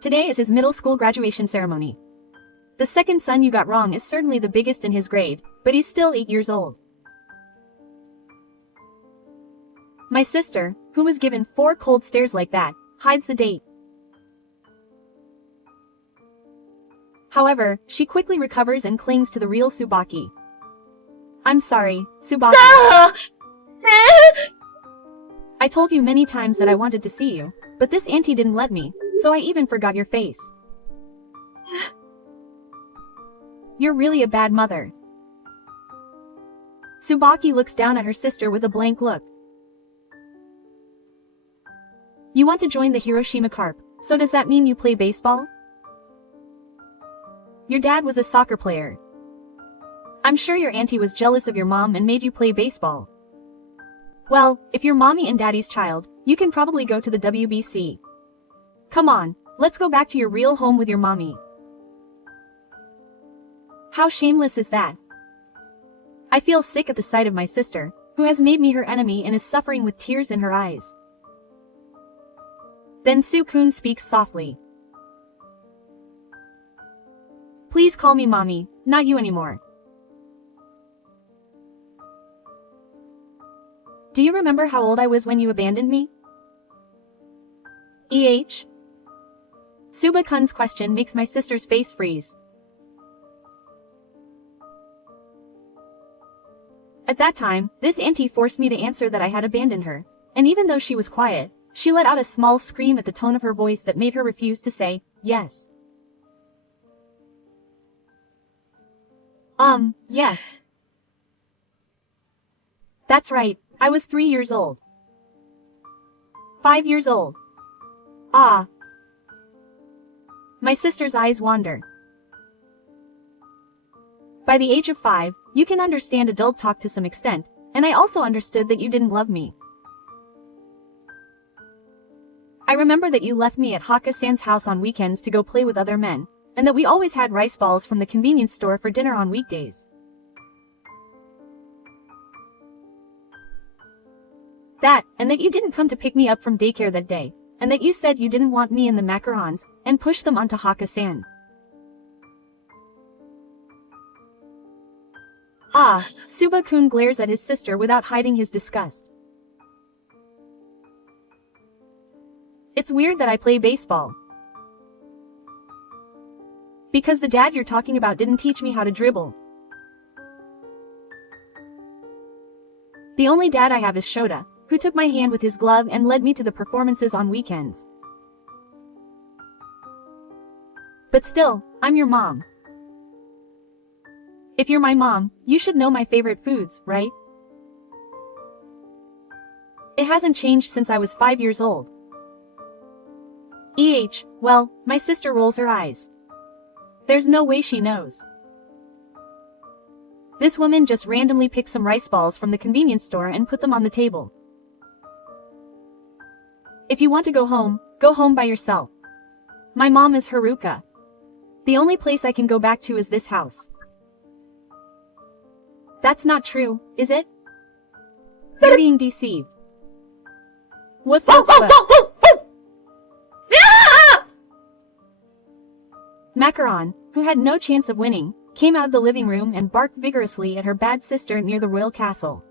Today is his middle school graduation ceremony. The second son you got wrong is certainly the biggest in his grade, but he's still 8 years old. My sister, who was given 4 cold stares like that, hides the date. However, she quickly recovers and clings to the real Tsubaki. I'm sorry, Tsubaki. I told you many times that I wanted to see you, but this auntie didn't let me, so I even forgot your face. You're really a bad mother. Tsubaki looks down at her sister with a blank look. You want to join the Hiroshima Carp, so does that mean you play baseball? Your dad was a soccer player. I'm sure your auntie was jealous of your mom and made you play baseball. Well, if you're mommy and daddy's child, you can probably go to the WBC. Come on, let's go back to your real home with your mommy. How shameless is that? I feel sick at the sight of my sister, who has made me her enemy and is suffering with tears in her eyes. Then Soo-kun speaks softly. Please call me mommy, not you anymore. Do you remember how old I was when you abandoned me? Suba-kun's question makes my sister's face freeze. At that time, this auntie forced me to answer that I had abandoned her, and even though she was quiet, she let out a small scream at the tone of her voice that made her refuse to say, yes. Yes. That's right, I was 3 years old. 5 years old. Ah. My sister's eyes wander. By the age of 5, you can understand adult talk to some extent, and I also understood that you didn't love me. I remember that you left me at Haka-san's house on weekends to go play with other men, and that we always had rice balls from the convenience store for dinner on weekdays. That, and that you didn't come to pick me up from daycare that day, and that you said you didn't want me and the macarons, and pushed them onto Haka-san. Ah, Suba-kun glares at his sister without hiding his disgust. It's weird that I play baseball. Because the dad you're talking about didn't teach me how to dribble. The only dad I have is Shota, who took my hand with his glove and led me to the performances on weekends. But still, I'm your mom. If you're my mom, you should know my favorite foods, right? It hasn't changed since I was 5 years old. Well, my sister rolls her eyes. There's no way she knows. This woman just randomly picked some rice balls from the convenience store and put them on the table. If you want to go home by yourself. My mom is Haruka. The only place I can go back to is this house. That's not true, is it? You're being deceived. Woof woof woof. Macaron, who had no chance of winning, came out of the living room and barked vigorously at her bad sister near the royal castle.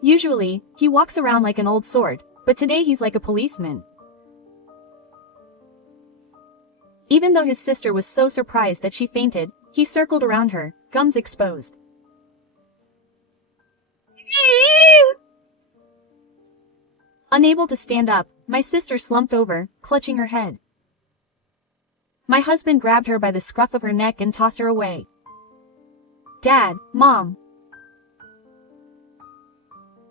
Usually, he walks around like an old sword, but today he's like a policeman. Even though his sister was so surprised that she fainted, he circled around her, gums exposed. Unable to stand up, my sister slumped over, clutching her head. My husband grabbed her by the scruff of her neck and tossed her away. Dad, Mom.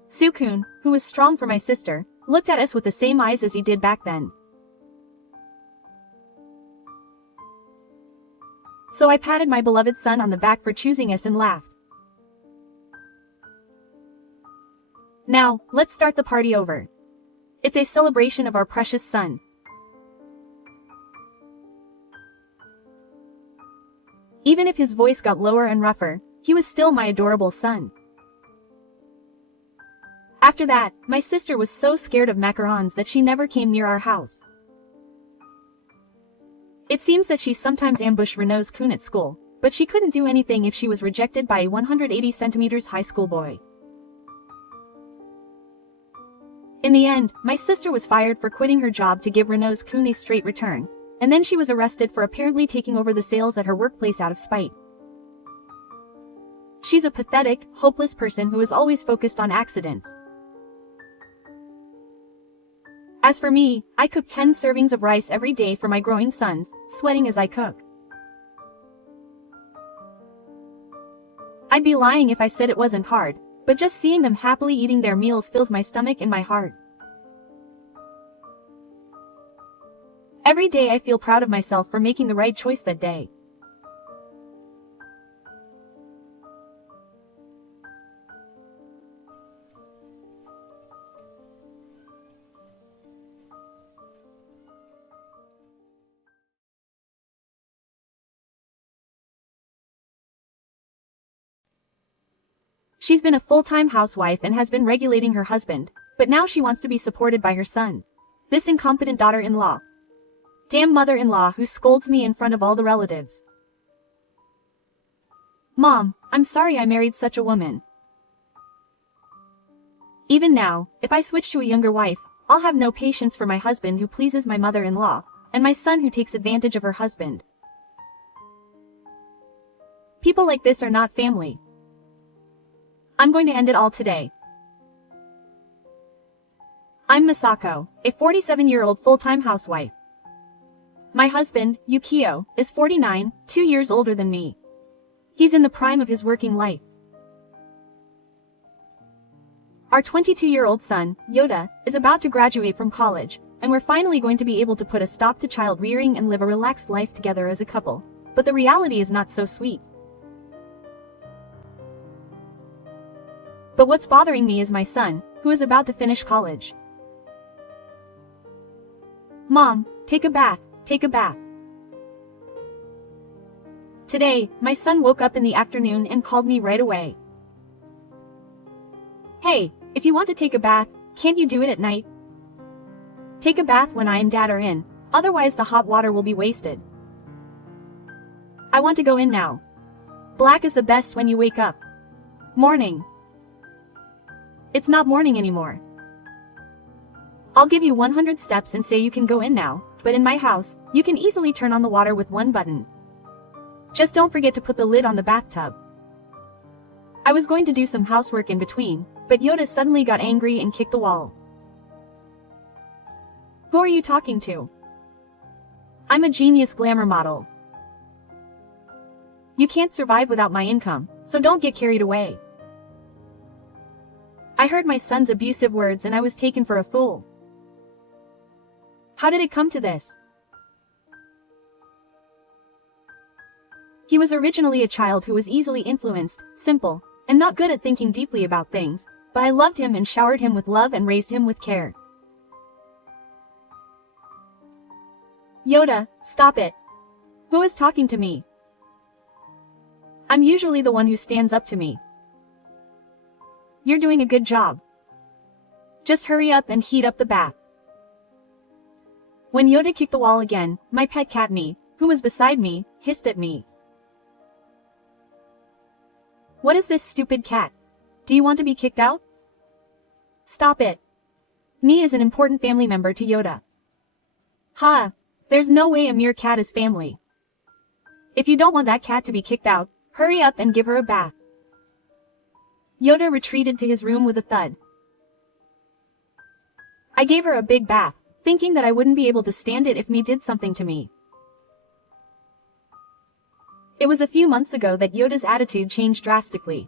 Soo-kun, who was strong for my sister, looked at us with the same eyes as he did back then. So I patted my beloved son on the back for choosing us and laughed. Now, let's start the party over. It's a celebration of our precious son. Even if his voice got lower and rougher, he was still my adorable son. After that, my sister was so scared of macarons that she never came near our house. It seems that she sometimes ambushed Renault's-kun at school, but she couldn't do anything if she was rejected by a 180 centimeters high school boy. In the end, my sister was fired for quitting her job to give Renault's-kun a straight return, and then she was arrested for apparently taking over the sales at her workplace out of spite. She's a pathetic, hopeless person who is always focused on accidents. As for me, I cook 10 servings of rice every day for my growing sons, sweating as I cook. I'd be lying if I said it wasn't hard, but just seeing them happily eating their meals fills my stomach and my heart. Every day I feel proud of myself for making the right choice that day. She's been a full-time housewife and has been regulating her husband, but now she wants to be supported by her son. This incompetent daughter-in-law. Damn mother-in-law who scolds me in front of all the relatives. Mom, I'm sorry I married such a woman. Even now, if I switch to a younger wife, I'll have no patience for my husband who pleases my mother-in-law, and my son who takes advantage of her husband. People like this are not family. I'm going to end it all today. I'm Masako, a 47-year-old full-time housewife. My husband, Yukio, is 49, 2 years older than me. He's in the prime of his working life. Our 22-year-old son, Yoda, is about to graduate from college, and we're finally going to be able to put a stop to child rearing and live a relaxed life together as a couple. But the reality is not so sweet. But what's bothering me is my son, who is about to finish college. Mom, take a bath, take a bath. Today, my son woke up in the afternoon and called me right away. Hey, if you want to take a bath, can't you do it at night? Take a bath when I and Dad are in, otherwise the hot water will be wasted. I want to go in now. Black is the best when you wake up. Morning. It's not morning anymore. I'll give you 100 steps and say you can go in now, but in my house, you can easily turn on the water with one button. Just don't forget to put the lid on the bathtub. I was going to do some housework in between, but Yoda suddenly got angry and kicked the wall. Who are you talking to? I'm a genius glamour model. You can't survive without my income, so don't get carried away. I heard my son's abusive words and I was taken for a fool. How did it come to this? He was originally a child who was easily influenced, simple, and not good at thinking deeply about things, but I loved him and showered him with love and raised him with care. Yoda, stop it. Who is talking to me? I'm usually the one who stands up to me. You're doing a good job. Just hurry up and heat up the bath. When Yoda kicked the wall again, my pet cat Me, who was beside me, hissed at me. What is this stupid cat? Do you want to be kicked out? Stop it. Me is an important family member to Yoda. Ha! There's no way a mere cat is family. If you don't want that cat to be kicked out, hurry up and give her a bath. Yoda retreated to his room with a thud. I gave her a big bath, thinking that I wouldn't be able to stand it if Me did something to me. It was a few months ago that Yoda's attitude changed drastically.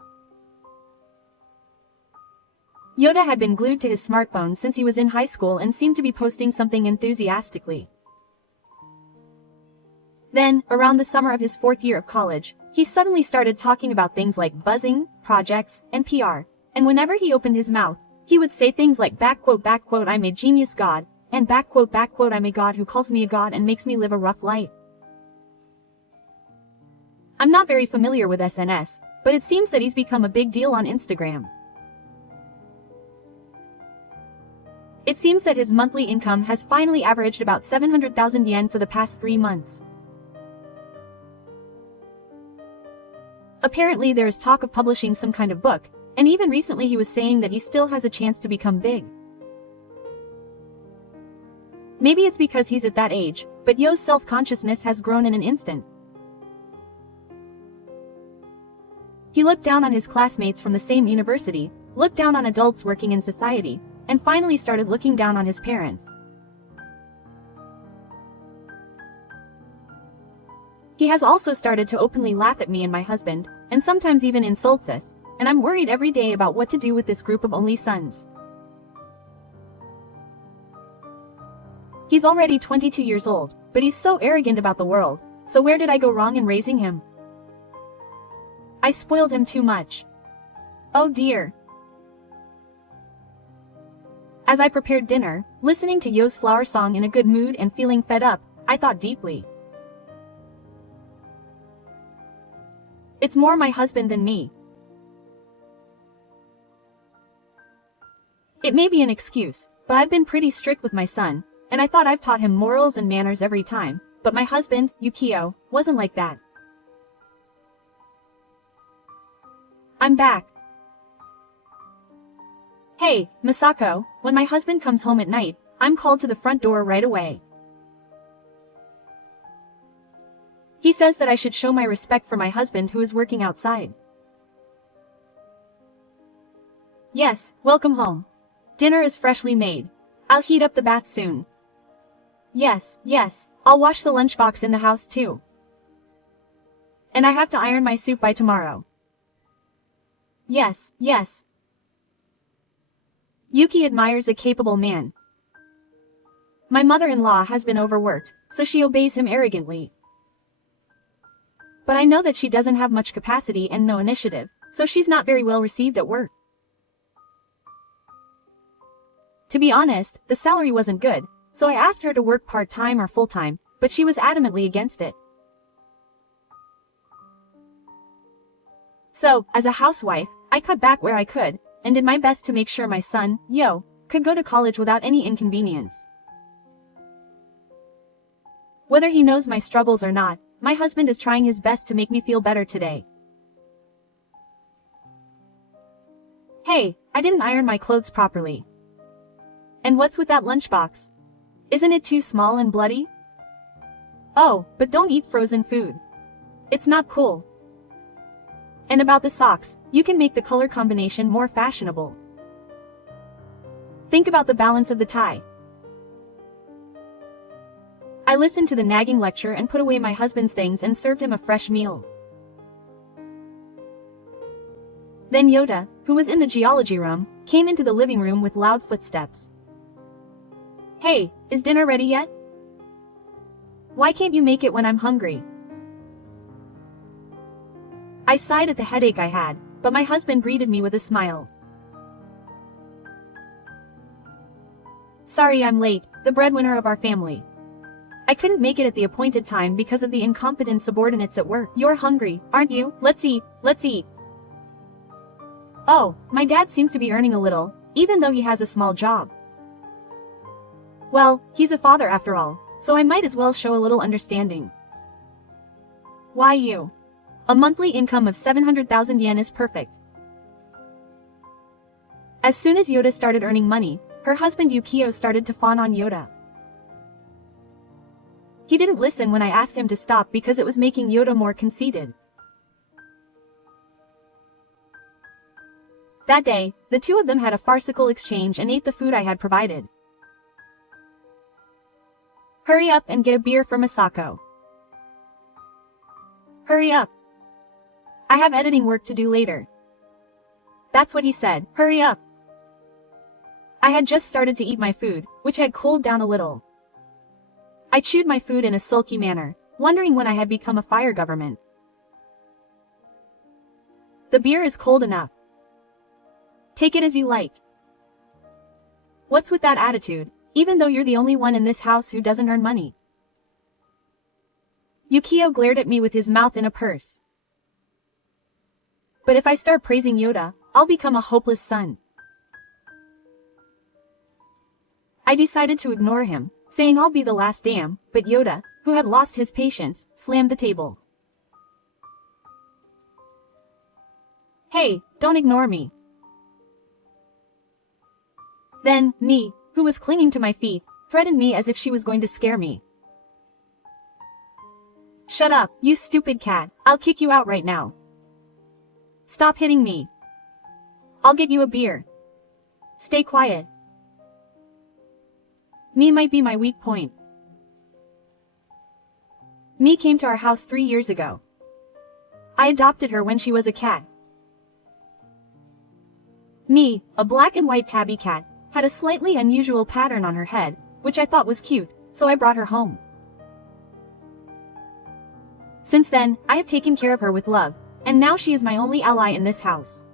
Yoda had been glued to his smartphone since he was in high school and seemed to be posting something enthusiastically. Then, around the summer of his 4th year of college, he suddenly started talking about things like buzzing, projects, and PR, and whenever he opened his mouth, he would say things like backquote, I'm a genius god, and backquote, I'm a god who calls me a god and makes me live a rough life. I'm not very familiar with SNS, but it seems that he's become a big deal on Instagram. It seems that his monthly income has finally averaged about 700,000 yen for the past 3 months. Apparently there is talk of publishing some kind of book, and even recently he was saying that he still has a chance to become big. Maybe it's because he's at that age, but Yo's self-consciousness has grown in an instant. He looked down on his classmates from the same university, looked down on adults working in society, and finally started looking down on his parents. He has also started to openly laugh at me and my husband, and sometimes even insults us, and I'm worried every day about what to do with this group of only sons. He's already 22 years old, but he's so arrogant about the world, so where did I go wrong in raising him? I spoiled him too much. Oh dear. As I prepared dinner, listening to Yo's flower song in a good mood and feeling fed up, I thought deeply. It's more my husband than me. It may be an excuse, but I've been pretty strict with my son, and I thought I've taught him morals and manners every time, but my husband, Yukio, wasn't like that. I'm back. Hey, Masako, when my husband comes home at night, I'm called to the front door right away. He says that I should show my respect for my husband who is working outside. Yes, welcome home. Dinner is freshly made. I'll heat up the bath soon. Yes, I'll wash the lunchbox in the house too. And I have to iron my suit by tomorrow. Yes. Yuki admires a capable man. My mother-in-law has been overworked, so she obeys him arrogantly. But I know that she doesn't have much capacity and no initiative, so she's not very well received at work. To be honest, the salary wasn't good, so I asked her to work part-time or full-time, but she was adamantly against it. So, as a housewife, I cut back where I could, and did my best to make sure my son, Yo, could go to college without any inconvenience. Whether he knows my struggles or not, my husband is trying his best to make me feel better today. Hey, I didn't iron my clothes properly. And what's with that lunchbox? Isn't it too small and bloody? Oh, but don't eat frozen food. It's not cool. And about the socks, you can make the color combination more fashionable. Think about the balance of the tie. I listened to the nagging lecture and put away my husband's things and served him a fresh meal. Then Yoda, who was in the geology room, came into the living room with loud footsteps. Hey, is dinner ready yet? Why can't you make it when I'm hungry? I sighed at the headache I had, but my husband greeted me with a smile. Sorry I'm late, the breadwinner of our family. I couldn't make it at the appointed time because of the incompetent subordinates at work. You're hungry, aren't you? Let's eat. Oh, my dad seems to be earning a little, even though he has a small job. Well, he's a father after all, so I might as well show a little understanding. Why you? A monthly income of 700,000 yen is perfect. As soon as Yoda started earning money, her husband Yukio started to fawn on Yoda. He didn't listen when I asked him to stop because it was making Yoda more conceited. That day, the two of them had a farcical exchange and ate the food I had provided. Hurry up and get a beer for Masako. Hurry up. I have editing work to do later. That's what he said, hurry up. I had just started to eat my food, which had cooled down a little. I chewed my food in a sulky manner, wondering when I had become a fire government. The beer is cold enough. Take it as you like. What's with that attitude, even though you're the only one in this house who doesn't earn money? Yukio glared at me with his mouth in a purse. But if I start praising Yoda, I'll become a hopeless son. I decided to ignore him, saying I'll be the last damn, but Yoda, who had lost his patience, slammed the table. Hey, don't ignore me. Then, Mi, who was clinging to my feet, threatened me as if she was going to scare me. Shut up, you stupid cat, I'll kick you out right now. Stop hitting me. I'll get you a beer. Stay quiet. Mi might be my weak point. Mi came to our house 3 years ago. I adopted her when she was a cat. Mi, a black and white tabby cat, had a slightly unusual pattern on her head, which I thought was cute, so I brought her home. Since then, I have taken care of her with love, and now she is my only ally in this house.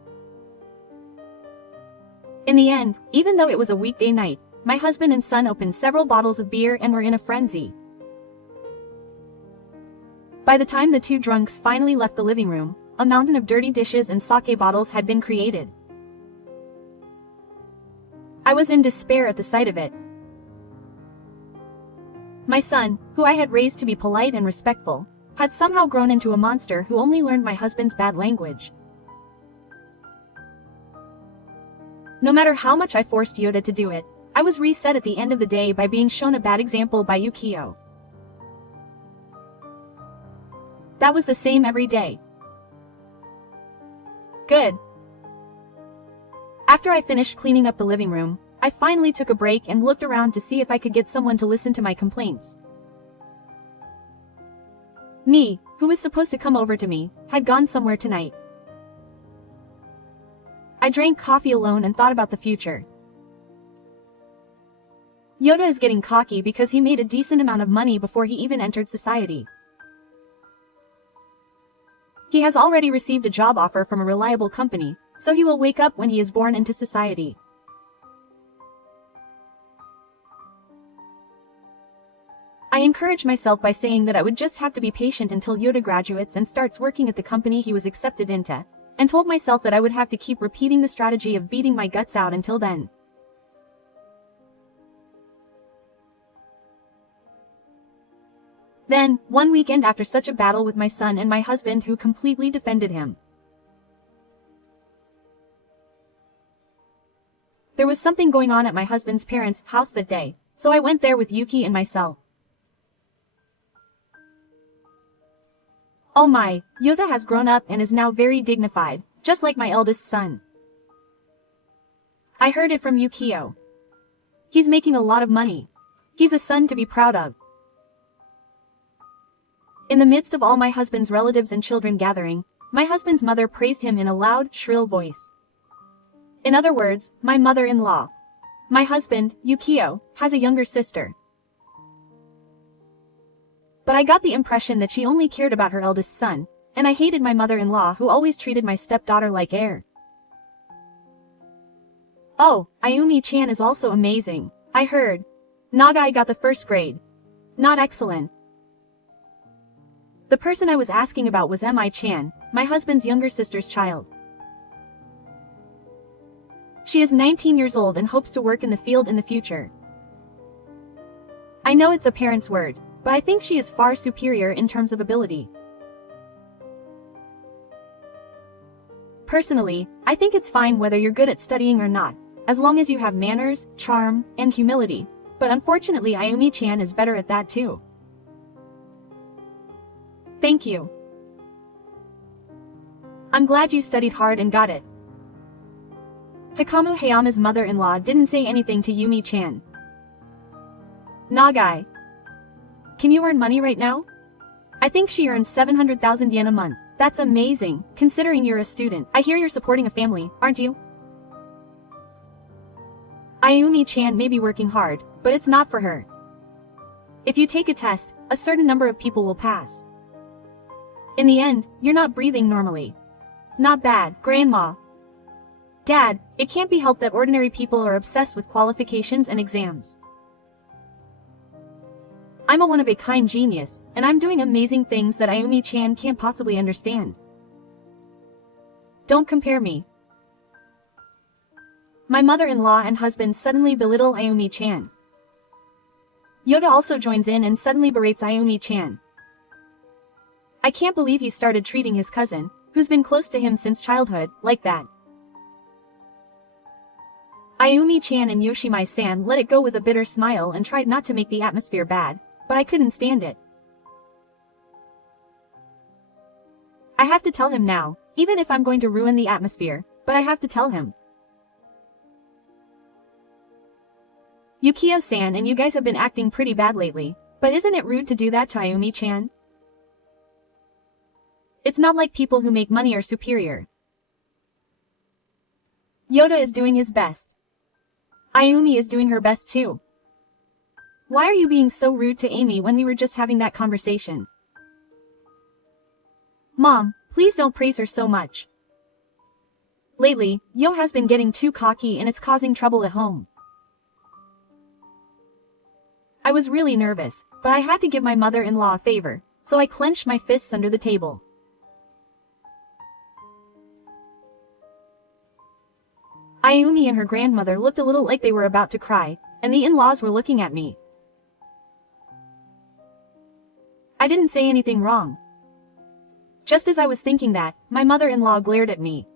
In the end, even though it was a weekday night, my husband and son opened several bottles of beer and were in a frenzy. By the time the two drunks finally left the living room, a mountain of dirty dishes and sake bottles had been created. I was in despair at the sight of it. My son, who I had raised to be polite and respectful, had somehow grown into a monster who only learned my husband's bad language. No matter how much I forced Yoda to do it, I was reset at the end of the day by being shown a bad example by Yukio. That was the same every day. Good. After I finished cleaning up the living room, I finally took a break and looked around to see if I could get someone to listen to my complaints. Me, who was supposed to come over to me, had gone somewhere tonight. I drank coffee alone and thought about the future. Yoda is getting cocky because he made a decent amount of money before he even entered society. He has already received a job offer from a reliable company, so he will wake up when he is born into society. I encouraged myself by saying that I would just have to be patient until Yoda graduates and starts working at the company he was accepted into, and told myself that I would have to keep repeating the strategy of beating my guts out until then. Then, one weekend after such a battle with my son and my husband who completely defended him, there was something going on at my husband's parents' house that day, so I went there with Yuki and myself. Oh my, Yoda has grown up and is now very dignified, just like my eldest son. I heard it from Yukio. He's making a lot of money. He's a son to be proud of. In the midst of all my husband's relatives and children gathering, my husband's mother praised him in a loud, shrill voice. In other words, my mother-in-law. My husband, Yukio, has a younger sister. But I got the impression that she only cared about her eldest son, and I hated my mother-in-law who always treated my stepdaughter like air. Oh, Ayumi-chan is also amazing, I heard. Nagai got the first grade. Not excellent. The person I was asking about was Mi-chan, my husband's younger sister's child. She is 19 years old and hopes to work in the field in the future. I know it's a parent's word, but I think she is far superior in terms of ability. Personally, I think it's fine whether you're good at studying or not, as long as you have manners, charm, and humility, but unfortunately Ayumi-chan is better at that too. Thank you. I'm glad you studied hard and got it. Hikamu Hayama's mother-in-law didn't say anything to Yumi-chan. Nagai. Can you earn money right now? I think she earns 700,000 yen a month. That's amazing, considering you're a student. I hear you're supporting a family, aren't you? Ayumi-chan may be working hard, but it's not for her. If you take a test, a certain number of people will pass. In the end, you're not breathing normally. Not bad, Grandma. Dad, it can't be helped that ordinary people are obsessed with qualifications and exams. I'm a one-of-a-kind genius, and I'm doing amazing things that Ayumi-chan can't possibly understand. Don't compare me. My mother-in-law and husband suddenly belittle Ayumi-chan. Yoda also joins in and suddenly berates Ayumi-chan. I can't believe he started treating his cousin, who's been close to him since childhood, like that. Ayumi-chan and Yoshimai-san let it go with a bitter smile and tried not to make the atmosphere bad, but I couldn't stand it. I have to tell him now, even if I'm going to ruin the atmosphere, but I have to tell him. Yukio-san and you guys have been acting pretty bad lately, but isn't it rude to do that to Ayumi-chan? It's not like people who make money are superior. Yoda is doing his best. Ayumi is doing her best too. Why are you being so rude to Amy when we were just having that conversation? Mom, please don't praise her so much. Lately, Yo has been getting too cocky and it's causing trouble at home. I was really nervous, but I had to give my mother-in-law a favor, so I clenched my fists under the table. Ayumi and her grandmother looked a little like they were about to cry, and the in-laws were looking at me. I didn't say anything wrong. Just as I was thinking that, my mother-in-law glared at me.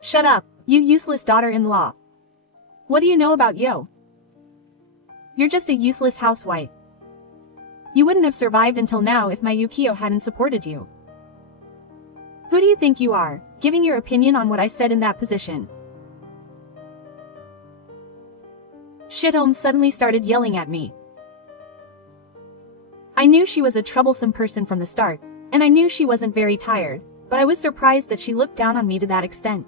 Shut up, you useless daughter-in-law. What do you know about Yo? You're just a useless housewife. You wouldn't have survived until now if my Yukio hadn't supported you. Who do you think you are, giving your opinion on what I said in that position? Shithome suddenly started yelling at me. I knew she was a troublesome person from the start, and I knew she wasn't very tired, but I was surprised that she looked down on me to that extent.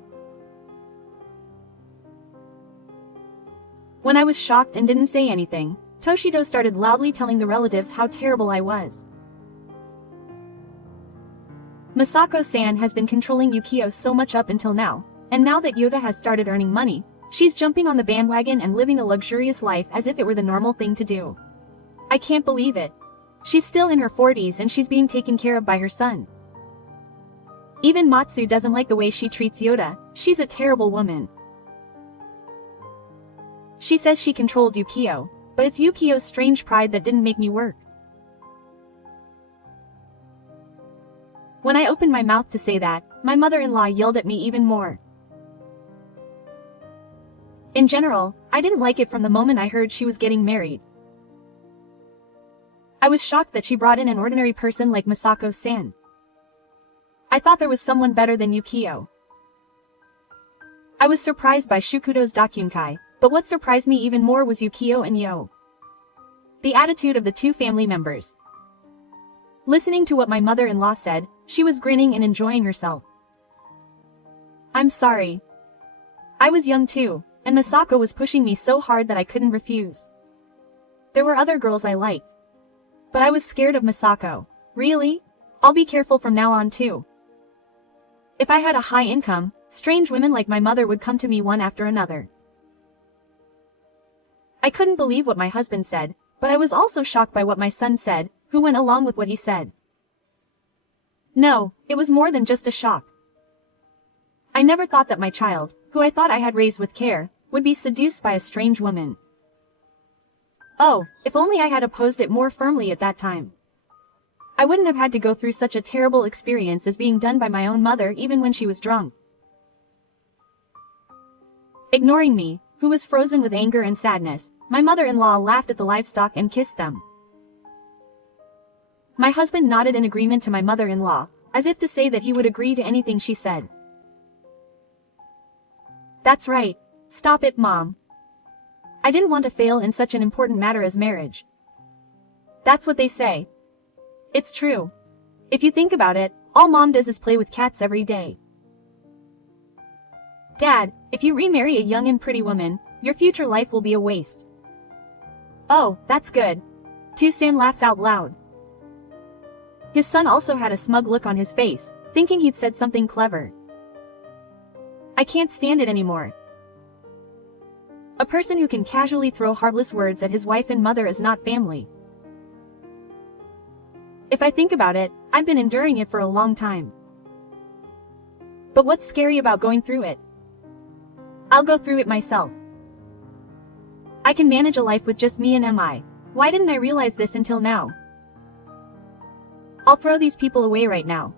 When I was shocked and didn't say anything, Toshito started loudly telling the relatives how terrible I was. Masako-san has been controlling Yukio so much up until now, and now that Yoda has started earning money, she's jumping on the bandwagon and living a luxurious life as if it were the normal thing to do. I can't believe it. She's still in her 40s and she's being taken care of by her son. Even Matsu doesn't like the way she treats Yoda. She's a terrible woman. She says she controlled Yukio, but it's Yukio's strange pride that didn't make me work. When I opened my mouth to say that, my mother-in-law yelled at me even more. In general, I didn't like it from the moment I heard she was getting married. I was shocked that she brought in an ordinary person like Masako-san. I thought there was someone better than Yukio. I was surprised by Shukudo's Dakyunkai, but what surprised me even more was Yukio and Yo. The attitude of the two family members. Listening to what my mother-in-law said, she was grinning and enjoying herself. I'm sorry. I was young too, and Masako was pushing me so hard that I couldn't refuse. There were other girls I liked. But I was scared of Masako. Really? I'll be careful from now on too. If I had a high income, strange women like my mother would come to me one after another. I couldn't believe what my husband said, but I was also shocked by what my son said, who went along with what he said. No, it was more than just a shock. I never thought that my child, who I thought I had raised with care, would be seduced by a strange woman. Oh, if only I had opposed it more firmly at that time. I wouldn't have had to go through such a terrible experience as being done by my own mother even when she was drunk. Ignoring me, who was frozen with anger and sadness, my mother-in-law laughed at the livestock and kissed them. My husband nodded in agreement to my mother-in-law, as if to say that he would agree to anything she said. That's right. Stop it, Mom. I didn't want to fail in such an important matter as marriage. That's what they say. It's true. If you think about it, all Mom does is play with cats every day. Dad, if you remarry a young and pretty woman, your future life will be a waste. Oh, that's good. Tusan laughs out loud. His son also had a smug look on his face, thinking he'd said something clever. I can't stand it anymore. A person who can casually throw heartless words at his wife and mother is not family. If I think about it, I've been enduring it for a long time. But what's scary about going through it? I'll go through it myself. I can manage a life with just me and MI. Why didn't I realize this until now? I'll throw these people away right now.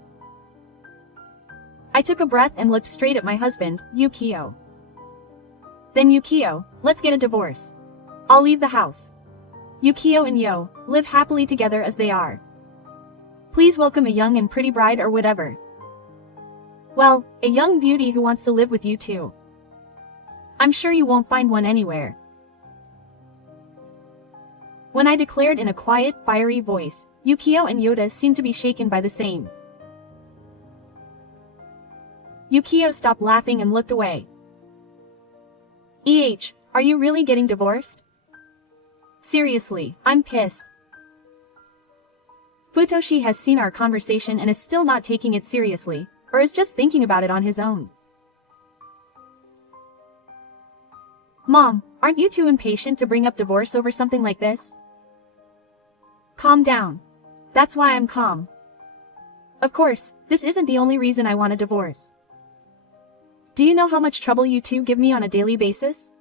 I took a breath and looked straight at my husband, Yukio. Then Yukio, let's get a divorce. I'll leave the house. Yukio and Yo, live happily together as they are. Please welcome a young and pretty bride or whatever. Well, a young beauty who wants to live with you too. I'm sure you won't find one anywhere. When I declared in a quiet, fiery voice, Yukio and Yoda seemed to be shaken by the same. Yukio stopped laughing and looked away. Are you really getting divorced? Seriously, I'm pissed. Futoshi has seen our conversation and is still not taking it seriously, or is just thinking about it on his own. Mom, aren't you too impatient to bring up divorce over something like this? Calm down. That's why I'm calm. Of course, this isn't the only reason I want a divorce. do you know how much trouble you two give me on a daily basis?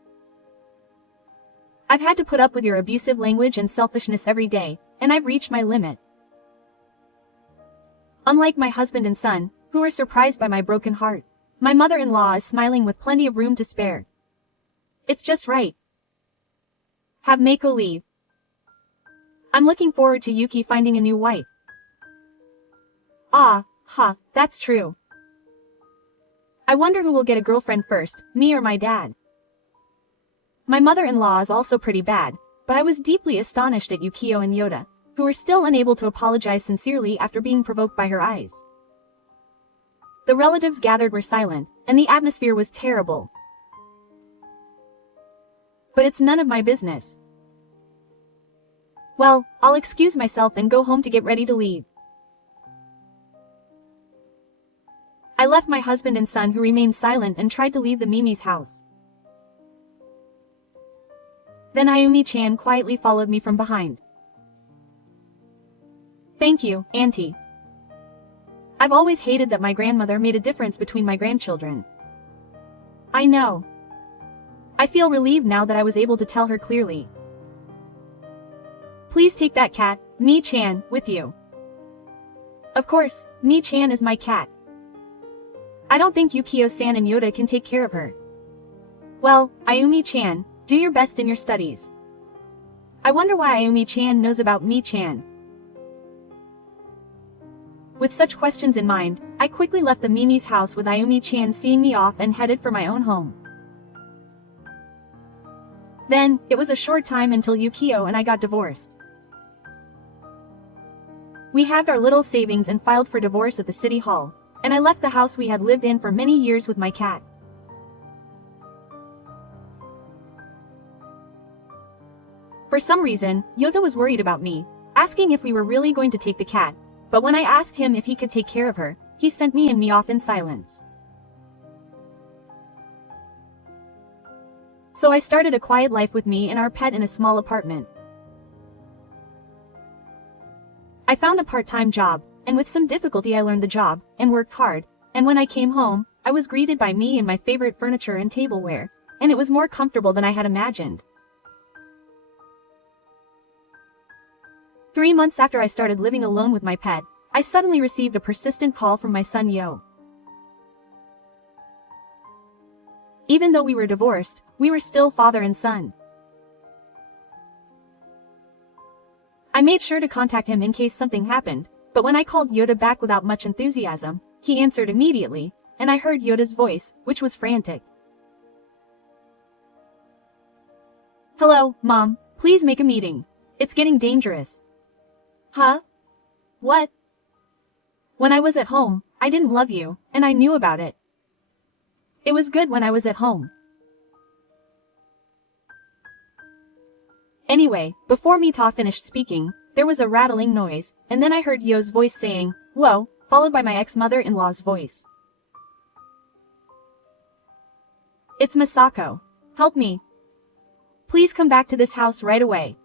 I've had to put up with your abusive language and selfishness every day, and I've reached my limit. Unlike my husband and son, who are surprised by my broken heart, my mother-in-law is smiling with plenty of room to spare. It's just right. Have Mako leave. I'm looking forward to Yuki finding a new wife. Ah, that's true. I wonder who will get a girlfriend first, me or my dad. My mother-in-law is also pretty bad, but I was deeply astonished at Yukio and Yoda, who were still unable to apologize sincerely after being provoked by her eyes. The relatives gathered were silent, and the atmosphere was terrible. But it's none of my business. Well, I'll excuse myself and go home to get ready to leave. I left my husband and son, who remained silent, and tried to leave the Mimi's house. Then Ayumi-chan quietly followed me from behind. Thank you, Auntie. I've always hated that my grandmother made a difference between my grandchildren. I know. I feel relieved now that I was able to tell her clearly. Please take that cat, Mi-chan, with you. Of course, Mi-chan is my cat. I don't think Yukio-san and Yoda can take care of her. Well, Ayumi-chan, do your best in your studies. I wonder why Ayumi-chan knows about Mi-chan. With such questions in mind, I quickly left the Mimi's house with Ayumi-chan seeing me off and headed for my own home. Then, it was a short time until Yukio and I got divorced. We halved our little savings and filed for divorce at the city hall, and I left the house we had lived in for many years with my cat. For some reason, Yoda was worried about me, asking if we were really going to take the cat, but when I asked him if he could take care of her, he sent me and me off in silence. So I started a quiet life with me and our pet in a small apartment. I found a part-time job, and with some difficulty I learned the job, and worked hard, and when I came home, I was greeted by me and my favorite furniture and tableware, and it was more comfortable than I had imagined. 3 months after I started living alone with my pet, I suddenly received a persistent call from my son Yo. Even though we were divorced, we were still father and son. I made sure to contact him in case something happened, but when I called Yoda back without much enthusiasm, he answered immediately, and I heard Yoda's voice, which was frantic. Hello, Mom, please make a meeting. It's getting dangerous. Huh? What? When I was at home, I didn't love you, and I knew about it. It was good when I was at home. Anyway, before Mita finished speaking, there was a rattling noise, and then I heard Yo's voice saying, "Whoa," followed by my ex-mother-in-law's voice. It's Masako. Help me. Please come back to this house right away.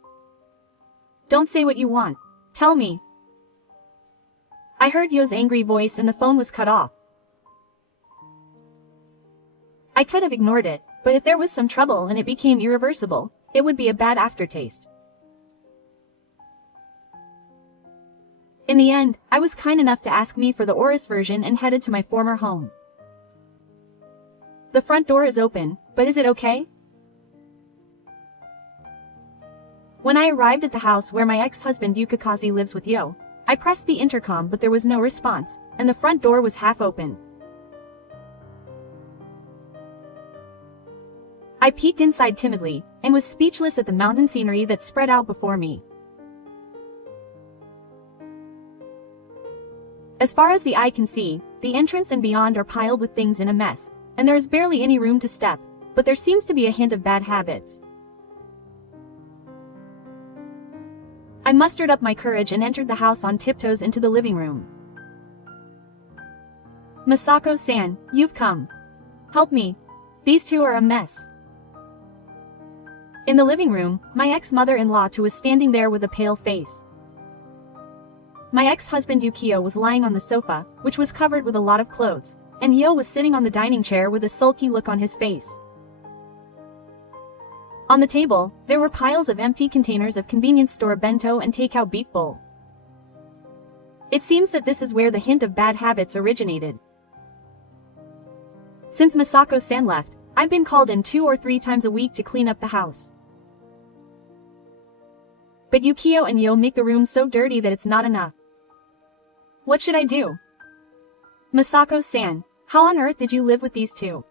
Don't say what you want. Tell me. I heard Yo's angry voice and the phone was cut off. I could have ignored it, but if there was some trouble and it became irreversible, it would be a bad aftertaste. In the end, I was kind enough to ask me for the Oris version and headed to my former home. The front door is open, but is it okay? When I arrived at the house where my ex-husband Yukikaze lives with Yo, I pressed the intercom but there was no response, and the front door was half open. I peeked inside timidly, and was speechless at the mountain scenery that spread out before me. As far as the eye can see, the entrance and beyond are piled with things in a mess, and there is barely any room to step, but there seems to be a hint of bad habits. I mustered up my courage and entered the house on tiptoes into the living room. Masako-san, you've come. Help me. These two are a mess. In the living room, my ex-mother-in-law was standing there with a pale face. My ex-husband Yukio was lying on the sofa, which was covered with a lot of clothes, and Yo was sitting on the dining chair with a sulky look on his face. On the table, there were piles of empty containers of convenience store bento and takeout beef bowl. It seems that this is where the hint of bad habits originated. Since Masako-san left, I've been called in 2 or 3 times a week to clean up the house. But Yukio and Yo make the room so dirty that it's not enough. What should I do? Masako-san, how on earth did you live with these two?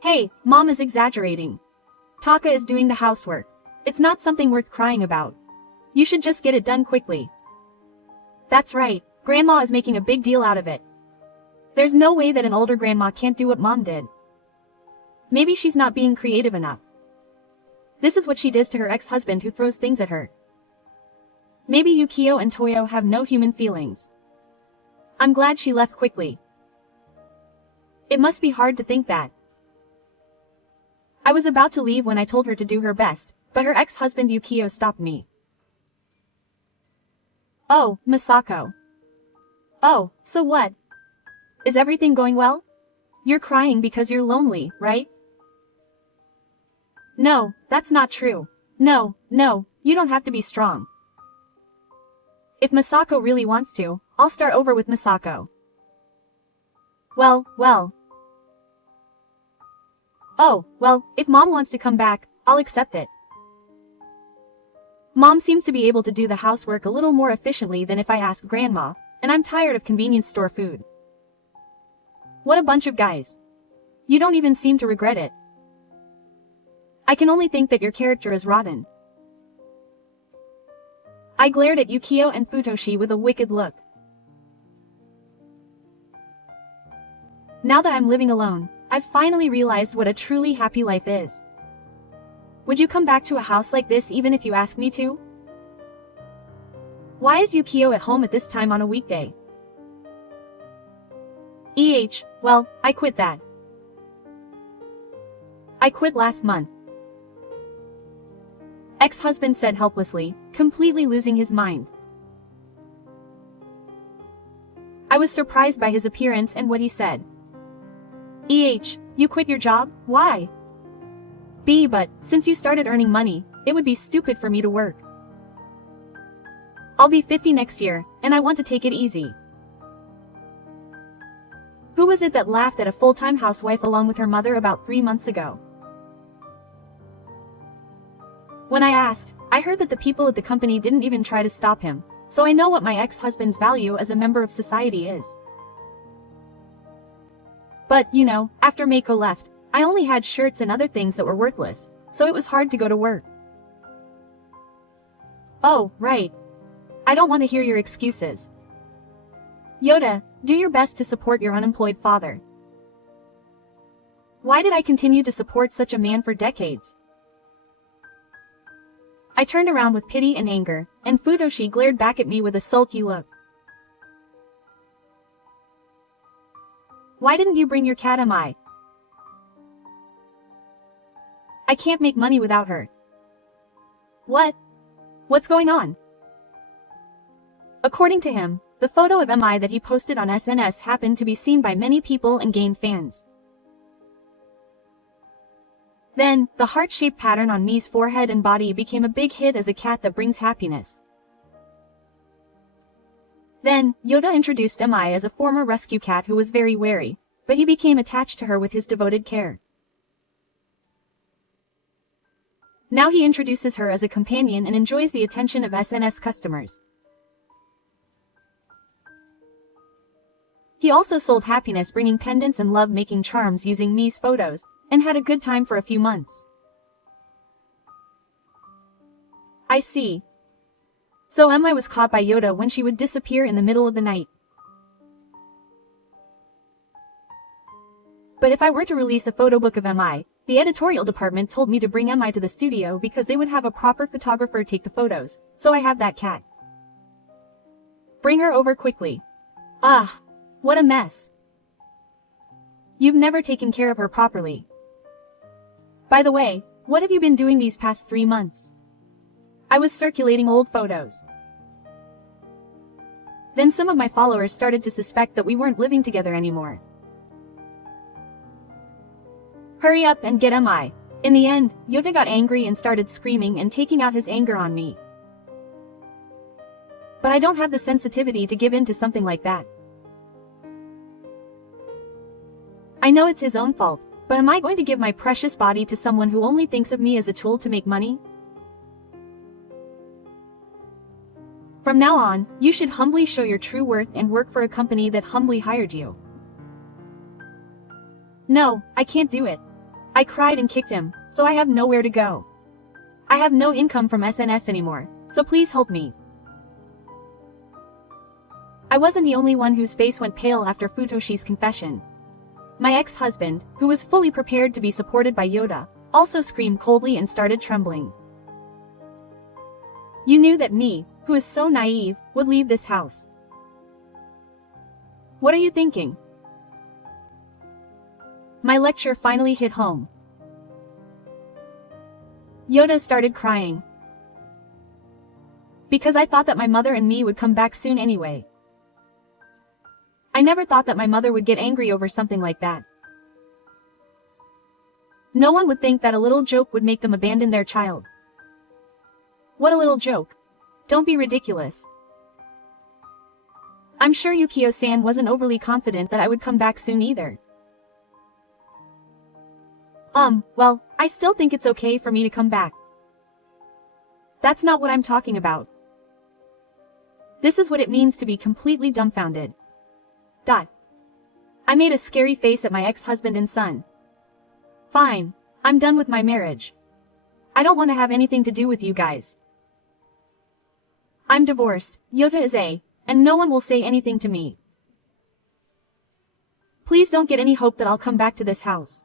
Hey, Mom is exaggerating. Taka is doing the housework. It's not something worth crying about. You should just get it done quickly. That's right, Grandma is making a big deal out of it. There's no way that an older grandma can't do what Mom did. Maybe she's not being creative enough. This is what she does to her ex-husband who throws things at her. Maybe Yukio and Toyo have no human feelings. I'm glad she left quickly. It must be hard to think that. I was about to leave when I told her to do her best, but her ex-husband Yukio stopped me. Oh, Masako. Oh, so what? Is everything going well? You're crying because you're lonely, right? No, that's not true. No, you don't have to be strong. If Masako really wants to, I'll start over with Masako. Well. Oh, well, if Mom wants to come back, I'll accept it. Mom seems to be able to do the housework a little more efficiently than if I ask Grandma, and I'm tired of convenience store food. What a bunch of guys. You don't even seem to regret it. I can only think that your character is rotten. I glared at Yukio and Futoshi with a wicked look. Now that I'm living alone, I've finally realized what a truly happy life is. Would you come back to a house like this even if you ask me to? Why is Yukio at home at this time on a weekday? Well, I quit that. I quit last month. Ex-husband said helplessly, completely losing his mind. I was surprised by his appearance and what he said. You quit your job? Why? But, since you started earning money, it would be stupid for me to work. I'll be 50 next year, and I want to take it easy. Who was it that laughed at a full-time housewife along with her mother about 3 months ago? When I asked, I heard that the people at the company didn't even try to stop him, so I know what my ex-husband's value as a member of society is. But, after Meiko left, I only had shirts and other things that were worthless, so it was hard to go to work. Oh, right. I don't want to hear your excuses. Yoda, do your best to support your unemployed father. Why did I continue to support such a man for decades? I turned around with pity and anger, and Futoshi glared back at me with a sulky look. Why didn't you bring your cat, Amai? I can't make money without her. What? What's going on? According to him, the photo of MI that he posted on SNS happened to be seen by many people and gained fans. Then, the heart-shaped pattern on Mi's forehead and body became a big hit as a cat that brings happiness. Then, Yoda introduced MI as a former rescue cat who was very wary, but he became attached to her with his devoted care. Now he introduces her as a companion and enjoys the attention of SNS customers. He also sold happiness-bringing pendants and love-making charms using Mi's photos, and had a good time for a few months. I see. So MI was caught by Yoda when she would disappear in the middle of the night. But if I were to release a photo book of MI, the editorial department told me to bring MI to the studio because they would have a proper photographer take the photos, so I have that cat. Bring her over quickly. Ah, what a mess. You've never taken care of her properly. By the way, what have you been doing these past 3 months? I was circulating old photos. Then some of my followers started to suspect that we weren't living together anymore. Hurry up and get MI. In the end, Yoda got angry and started screaming and taking out his anger on me. But I don't have the sensitivity to give in to something like that. I know it's his own fault, but am I going to give my precious body to someone who only thinks of me as a tool to make money? From now on, you should humbly show your true worth and work for a company that humbly hired you. No, I can't do it. I cried and kicked him, so I have nowhere to go. I have no income from SNS anymore, so please help me. I wasn't the only one whose face went pale after Futoshi's confession. My ex-husband, who was fully prepared to be supported by Yoda, also screamed coldly and started trembling. You knew that me, who is so naive, would leave this house. What are you thinking? My lecture finally hit home. Yoda started crying. Because I thought that my mother and me would come back soon anyway. I never thought that my mother would get angry over something like that. No one would think that a little joke would make them abandon their child. What a little joke. Don't be ridiculous. I'm sure Yukio-san wasn't overly confident that I would come back soon either. Well, I still think it's okay for me to come back. That's not what I'm talking about. This is what it means to be completely dumbfounded. I made a scary face at my ex-husband and son. Fine, I'm done with my marriage. I don't want to have anything to do with you guys. I'm divorced, Yoda is and no one will say anything to me. Please don't get any hope that I'll come back to this house.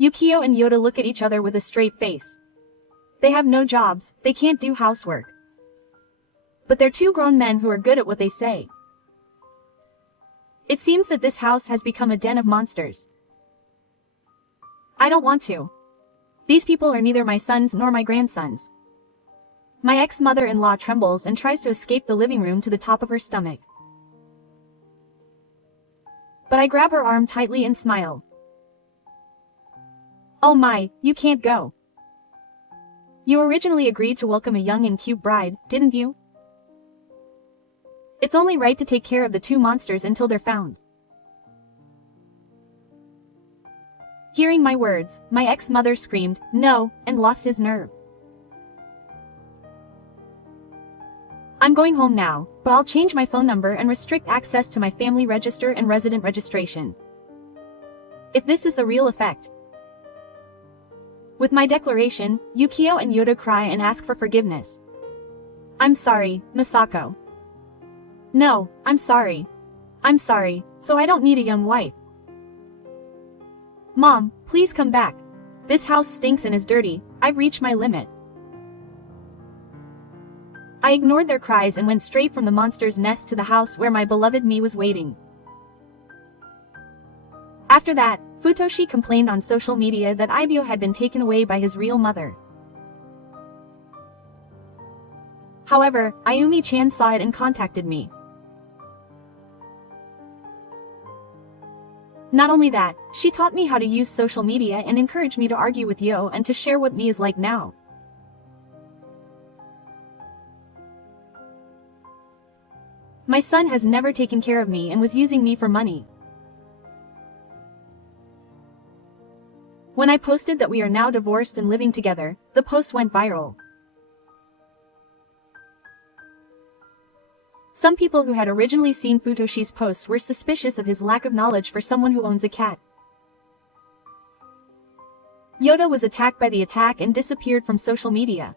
Yukio and Yoda look at each other with a straight face. They have no jobs, they can't do housework. But they're two grown men who are good at what they say. It seems that this house has become a den of monsters. I don't want to. These people are neither my sons nor my grandsons. My ex-mother-in-law trembles and tries to escape the living room to the top of her stomach. But I grab her arm tightly and smile. Oh my, you can't go. You originally agreed to welcome a young and cute bride, didn't you? It's only right to take care of the two monsters until they're found. Hearing my words, my ex-mother screamed, no, and lost his nerve. I'm going home now, but I'll change my phone number and restrict access to my family register and resident registration. If this is the real effect. With my declaration, Yukio and Yoda cry and ask for forgiveness. I'm sorry, Misako. No, I'm sorry. I'm sorry, so I don't need a young wife. Mom, please come back. This house stinks and is dirty, I've reached my limit. I ignored their cries and went straight from the monster's nest to the house where my beloved me was waiting. After that, Futoshi complained on social media that Ibyo had been taken away by his real mother. However, Ayumi-chan saw it and contacted me. Not only that, she taught me how to use social media and encouraged me to argue with Yo and to share what me is like now. My son has never taken care of me and was using me for money. When I posted that we are now divorced and living together, the post went viral. Some people who had originally seen Futoshi's post were suspicious of his lack of knowledge for someone who owns a cat. Yoda was attacked by the attack and disappeared from social media.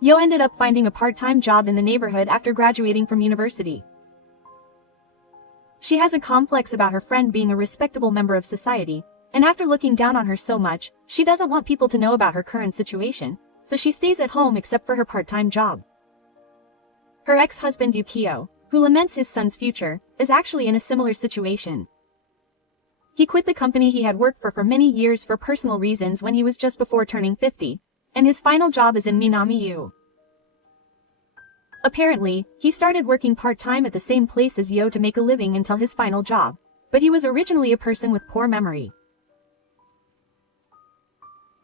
Yo ended up finding a part-time job in the neighborhood after graduating from university. She has a complex about her friend being a respectable member of society, and after looking down on her so much, she doesn't want people to know about her current situation, so she stays at home except for her part-time job. Her ex-husband Yukio, who laments his son's future, is actually in a similar situation. He quit the company he had worked for many years for personal reasons when he was just before turning 50, and his final job is in Minami-U. Apparently, he started working part-time at the same place as Yo to make a living until his final job, but he was originally a person with poor memory.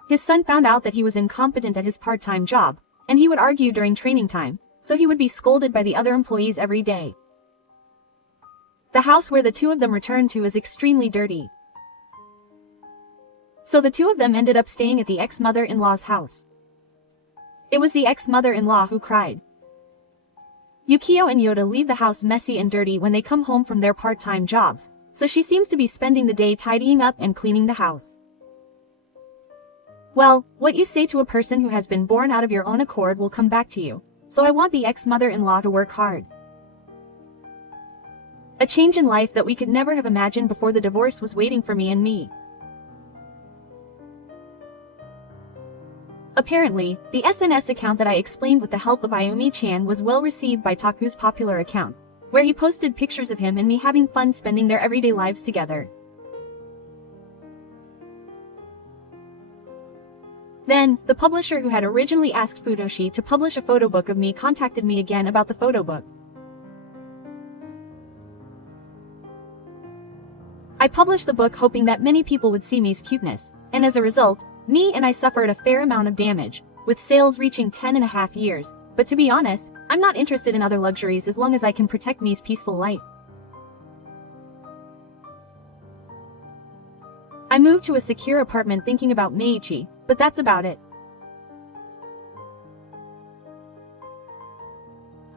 His son found out that he was incompetent at his part-time job, and he would argue during training time, so he would be scolded by the other employees every day. The house where the two of them returned to is extremely dirty. So the two of them ended up staying at the ex-mother-in-law's house. It was the ex-mother-in-law who cried. Yukio and Yoda leave the house messy and dirty when they come home from their part-time jobs, so she seems to be spending the day tidying up and cleaning the house. Well, what you say to a person who has been born out of your own accord will come back to you, so I want the ex-mother-in-law to work hard. A change in life that we could never have imagined before the divorce was waiting for me and me. Apparently, the SNS account that I explained with the help of Ayumi-chan was well received by Taku's popular account, where he posted pictures of him and me having fun spending their everyday lives together. Then, the publisher who had originally asked Futoshi to publish a photo book of me contacted me again about the photo book. I published the book hoping that many people would see me's cuteness, and as a result, me and I suffered a fair amount of damage, with sales reaching 10.5 years, but to be honest, I'm not interested in other luxuries as long as I can protect me's peaceful life. I moved to a secure apartment thinking about Meiichi, but that's about it.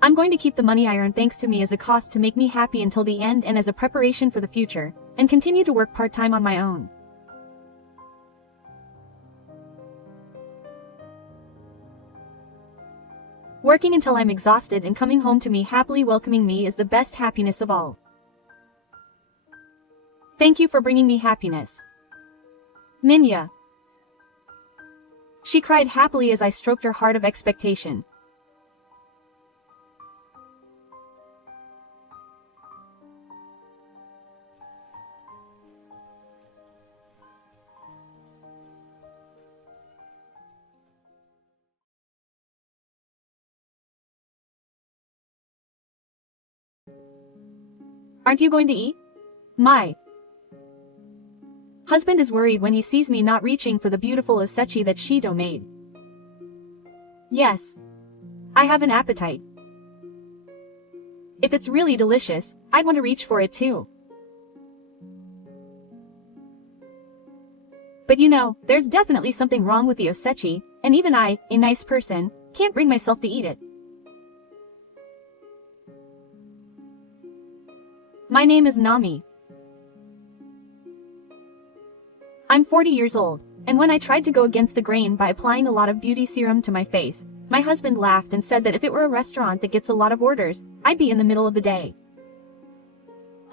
I'm going to keep the money I earn thanks to me as a cost to make me happy until the end and as a preparation for the future, and continue to work part-time on my own. Working until I'm exhausted and coming home to me happily welcoming me is the best happiness of all. Thank you for bringing me happiness. Minya. She cried happily as I stroked her heart of expectation. Aren't you going to eat? My husband is worried when he sees me not reaching for the beautiful osechi that Shido made. Yes. I have an appetite. If it's really delicious, I'd want to reach for it too. But you know, there's definitely something wrong with the osechi, and even I, a nice person, can't bring myself to eat it. My name is Nami. I'm 40 years old, and when I tried to go against the grain by applying a lot of beauty serum to my face, my husband laughed and said that if it were a restaurant that gets a lot of orders, I'd be in the middle of the day.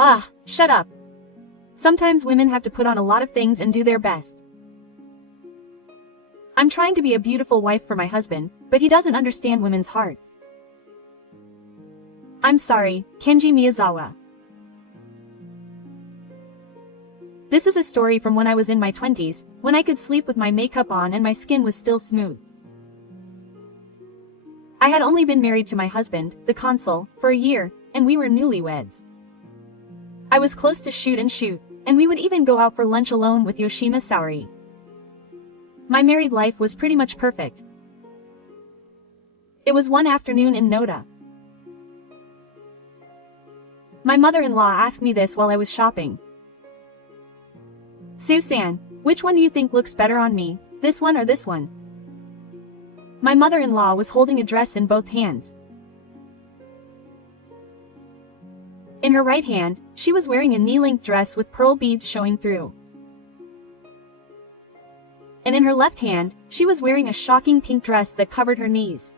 Ah, shut up. Sometimes women have to put on a lot of things and do their best. I'm trying to be a beautiful wife for my husband, but he doesn't understand women's hearts. I'm sorry, Kenji Miyazawa. This is a story from when I was in my 20s, when I could sleep with my makeup on and my skin was still smooth. I had only been married to my husband, the consul, for a year, and we were newlyweds. I was close to shoot, and we would even go out for lunch alone with Yoshima Saori. My married life was pretty much perfect. It was one afternoon in Noda. My mother-in-law asked me this while I was shopping. Susan, which one do you think looks better on me, this one or this one? My mother-in-law was holding a dress in both hands. In her right hand, she was wearing a knee-length dress with pearl beads showing through. And in her left hand, she was wearing a shocking pink dress that covered her knees.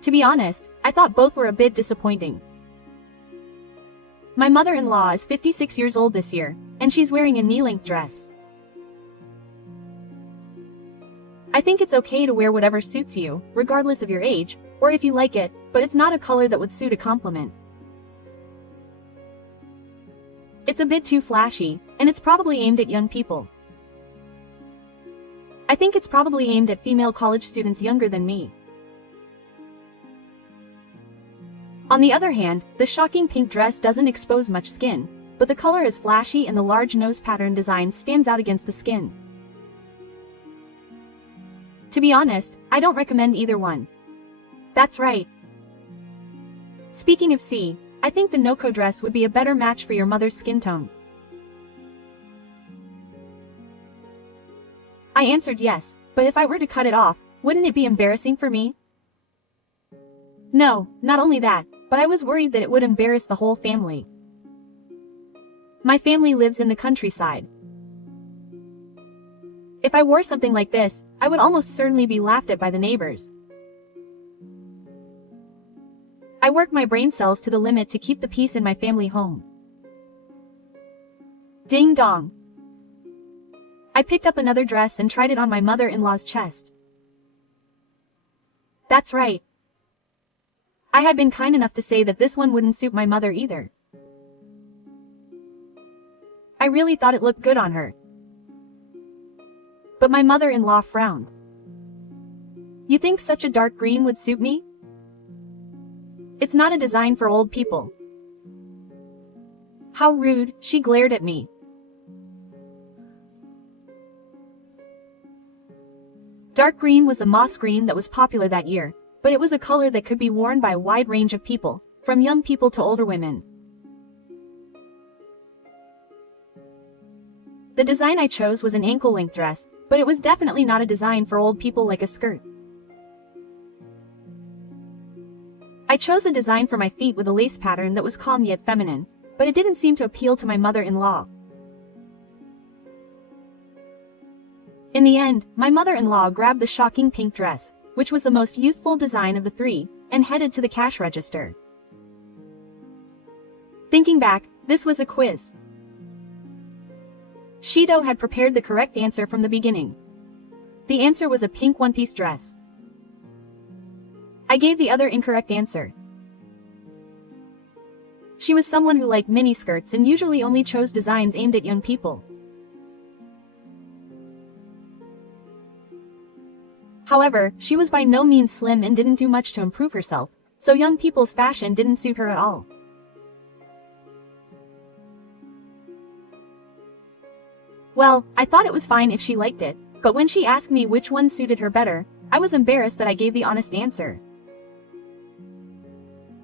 To be honest, I thought both were a bit disappointing. My mother-in-law is 56 years old this year, and she's wearing a knee-length dress. I think it's okay to wear whatever suits you, regardless of your age, or if you like it, but it's not a color that would suit a compliment. It's a bit too flashy, and it's probably aimed at young people. I think it's probably aimed at female college students younger than me. On the other hand, the shocking pink dress doesn't expose much skin, but the color is flashy and the large nose pattern design stands out against the skin. To be honest, I don't recommend either one. That's right. Speaking of C, I think the no-co dress would be a better match for your mother's skin tone. I answered yes, but if I were to cut it off, wouldn't it be embarrassing for me? No, not only that, but I was worried that it would embarrass the whole family. My family lives in the countryside. If I wore something like this, I would almost certainly be laughed at by the neighbors. I worked my brain cells to the limit to keep the peace in my family home. Ding dong. I picked up another dress and tried it on my mother-in-law's chest. That's right. I had been kind enough to say that this one wouldn't suit my mother either. I really thought it looked good on her. But my mother-in-law frowned. You think such a dark green would suit me? It's not a design for old people. How rude, she glared at me. Dark green was the moss green that was popular that year, but it was a color that could be worn by a wide range of people, from young people to older women. The design I chose was an ankle-length dress, but it was definitely not a design for old people like a skirt. I chose a design for my feet with a lace pattern that was calm yet feminine, but it didn't seem to appeal to my mother-in-law. In the end, my mother-in-law grabbed the shocking pink dress, which was the most youthful design of the three, and headed to the cash register. Thinking back, this was a quiz. Shido had prepared the correct answer from the beginning. The answer was a pink one-piece dress. I gave the other incorrect answer. She was someone who liked miniskirts and usually only chose designs aimed at young people. However, she was by no means slim and didn't do much to improve herself, so young people's fashion didn't suit her at all. Well, I thought it was fine if she liked it, but when she asked me which one suited her better, I was embarrassed that I gave the honest answer.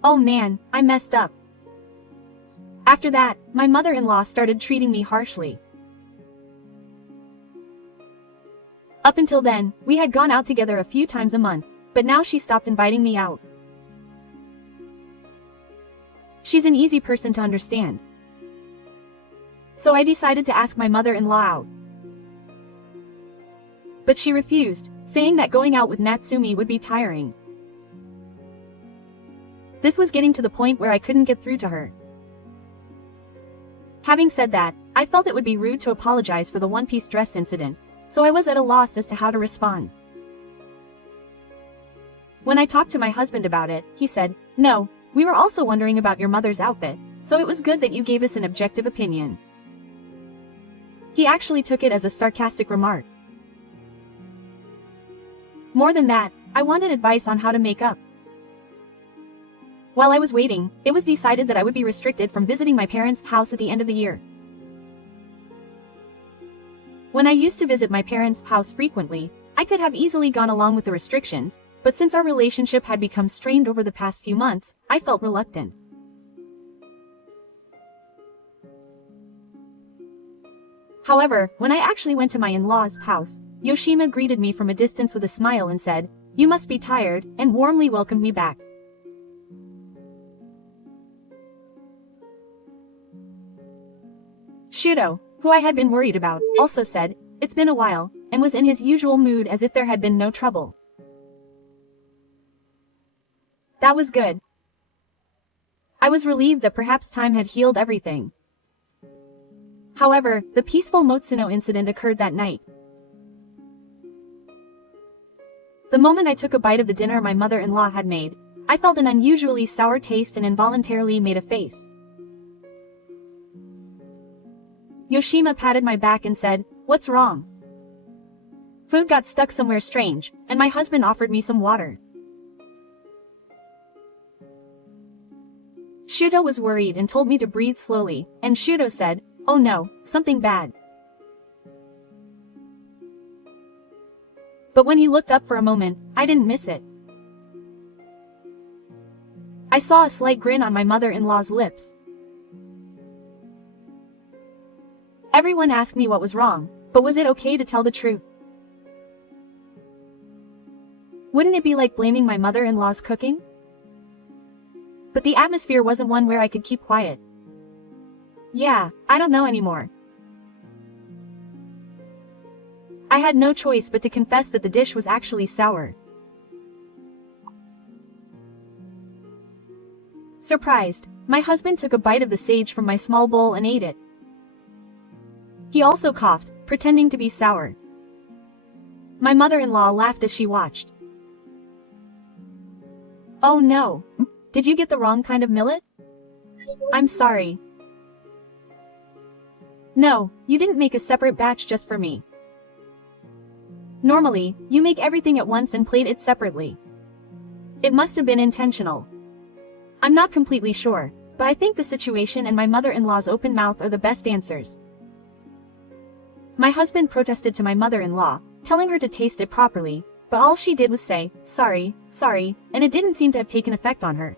Oh man, I messed up. After that, my mother-in-law started treating me harshly. Up until then, we had gone out together a few times a month, but now she stopped inviting me out. She's an easy person to understand. So I decided to ask my mother-in-law out. But she refused, saying that going out with Natsumi would be tiring. This was getting to the point where I couldn't get through to her. Having said that, I felt it would be rude to apologize for the one-piece dress incident, so I was at a loss as to how to respond. When I talked to my husband about it, he said, "No, we were also wondering about your mother's outfit, so it was good that you gave us an objective opinion." He actually took it as a sarcastic remark. More than that, I wanted advice on how to make up. While I was waiting, it was decided that I would be restricted from visiting my parents' house at the end of the year. When I used to visit my parents' house frequently, I could have easily gone along with the restrictions, but since our relationship had become strained over the past few months, I felt reluctant. However, when I actually went to my in-laws' house, Yoshima greeted me from a distance with a smile and said, "You must be tired," and warmly welcomed me back. Shudo, who I had been worried about, also said, "It's been a while," and was in his usual mood as if there had been no trouble. That was good. I was relieved that perhaps time had healed everything. However, the peaceful Motsuno incident occurred that night. The moment I took a bite of the dinner my mother-in-law had made, I felt an unusually sour taste and involuntarily made a face. Yoshima patted my back and said, "What's wrong?" Food got stuck somewhere strange, and my husband offered me some water. Shuto was worried and told me to breathe slowly, and Shuto said, "Oh no, something bad." But when he looked up for a moment, I didn't miss it. I saw a slight grin on my mother-in-law's lips. Everyone asked me what was wrong, but was it okay to tell the truth? Wouldn't it be like blaming my mother-in-law's cooking? But the atmosphere wasn't one where I could keep quiet. Yeah, I don't know anymore. I had no choice but to confess that the dish was actually sour. Surprised, my husband took a bite of the sage from my small bowl and ate it. He also coughed, pretending to be sour. My mother-in-law laughed as she watched. "Oh no. Did you get the wrong kind of millet? I'm sorry." "No, you didn't make a separate batch just for me. Normally, you make everything at once and plate it separately. It must have been intentional. I'm not completely sure, but I think the situation and my mother-in-law's open mouth are the best answers." My husband protested to my mother-in-law, telling her to taste it properly, but all she did was say, sorry, and it didn't seem to have taken effect on her.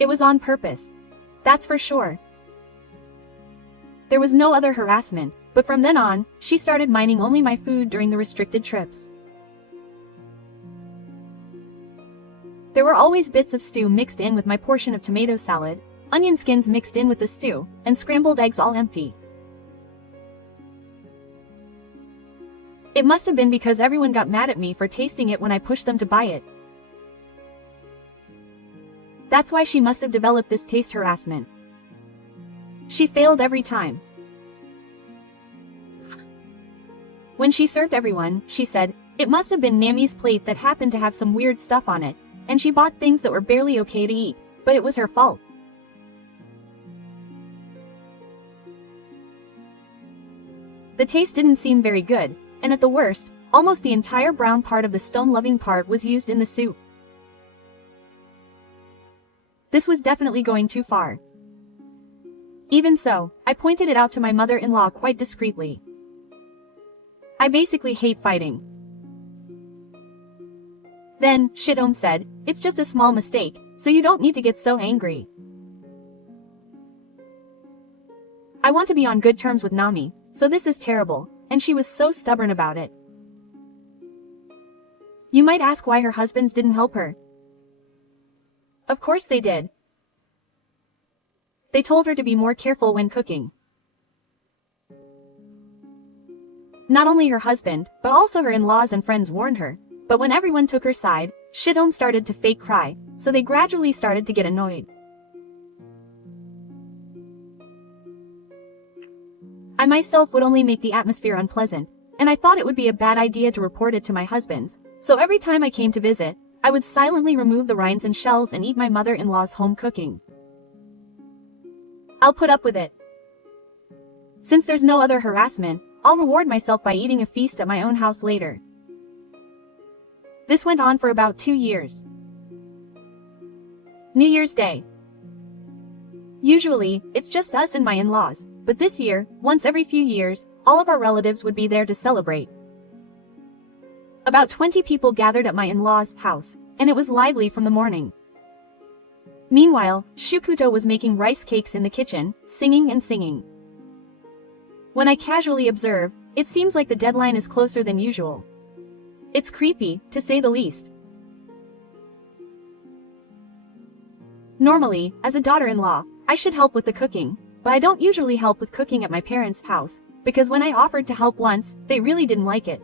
It was on purpose. That's for sure. There was no other harassment, but from then on, she started minding only my food during the restricted trips. There were always bits of stew mixed in with my portion of tomato salad, onion skins mixed in with the stew, and scrambled eggs all empty. It must have been because everyone got mad at me for tasting it when I pushed them to buy it. That's why she must have developed this taste harassment. She failed every time. When she served everyone, she said, it must have been Nami's plate that happened to have some weird stuff on it, and she bought things that were barely okay to eat, but it was her fault. The taste didn't seem very good, and at the worst, almost the entire brown part of the stone-loving part was used in the soup. This was definitely going too far. Even so, I pointed it out to my mother-in-law quite discreetly. I basically hate fighting. Then, Shidom said, it's just a small mistake, so you don't need to get so angry. I want to be on good terms with Nami, so this is terrible, and she was so stubborn about it. You might ask why her husbands didn't help her. Of course they did. They told her to be more careful when cooking. Not only her husband, but also her in-laws and friends warned her, but when everyone took her side, Shidom started to fake cry, so they gradually started to get annoyed. I myself would only make the atmosphere unpleasant, and I thought it would be a bad idea to report it to my husbands, so every time I came to visit, I would silently remove the rinds and shells and eat my mother-in-law's home cooking. I'll put up with it. Since there's no other harassment, I'll reward myself by eating a feast at my own house later. This went on for about 2 years. New Year's Day. Usually, it's just us and my in-laws, but this year, once every few years, all of our relatives would be there to celebrate. About 20 people gathered at my in-laws' house, and it was lively from the morning. Meanwhile, Shukuto was making rice cakes in the kitchen, singing and singing. When I casually observe, it seems like the deadline is closer than usual. It's creepy, to say the least. Normally, as a daughter-in-law, I should help with the cooking, but I don't usually help with cooking at my parents' house, because when I offered to help once, they really didn't like it.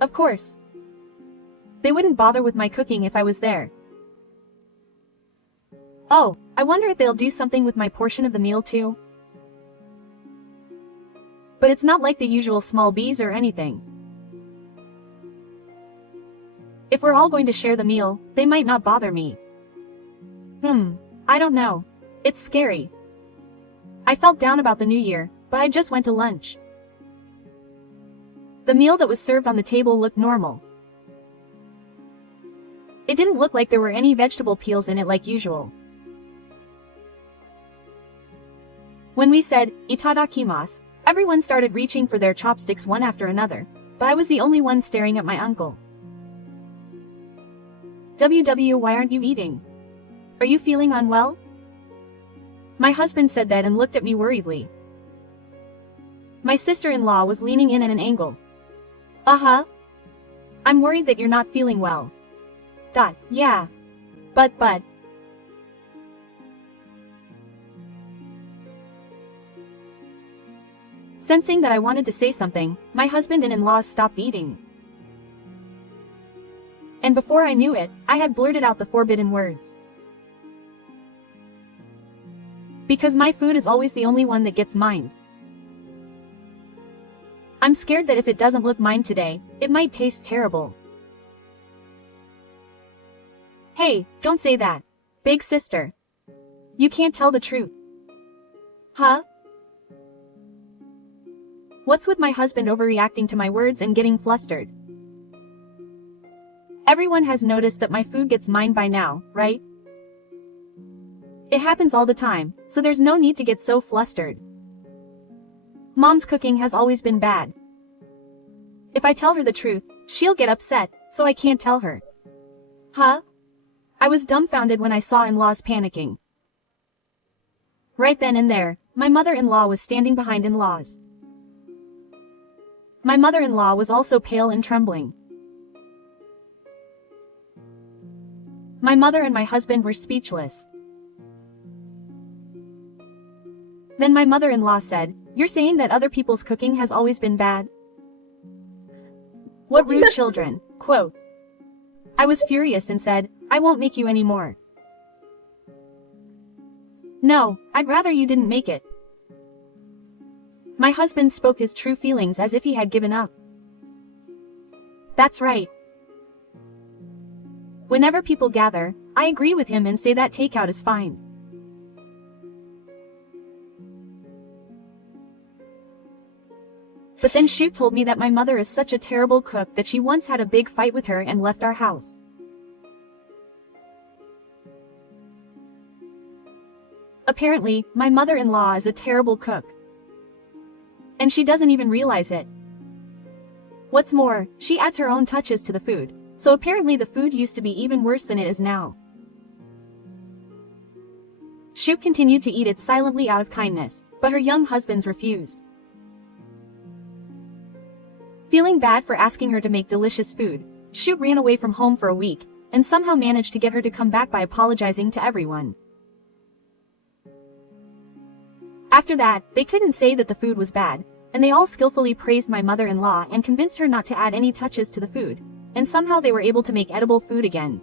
Of course. They wouldn't bother with my cooking if I was there. Oh, I wonder if they'll do something with my portion of the meal too. But it's not like the usual small bees or anything. If we're all going to share the meal, they might not bother me. I don't know. It's scary. I felt down about the new year, but I just went to lunch. The meal that was served on the table looked normal. It didn't look like there were any vegetable peels in it like usual. When we said, "Itadakimasu," everyone started reaching for their chopsticks one after another, but I was the only one staring at my uncle. "WW, why aren't you eating? Are you feeling unwell?" My husband said that and looked at me worriedly. My sister-in-law was leaning in at an angle. "Uh-huh. I'm worried that you're not feeling well." Yeah. But. Sensing that I wanted to say something, my husband and in-laws stopped eating. And before I knew it, I had blurted out the forbidden words. Because my food is always the only one that gets mined. I'm scared that if it doesn't look mine today, it might taste terrible. Hey, don't say that. Big sister. You can't tell the truth. Huh? What's with my husband overreacting to my words and getting flustered? Everyone has noticed that my food gets mined by now, right? It happens all the time, so there's no need to get so flustered. Mom's cooking has always been bad. If I tell her the truth, she'll get upset, so I can't tell her. Huh? I was dumbfounded when I saw in-laws panicking. Right then and there, my mother-in-law was standing behind in-laws. My mother-in-law was also pale and trembling. My mother and my husband were speechless. Then my mother-in-law said, "You're saying that other people's cooking has always been bad? What rude children." Quote. I was furious and said, "I won't make you any more." "No, I'd rather you didn't make it." My husband spoke his true feelings as if he had given up. That's right. Whenever people gather, I agree with him and say that takeout is fine. But then Shoot told me that my mother is such a terrible cook that she once had a big fight with her and left our house. Apparently, my mother-in-law is a terrible cook. And she doesn't even realize it. What's more, she adds her own touches to the food, so apparently the food used to be even worse than it is now. Shoot continued to eat it silently out of kindness, but her young husbands refused. Feeling bad for asking her to make delicious food, Shoot ran away from home for a week, and somehow managed to get her to come back by apologizing to everyone. After that, they couldn't say that the food was bad, and they all skillfully praised my mother-in-law and convinced her not to add any touches to the food, and somehow they were able to make edible food again.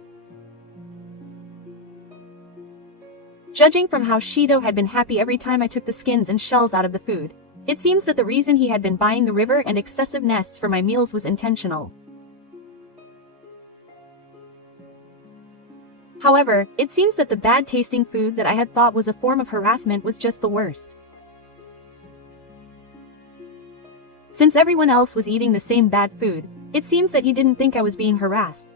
Judging from how Shido had been happy every time I took the skins and shells out of the food, it seems that the reason he had been buying the river and excessive nests for my meals was intentional. However, it seems that the bad-tasting food that I had thought was a form of harassment was just the worst. Since everyone else was eating the same bad food, it seems that he didn't think I was being harassed.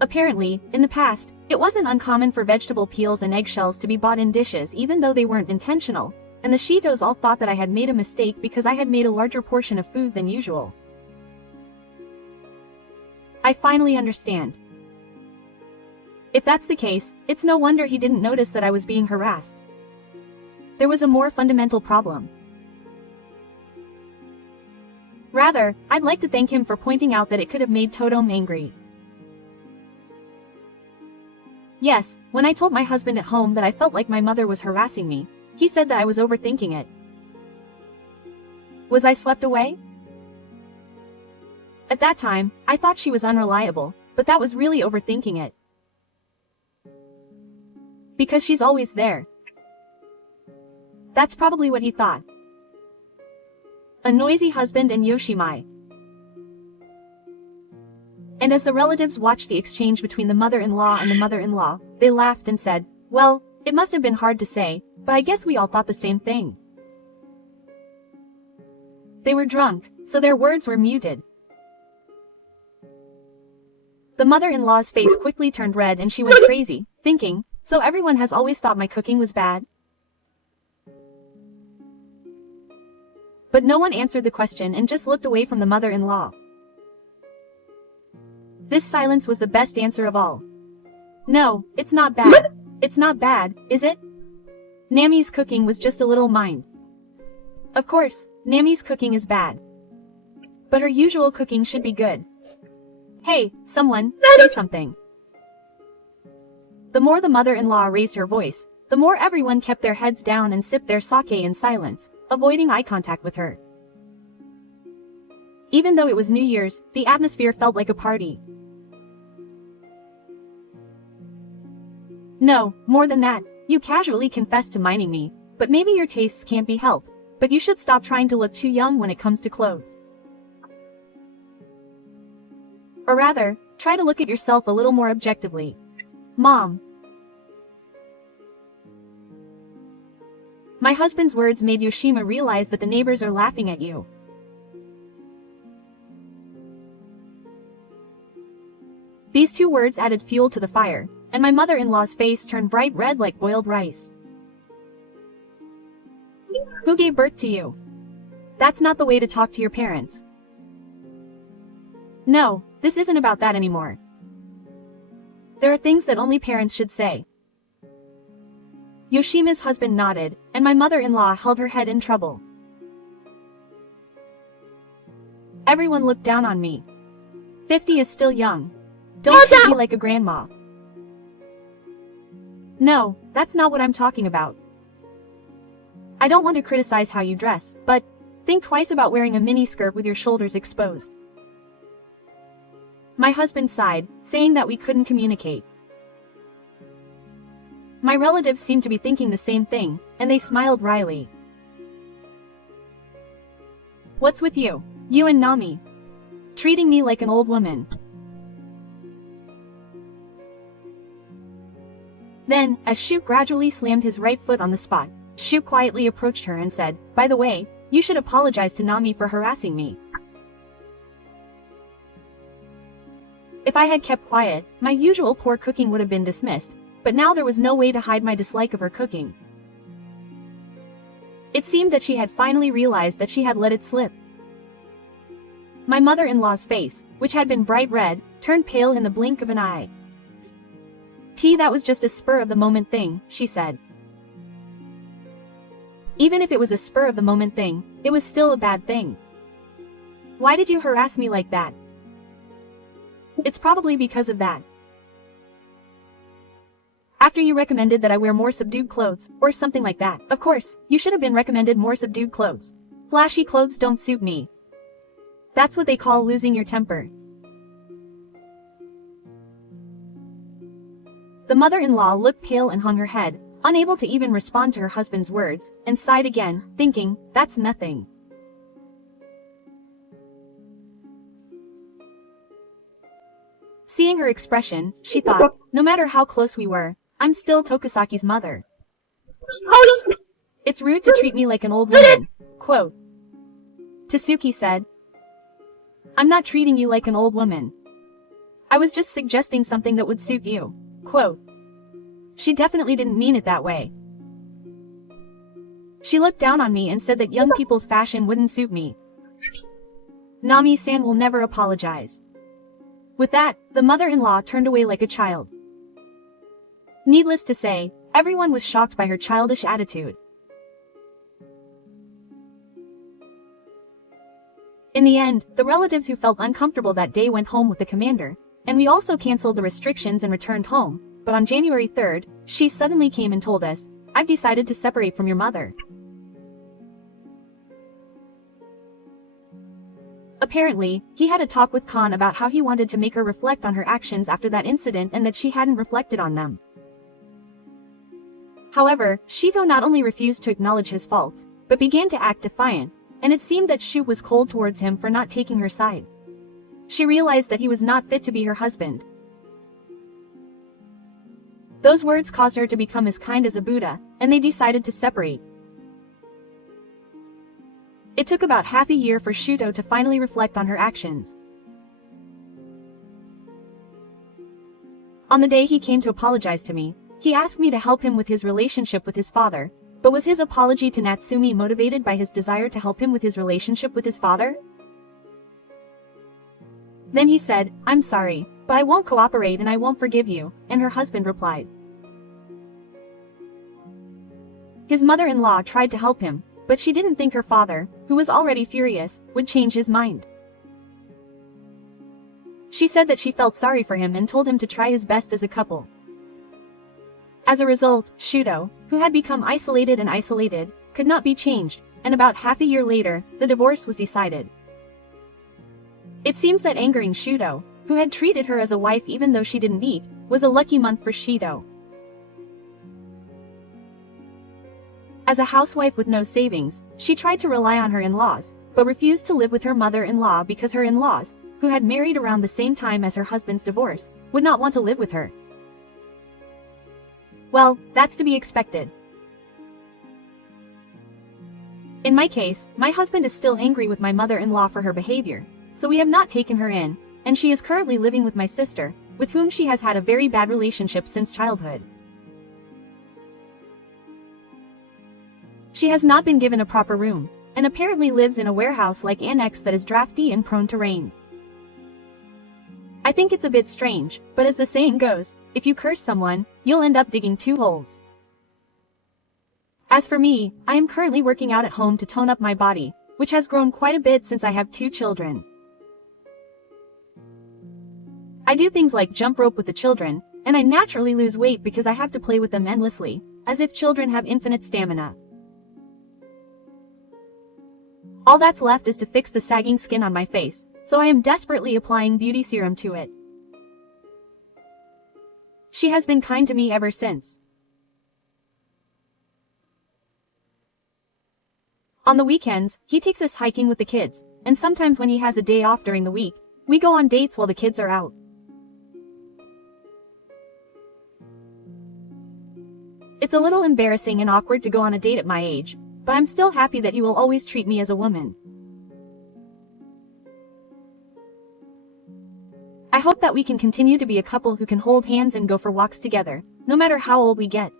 Apparently, in the past, it wasn't uncommon for vegetable peels and eggshells to be bought in dishes even though they weren't intentional, and the Shitos all thought that I had made a mistake because I had made a larger portion of food than usual. I finally understand. If that's the case, it's no wonder he didn't notice that I was being harassed. There was a more fundamental problem. Rather, I'd like to thank him for pointing out that it could have made Todome angry. Yes, when I told my husband at home that I felt like my mother was harassing me, he said that I was overthinking it. Was I swept away? At that time, I thought she was unreliable, but that was really overthinking it. Because she's always there. That's probably what he thought. A noisy husband and Yoshimai. And as the relatives watched the exchange between the mother-in-law and the mother-in-law, they laughed and said, "Well, it must have been hard to say, but I guess we all thought the same thing." They were drunk, so their words were muted. The mother-in-law's face quickly turned red and she went crazy, thinking, so everyone has always thought my cooking was bad? But no one answered the question and just looked away from the mother-in-law. This silence was the best answer of all. No, it's not bad. It's not bad, is it? Nami's cooking was just a little mind. Of course, Nami's cooking is bad. But her usual cooking should be good. Hey, someone, say something. The more the mother-in-law raised her voice, the more everyone kept their heads down and sipped their sake in silence, avoiding eye contact with her. Even though it was New Year's, the atmosphere felt like a party. No, more than that, you casually confessed to minding me, but maybe your tastes can't be helped, but you should stop trying to look too young when it comes to clothes. Or rather, try to look at yourself a little more objectively. Mom. My husband's words made Yoshima realize that the neighbors are laughing at you. These two words added fuel to the fire, and my mother-in-law's face turned bright red like boiled rice. Who gave birth to you? That's not the way to talk to your parents. No, this isn't about that anymore. There are things that only parents should say. Yoshima's husband nodded, and my mother-in-law held her head in trouble. Everyone looked down on me. 50 is still young. Don't treat me like a grandma. No, that's not what I'm talking about. I don't want to criticize how you dress, but think twice about wearing a mini skirt with your shoulders exposed. My husband sighed, saying that we couldn't communicate. My relatives seemed to be thinking the same thing, and they smiled wryly. What's with you, you and Nami? Treating me like an old woman. Then, as Shu gradually slammed his right foot on the spot, Shu quietly approached her and said, "By the way, you should apologize to Nami for harassing me." If I had kept quiet, my usual poor cooking would have been dismissed, but now there was no way to hide my dislike of her cooking. It seemed that she had finally realized that she had let it slip. My mother-in-law's face, which had been bright red, turned pale in the blink of an eye. That was just a spur-of-the-moment thing, she said. Even if it was a spur-of-the-moment thing, it was still a bad thing. Why did you harass me like that? It's probably because of that. After you recommended that I wear more subdued clothes, or something like that. Of course, you should have been recommended more subdued clothes. Flashy clothes don't suit me. That's what they call losing your temper. The mother-in-law looked pale and hung her head, unable to even respond to her husband's words, and sighed again, thinking, that's nothing. Seeing her expression, she thought, no matter how close we were, I'm still Tokusaki's mother. It's rude to treat me like an old woman. Quote. Tsuki said, I'm not treating you like an old woman. I was just suggesting something that would suit you. Quote. She definitely didn't mean it that way. She looked down on me and said that young people's fashion wouldn't suit me. Nami-san will never apologize. With that, the mother-in-law turned away like a child. Needless to say, everyone was shocked by her childish attitude. In the end, the relatives who felt uncomfortable that day went home with the commander, and we also canceled the restrictions and returned home, but on January 3rd, she suddenly came and told us, I've decided to separate from your mother. Apparently, he had a talk with Khan about how he wanted to make her reflect on her actions after that incident and that she hadn't reflected on them. However, Shito not only refused to acknowledge his faults, but began to act defiant, and it seemed that Shu was cold towards him for not taking her side. She realized that he was not fit to be her husband. Those words caused her to become as kind as a Buddha, and they decided to separate. It took about half a year for Shuto to finally reflect on her actions. On the day he came to apologize to me, he asked me to help him with his relationship with his father, but was his apology to Natsumi motivated by his desire to help him with his relationship with his father? Then he said, "I'm sorry, but I won't cooperate and I won't forgive you," and her husband replied. His mother-in-law tried to help him, but she didn't think her father, who was already furious, would change his mind. She said that she felt sorry for him and told him to try his best as a couple. As a result, Shudo, who had become isolated, could not be changed, and about half a year later, the divorce was decided. It seems that angering Shudo, who had treated her as a wife even though she didn't eat, was a lucky month for Shido. As a housewife with no savings, she tried to rely on her in-laws, but refused to live with her mother-in-law because her in-laws, who had married around the same time as her husband's divorce, would not want to live with her. Well, that's to be expected. In my case, my husband is still angry with my mother-in-law for her behavior, so we have not taken her in, and she is currently living with my sister, with whom she has had a very bad relationship since childhood. She has not been given a proper room, and apparently lives in a warehouse-like annex that is drafty and prone to rain. I think it's a bit strange, but as the saying goes, if you curse someone, you'll end up digging 2 holes. As for me, I am currently working out at home to tone up my body, which has grown quite a bit since I have 2 children. I do things like jump rope with the children, and I naturally lose weight because I have to play with them endlessly, as if children have infinite stamina. All that's left is to fix the sagging skin on my face, so I am desperately applying beauty serum to it. She has been kind to me ever since. On the weekends, he takes us hiking with the kids, and sometimes when he has a day off during the week, we go on dates while the kids are out. It's a little embarrassing and awkward to go on a date at my age, but I'm still happy that he will always treat me as a woman. I hope that we can continue to be a couple who can hold hands and go for walks together, no matter how old we get.